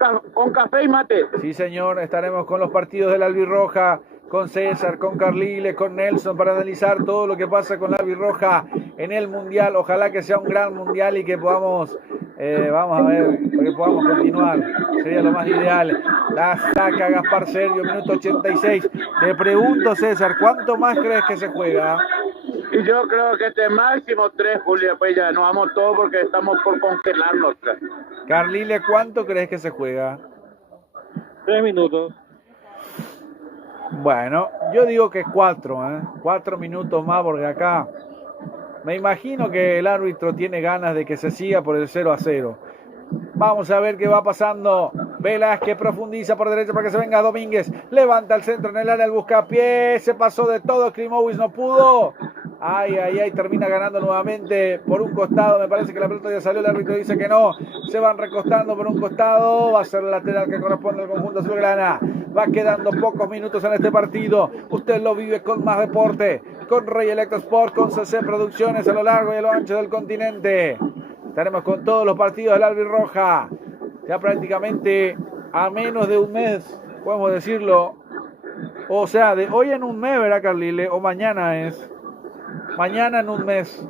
café y mate. Sí, señor. Estaremos con los partidos de la Albirroja, con César, con Carlile, con Nelson, para analizar todo lo que pasa con la Albirroja en el Mundial. Ojalá que sea un gran Mundial y que podamos, vamos a ver, que podamos continuar. Sería lo más ideal. La saca Gaspar Servio, minuto 86. Te pregunto, César, ¿cuánto más crees que se juega? Y yo creo que máximo 3, Julio, pues ya nos vamos todos porque estamos por congelarnos. Carlile, ¿cuánto crees que se juega? 3 minutos. Bueno, yo digo que 4, 4 minutos más, porque acá me imagino que el árbitro tiene ganas de que se siga por el 0-0. Vamos a ver qué va pasando. Velázquez profundiza por derecha para que se venga Domínguez. Levanta el centro en el área, el buscapié. Se pasó de todo. Klimovic no pudo. Ay, termina ganando nuevamente por un costado. Me parece que la pelota ya salió. El árbitro dice que no. Se van recostando por un costado. Va a ser el lateral que corresponde al conjunto azulgrana. Va quedando pocos minutos en este partido. Usted lo vive con Más Deporte, con Rey Electro Sport, con CC Producciones a lo largo y a lo ancho del continente. Estaremos con todos los partidos de la Albirroja. Ya prácticamente a menos de un mes, podemos decirlo. O sea, de hoy en un mes, ¿verdad, Carlile? O mañana es. Mañana en un mes.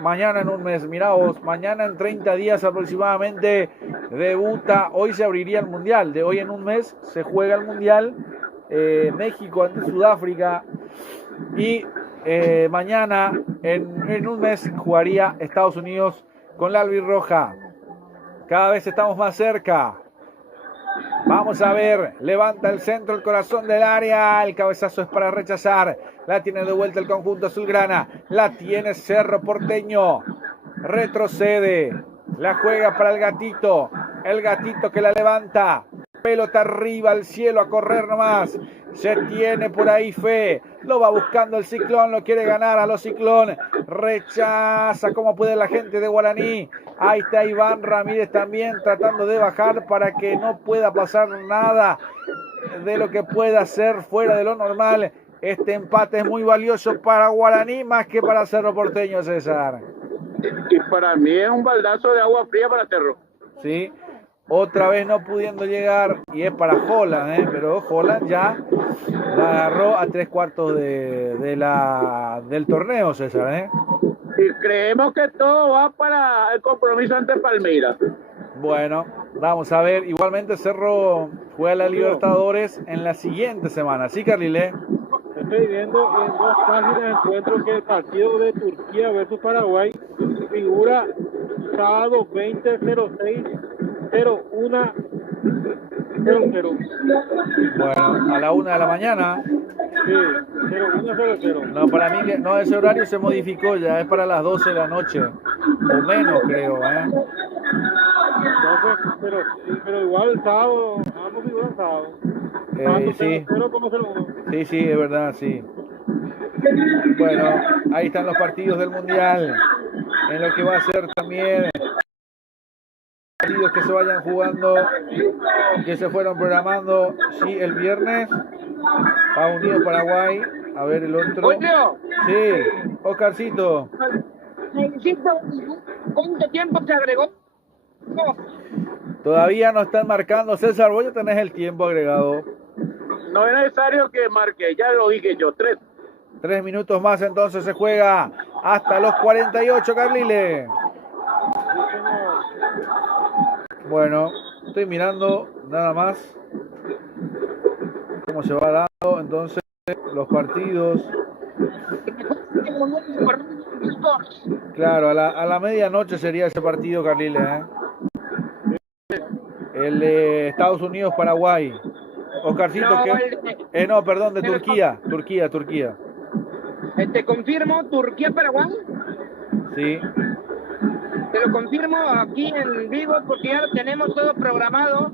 Mañana en un mes. Mirá vos, mañana en 30 días aproximadamente debuta. Hoy se abriría el Mundial. De hoy en un mes se juega el Mundial. México ante Sudáfrica. Y mañana en un mes jugaría Estados Unidos con la Albirroja. Cada vez estamos más cerca. Vamos a ver, levanta el centro, el corazón del área, el cabezazo es para rechazar, la tiene de vuelta el conjunto azulgrana, la tiene Cerro Porteño, retrocede, la juega para el gatito que la levanta, pelota arriba al cielo, a correr nomás, se tiene por ahí fe, lo va buscando el Ciclón, lo quiere ganar a los Ciclón, rechaza como puede la gente de Guaraní. Ahí está Iván Ramírez también tratando de bajar para que no pueda pasar nada de lo que pueda ser fuera de lo normal. Este empate es muy valioso para Guaraní más que para Cerro Porteño, César. Y para mí es un baldazo de agua fría para Cerro. Sí, otra vez no pudiendo llegar, y es para Holland, pero Holland ya la agarró a 3/4 del torneo, César, Y creemos que todo va para el compromiso ante Palmeiras. Bueno, vamos a ver. Igualmente Cerro juega la Libertadores en la siguiente semana. ¿Sí, Carlile? Estoy viendo en 2 páginas de encuentro que el partido de Turquía versus Paraguay figura sábado 20:06:01:00. Bueno, a la 1 de la mañana. Sí, 01:00. No, para mí que no, ese horario se modificó, ya es para las 12 de la noche. O menos, creo, Entonces, pero igual el sábado, ambos figuran sábado. Sí. 0 como 01. Sí, sí, es verdad, sí. Bueno, ahí están los partidos del Mundial. En lo que va a ser también partidos que se vayan jugando, que se fueron programando. Sí, el viernes, Estados Unidos, Paraguay. A ver el otro. Sí, Oscarcito. ¿Cuánto tiempo se agregó? Todavía no están marcando. César, vos ya tenés el tiempo agregado. No es necesario que marque, ya lo dije yo, 3. 3 minutos más, entonces se juega hasta los 48, Carlile. Bueno, estoy mirando nada más cómo se va dando entonces los partidos. Claro, a la medianoche sería ese partido, Carlile, ¿eh? El de Estados Unidos, Paraguay. Oscarcito, No, que... no, perdón, de Turquía. Te confirmo, Turquía-Paraguay. Sí. Te lo confirmo aquí en vivo porque ya lo tenemos todo programado.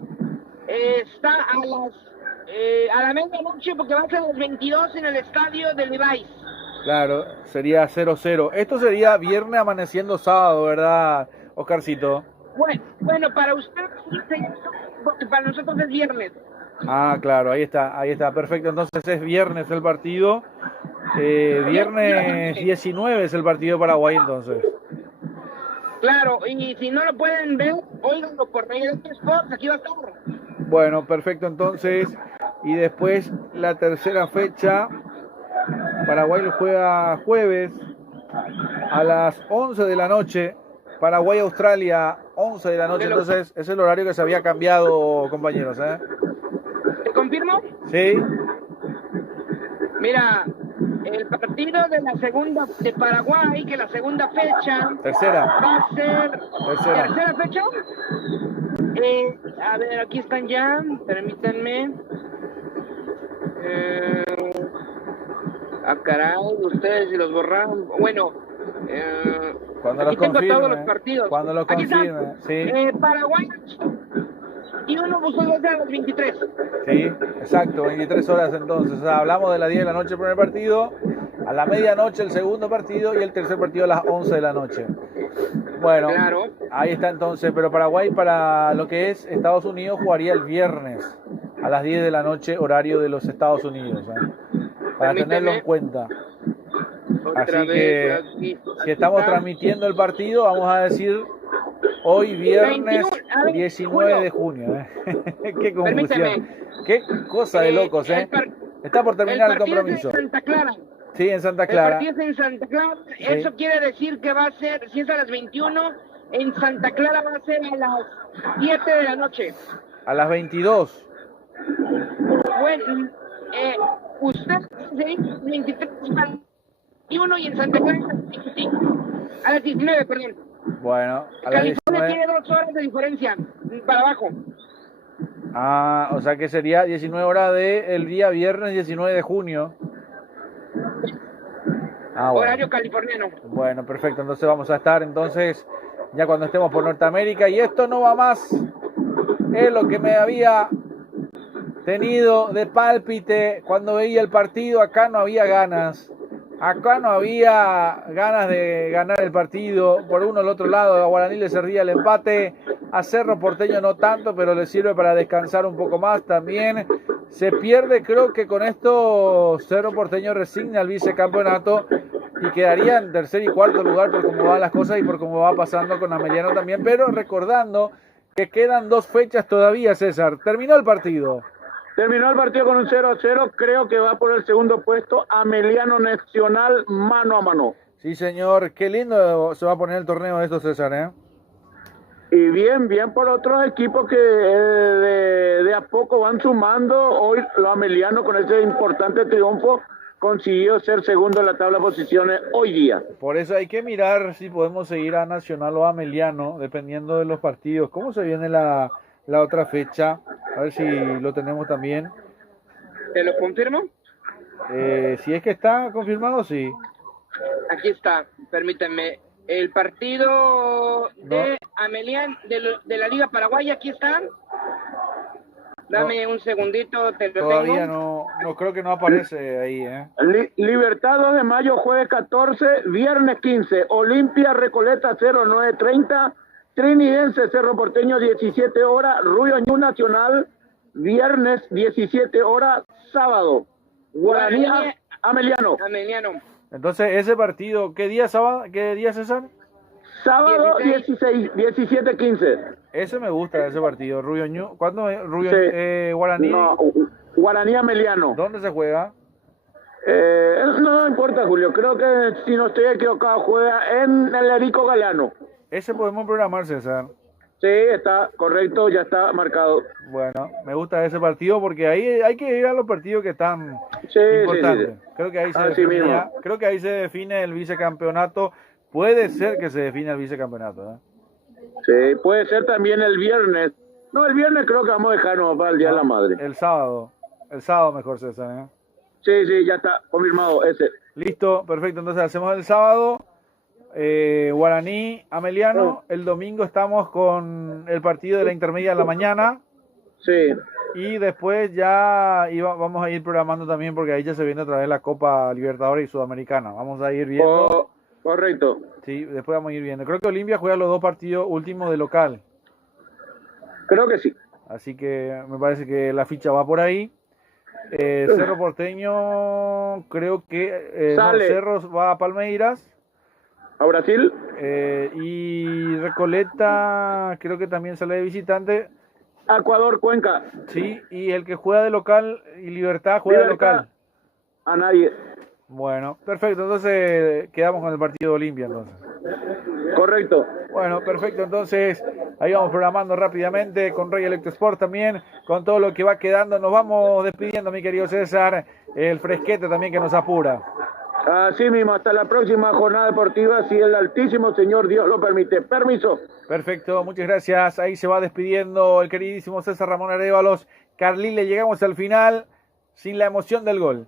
Está a la medianoche porque va a ser a las 22 en el estadio del Levi's. Claro, sería 0-0. Esto sería viernes amaneciendo sábado, ¿verdad, Oscarcito? Bueno, para usted sí, porque para nosotros es viernes. Ah, claro, ahí está, perfecto. Entonces es viernes el partido. Viernes 19 es el partido de Paraguay, entonces. Claro, y si no lo pueden ver, óiganlo por medio de Sports, aquí va a estar. Bueno, perfecto, entonces. Y después la tercera fecha, Paraguay lo juega jueves a las 11 de la noche. Paraguay-Australia, 11 de la noche. Entonces es el horario que se había cambiado, compañeros, ¿eh? ¿Te confirmo? Sí. Mira, el partido de la segunda de Paraguay, que la segunda fecha Tercera. va a ser tercera fecha. A ver, aquí están ya, permítanme. Caray, ustedes si los borraron. Bueno, cuando aquí lo tengo confirme, todos los partidos. Cuando lo Aquí confirme, está, sí. Paraguay y uno buscó a las 23. Sí, exacto, 23 horas entonces. O sea, hablamos de las 10 de la noche el primer partido, a la medianoche el segundo partido y el tercer partido a las 11 de la noche. Bueno, claro. Ahí está entonces, pero Paraguay para lo que es Estados Unidos jugaría el viernes a las 10 de la noche, horario de los Estados Unidos, para tenerlo en cuenta. Así que si estamos transmitiendo el partido, vamos a decir hoy viernes 19 de junio. Qué confusión. Qué cosa de locos, Está por terminar el compromiso. Es en Santa Clara. Sí, en Santa Clara. El partido es en Santa Clara. Sí. Eso quiere decir que va a ser, si es a las 21, en Santa Clara va a ser a las 7 de la noche. A las 22. Bueno, usted se dice 23 21 y en Santa Clara a las 19, perdón. Bueno, a las California 19. tiene 2 horas de diferencia para abajo. Ah, o sea que sería 19 horas del día viernes 19 de junio. Ah, bueno. Horario californiano. Bueno, perfecto. Entonces vamos a estar entonces ya cuando estemos por Norteamérica. Y esto no va más. Es lo que me había tenido de pálpite cuando veía el partido. Acá no había ganas. Acá no había ganas de ganar el partido. Por uno al otro lado, a Guaraní le servía el empate. A Cerro Porteño no tanto, pero le sirve para descansar un poco más también. Se pierde, creo que con esto Cerro Porteño resigna el vicecampeonato y quedaría en tercer y cuarto lugar por cómo van las cosas y por cómo va pasando con Ameliano también. Pero recordando que quedan 2 fechas todavía, César. Terminó el partido. Terminó el partido con un 0-0, creo que va por el segundo puesto, Ameliano Nacional mano a mano. Sí, señor, qué lindo se va a poner el torneo de esto, César, Y bien por otros equipos que de a poco van sumando. Hoy los Ameliano con ese importante triunfo consiguió ser segundo en la tabla de posiciones hoy día. Por eso hay que mirar si podemos seguir a Nacional o a Ameliano, dependiendo de los partidos. ¿Cómo se viene la otra fecha? A ver si lo tenemos también. ¿Te lo confirmo? Si es que está confirmado, sí. Aquí está, permítanme. El partido de Ameliano de la Liga Paraguaya, aquí está. Dame un segundito, te lo Todavía tengo. no creo que no aparece ahí, ¿eh? Libertad 2 de mayo, jueves 14, viernes 15, Olimpia Recoleta 0930, Trinidense Cerro Porteño 17 horas, Ruyo Ñu Nacional, viernes 17 horas, sábado, Guaraní Ameliano. Entonces, ese partido, ¿qué día, sábado? ¿Qué día, César? Sábado 17-15. Ese me gusta, ese partido. Ruyo Ñu. ¿Cuándo es? Sí. Guaraní. No, Guaraní Ameliano. ¿Dónde se juega? No importa, Julio. Creo que, si no estoy equivocado, juega en el Erico Galeano. Ese podemos programar, César. Sí, está correcto, ya está marcado. Bueno, me gusta ese partido porque ahí hay que ir a los partidos que están Sí, importantes. sí. Creo que ahí se Así define, mismo. creo que ahí se define el vicecampeonato. Puede ser que se define el vicecampeonato, ¿eh? Sí, puede ser también el viernes. No, el viernes creo que vamos a dejarnos para el Día de la Madre. El sábado mejor, César, ¿eh? Sí, ya está confirmado ese. Listo, perfecto. Entonces hacemos el sábado Guaraní Ameliano. El domingo estamos con el partido de la intermedia de la mañana. Sí. Y después ya vamos a ir programando también porque ahí ya se viene otra vez la Copa Libertadores y Sudamericana. Vamos a ir viendo. Correcto. Sí, después vamos a ir viendo. Creo que Olimpia juega los dos partidos últimos de local. Creo que sí. Así que me parece que la ficha va por ahí. Cerro Porteño, creo que Sale. Cerro va a Palmeiras. ¿A Brasil? Y Recoleta, creo que también sale de visitante. Ecuador, Cuenca. Sí, y el que juega de local y Libertad juega de local. A nadie. Bueno, perfecto. Entonces quedamos con el partido de Olimpia, entonces. Correcto. Bueno, perfecto. Entonces ahí vamos programando rápidamente con Rey Electro Sport también, con todo lo que va quedando. Nos vamos despidiendo, mi querido César. El fresquete también que nos apura. Así mismo, hasta la próxima jornada deportiva, si el Altísimo Señor Dios lo permite. Permiso. Perfecto, muchas gracias. Ahí se va despidiendo el queridísimo César Ramón Arévalos. Carlile, llegamos al final sin la emoción del gol.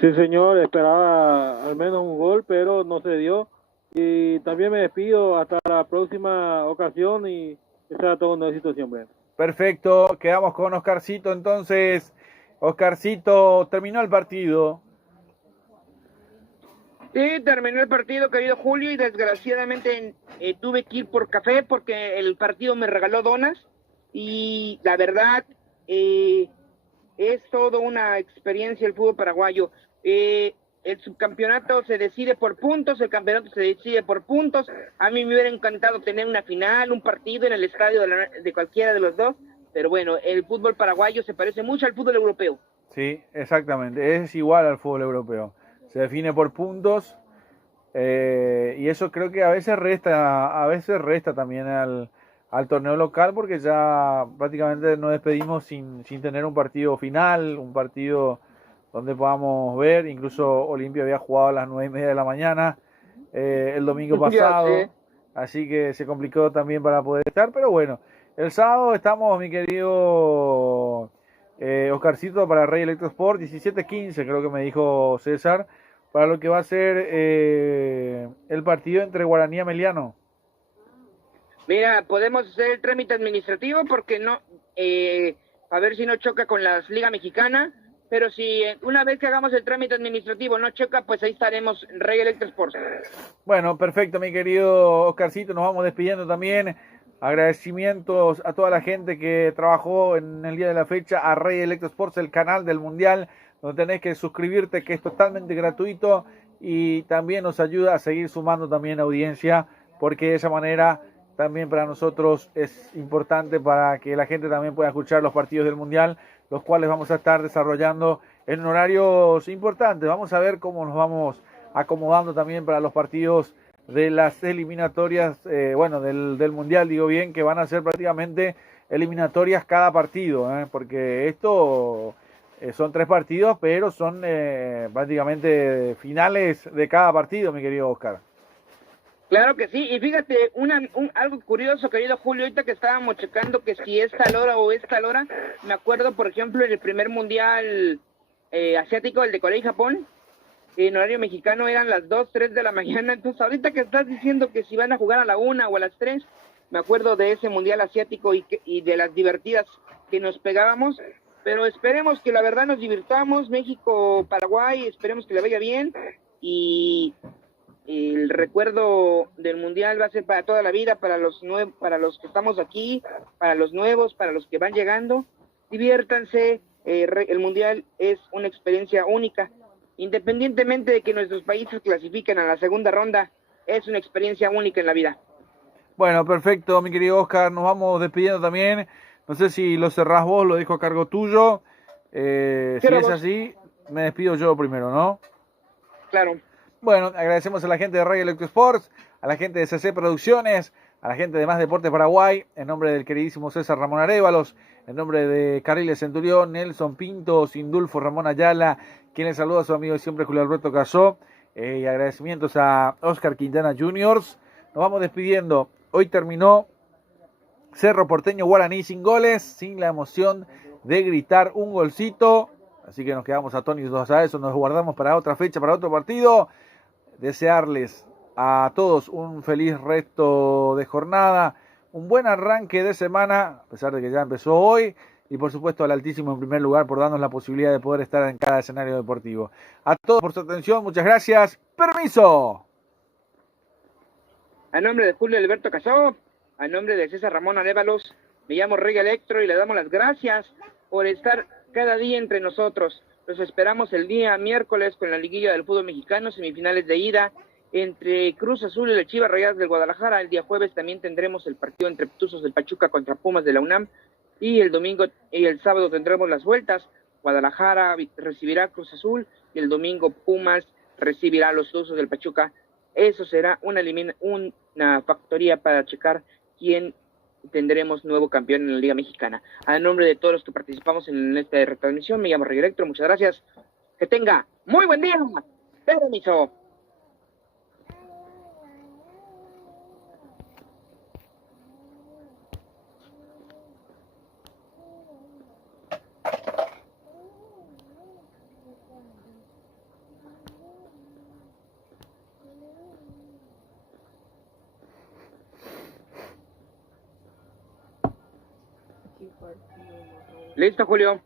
Sí, señor, esperaba al menos un gol, pero no se dio. Y también me despido hasta la próxima ocasión y que sea todo una situación buena. Perfecto, quedamos con Oscarcito entonces. Oscarcito, terminó el partido. Sí, terminó el partido, querido Julio, y desgraciadamente tuve que ir por café porque el partido me regaló donas y la verdad es toda una experiencia el fútbol paraguayo. El subcampeonato se decide por puntos, el campeonato se decide por puntos. A mí me hubiera encantado tener una final, un partido en el estadio de cualquiera de los dos, pero bueno, el fútbol paraguayo se parece mucho al fútbol europeo. Sí, exactamente, es igual al fútbol europeo. Se define por puntos y eso creo que a veces resta también al torneo local porque ya prácticamente nos despedimos sin tener un partido final, un partido donde podamos ver. Incluso Olimpia había jugado a las 9:30 de la mañana el domingo pasado, así que se complicó también para poder estar, pero bueno, el sábado estamos, mi querido Oscarcito, para Rey Electro Sport, 17:15 creo que me dijo César, para lo que va a ser el partido entre Guaraní y Ameliano. Mira, podemos hacer el trámite administrativo porque no, a ver si no choca con la Liga Mexicana, pero si una vez que hagamos el trámite administrativo no choca, pues ahí estaremos en Rey Electro Sports. Bueno, perfecto, mi querido Oscarcito, nos vamos despidiendo también. Agradecimientos a toda la gente que trabajó en el día de la fecha, a Rey Electro Sports, el canal del Mundial, donde tenés que suscribirte, que es totalmente gratuito y también nos ayuda a seguir sumando también audiencia, porque de esa manera también para nosotros es importante para que la gente también pueda escuchar los partidos del Mundial, los cuales vamos a estar desarrollando en horarios importantes. Vamos a ver cómo nos vamos acomodando también para los partidos de las eliminatorias, del Mundial, digo bien, que van a ser prácticamente eliminatorias cada partido, porque esto son 3 partidos, pero son prácticamente finales de cada partido, mi querido Oscar. Claro que sí, y fíjate, algo curioso, querido Julio, ahorita que estábamos checando que si es tal hora o es tal hora, me acuerdo, por ejemplo, en el primer mundial asiático, el de Corea y Japón, en horario mexicano eran las 2, 3 de la mañana, entonces ahorita que estás diciendo que si van a jugar a la 1 o a las 3, me acuerdo de ese Mundial Asiático y de las divertidas que nos pegábamos, pero esperemos que la verdad nos divirtamos, México-Paraguay, esperemos que le vaya bien, y el recuerdo del Mundial va a ser para toda la vida, para los que estamos aquí, para los nuevos, para los que van llegando. Diviértanse, el Mundial es una experiencia única, independientemente de que nuestros países clasifiquen a la segunda ronda, es una experiencia única en la vida. Bueno, perfecto, mi querido Oscar, nos vamos despidiendo también. No sé si lo cerrás vos, lo dejo a cargo tuyo. Si es así, me despido yo primero, ¿no? Claro. Bueno, agradecemos a la gente de Radio Electro Sports, a la gente de CC Producciones, a la gente de Más Deportes Paraguay, en nombre del queridísimo César Ramón Arévalos, en nombre de Carriles Centurión, Nelson Pinto, Sindulfo Ramón Ayala, quien les saluda a su amigo siempre Julio Alberto Casó, y agradecimientos a Oscar Quintana Juniors. Nos vamos despidiendo. Hoy terminó Cerro Porteño Guaraní sin goles, sin la emoción de gritar un golcito, así que nos quedamos atónitos a eso, nos guardamos para otra fecha, para otro partido. Desearles a todos un feliz resto de jornada, un buen arranque de semana, a pesar de que ya empezó hoy, y por supuesto al Altísimo en primer lugar por darnos la posibilidad de poder estar en cada escenario deportivo. A todos por su atención, muchas gracias, permiso. A nombre de Julio Alberto Casó, a nombre de César Ramón Arévalos, me llamo Rey Electro y le damos las gracias por estar cada día entre nosotros. Los esperamos el día miércoles con la liguilla del fútbol mexicano, semifinales de ida entre Cruz Azul y las Chivas Rayadas del Guadalajara. El día jueves también tendremos el partido entre Tuzos del Pachuca contra Pumas de la UNAM, y el domingo y el sábado tendremos las vueltas. Guadalajara recibirá a Cruz Azul y el domingo Pumas recibirá a los Tuzos del Pachuca. Eso será una factoría para checar quién tendremos nuevo campeón en la Liga Mexicana. A nombre de todos los que participamos en esta retransmisión, me llamo Rey Electro, muchas gracias. Que tenga muy buen día. Permiso. Listo, Julio.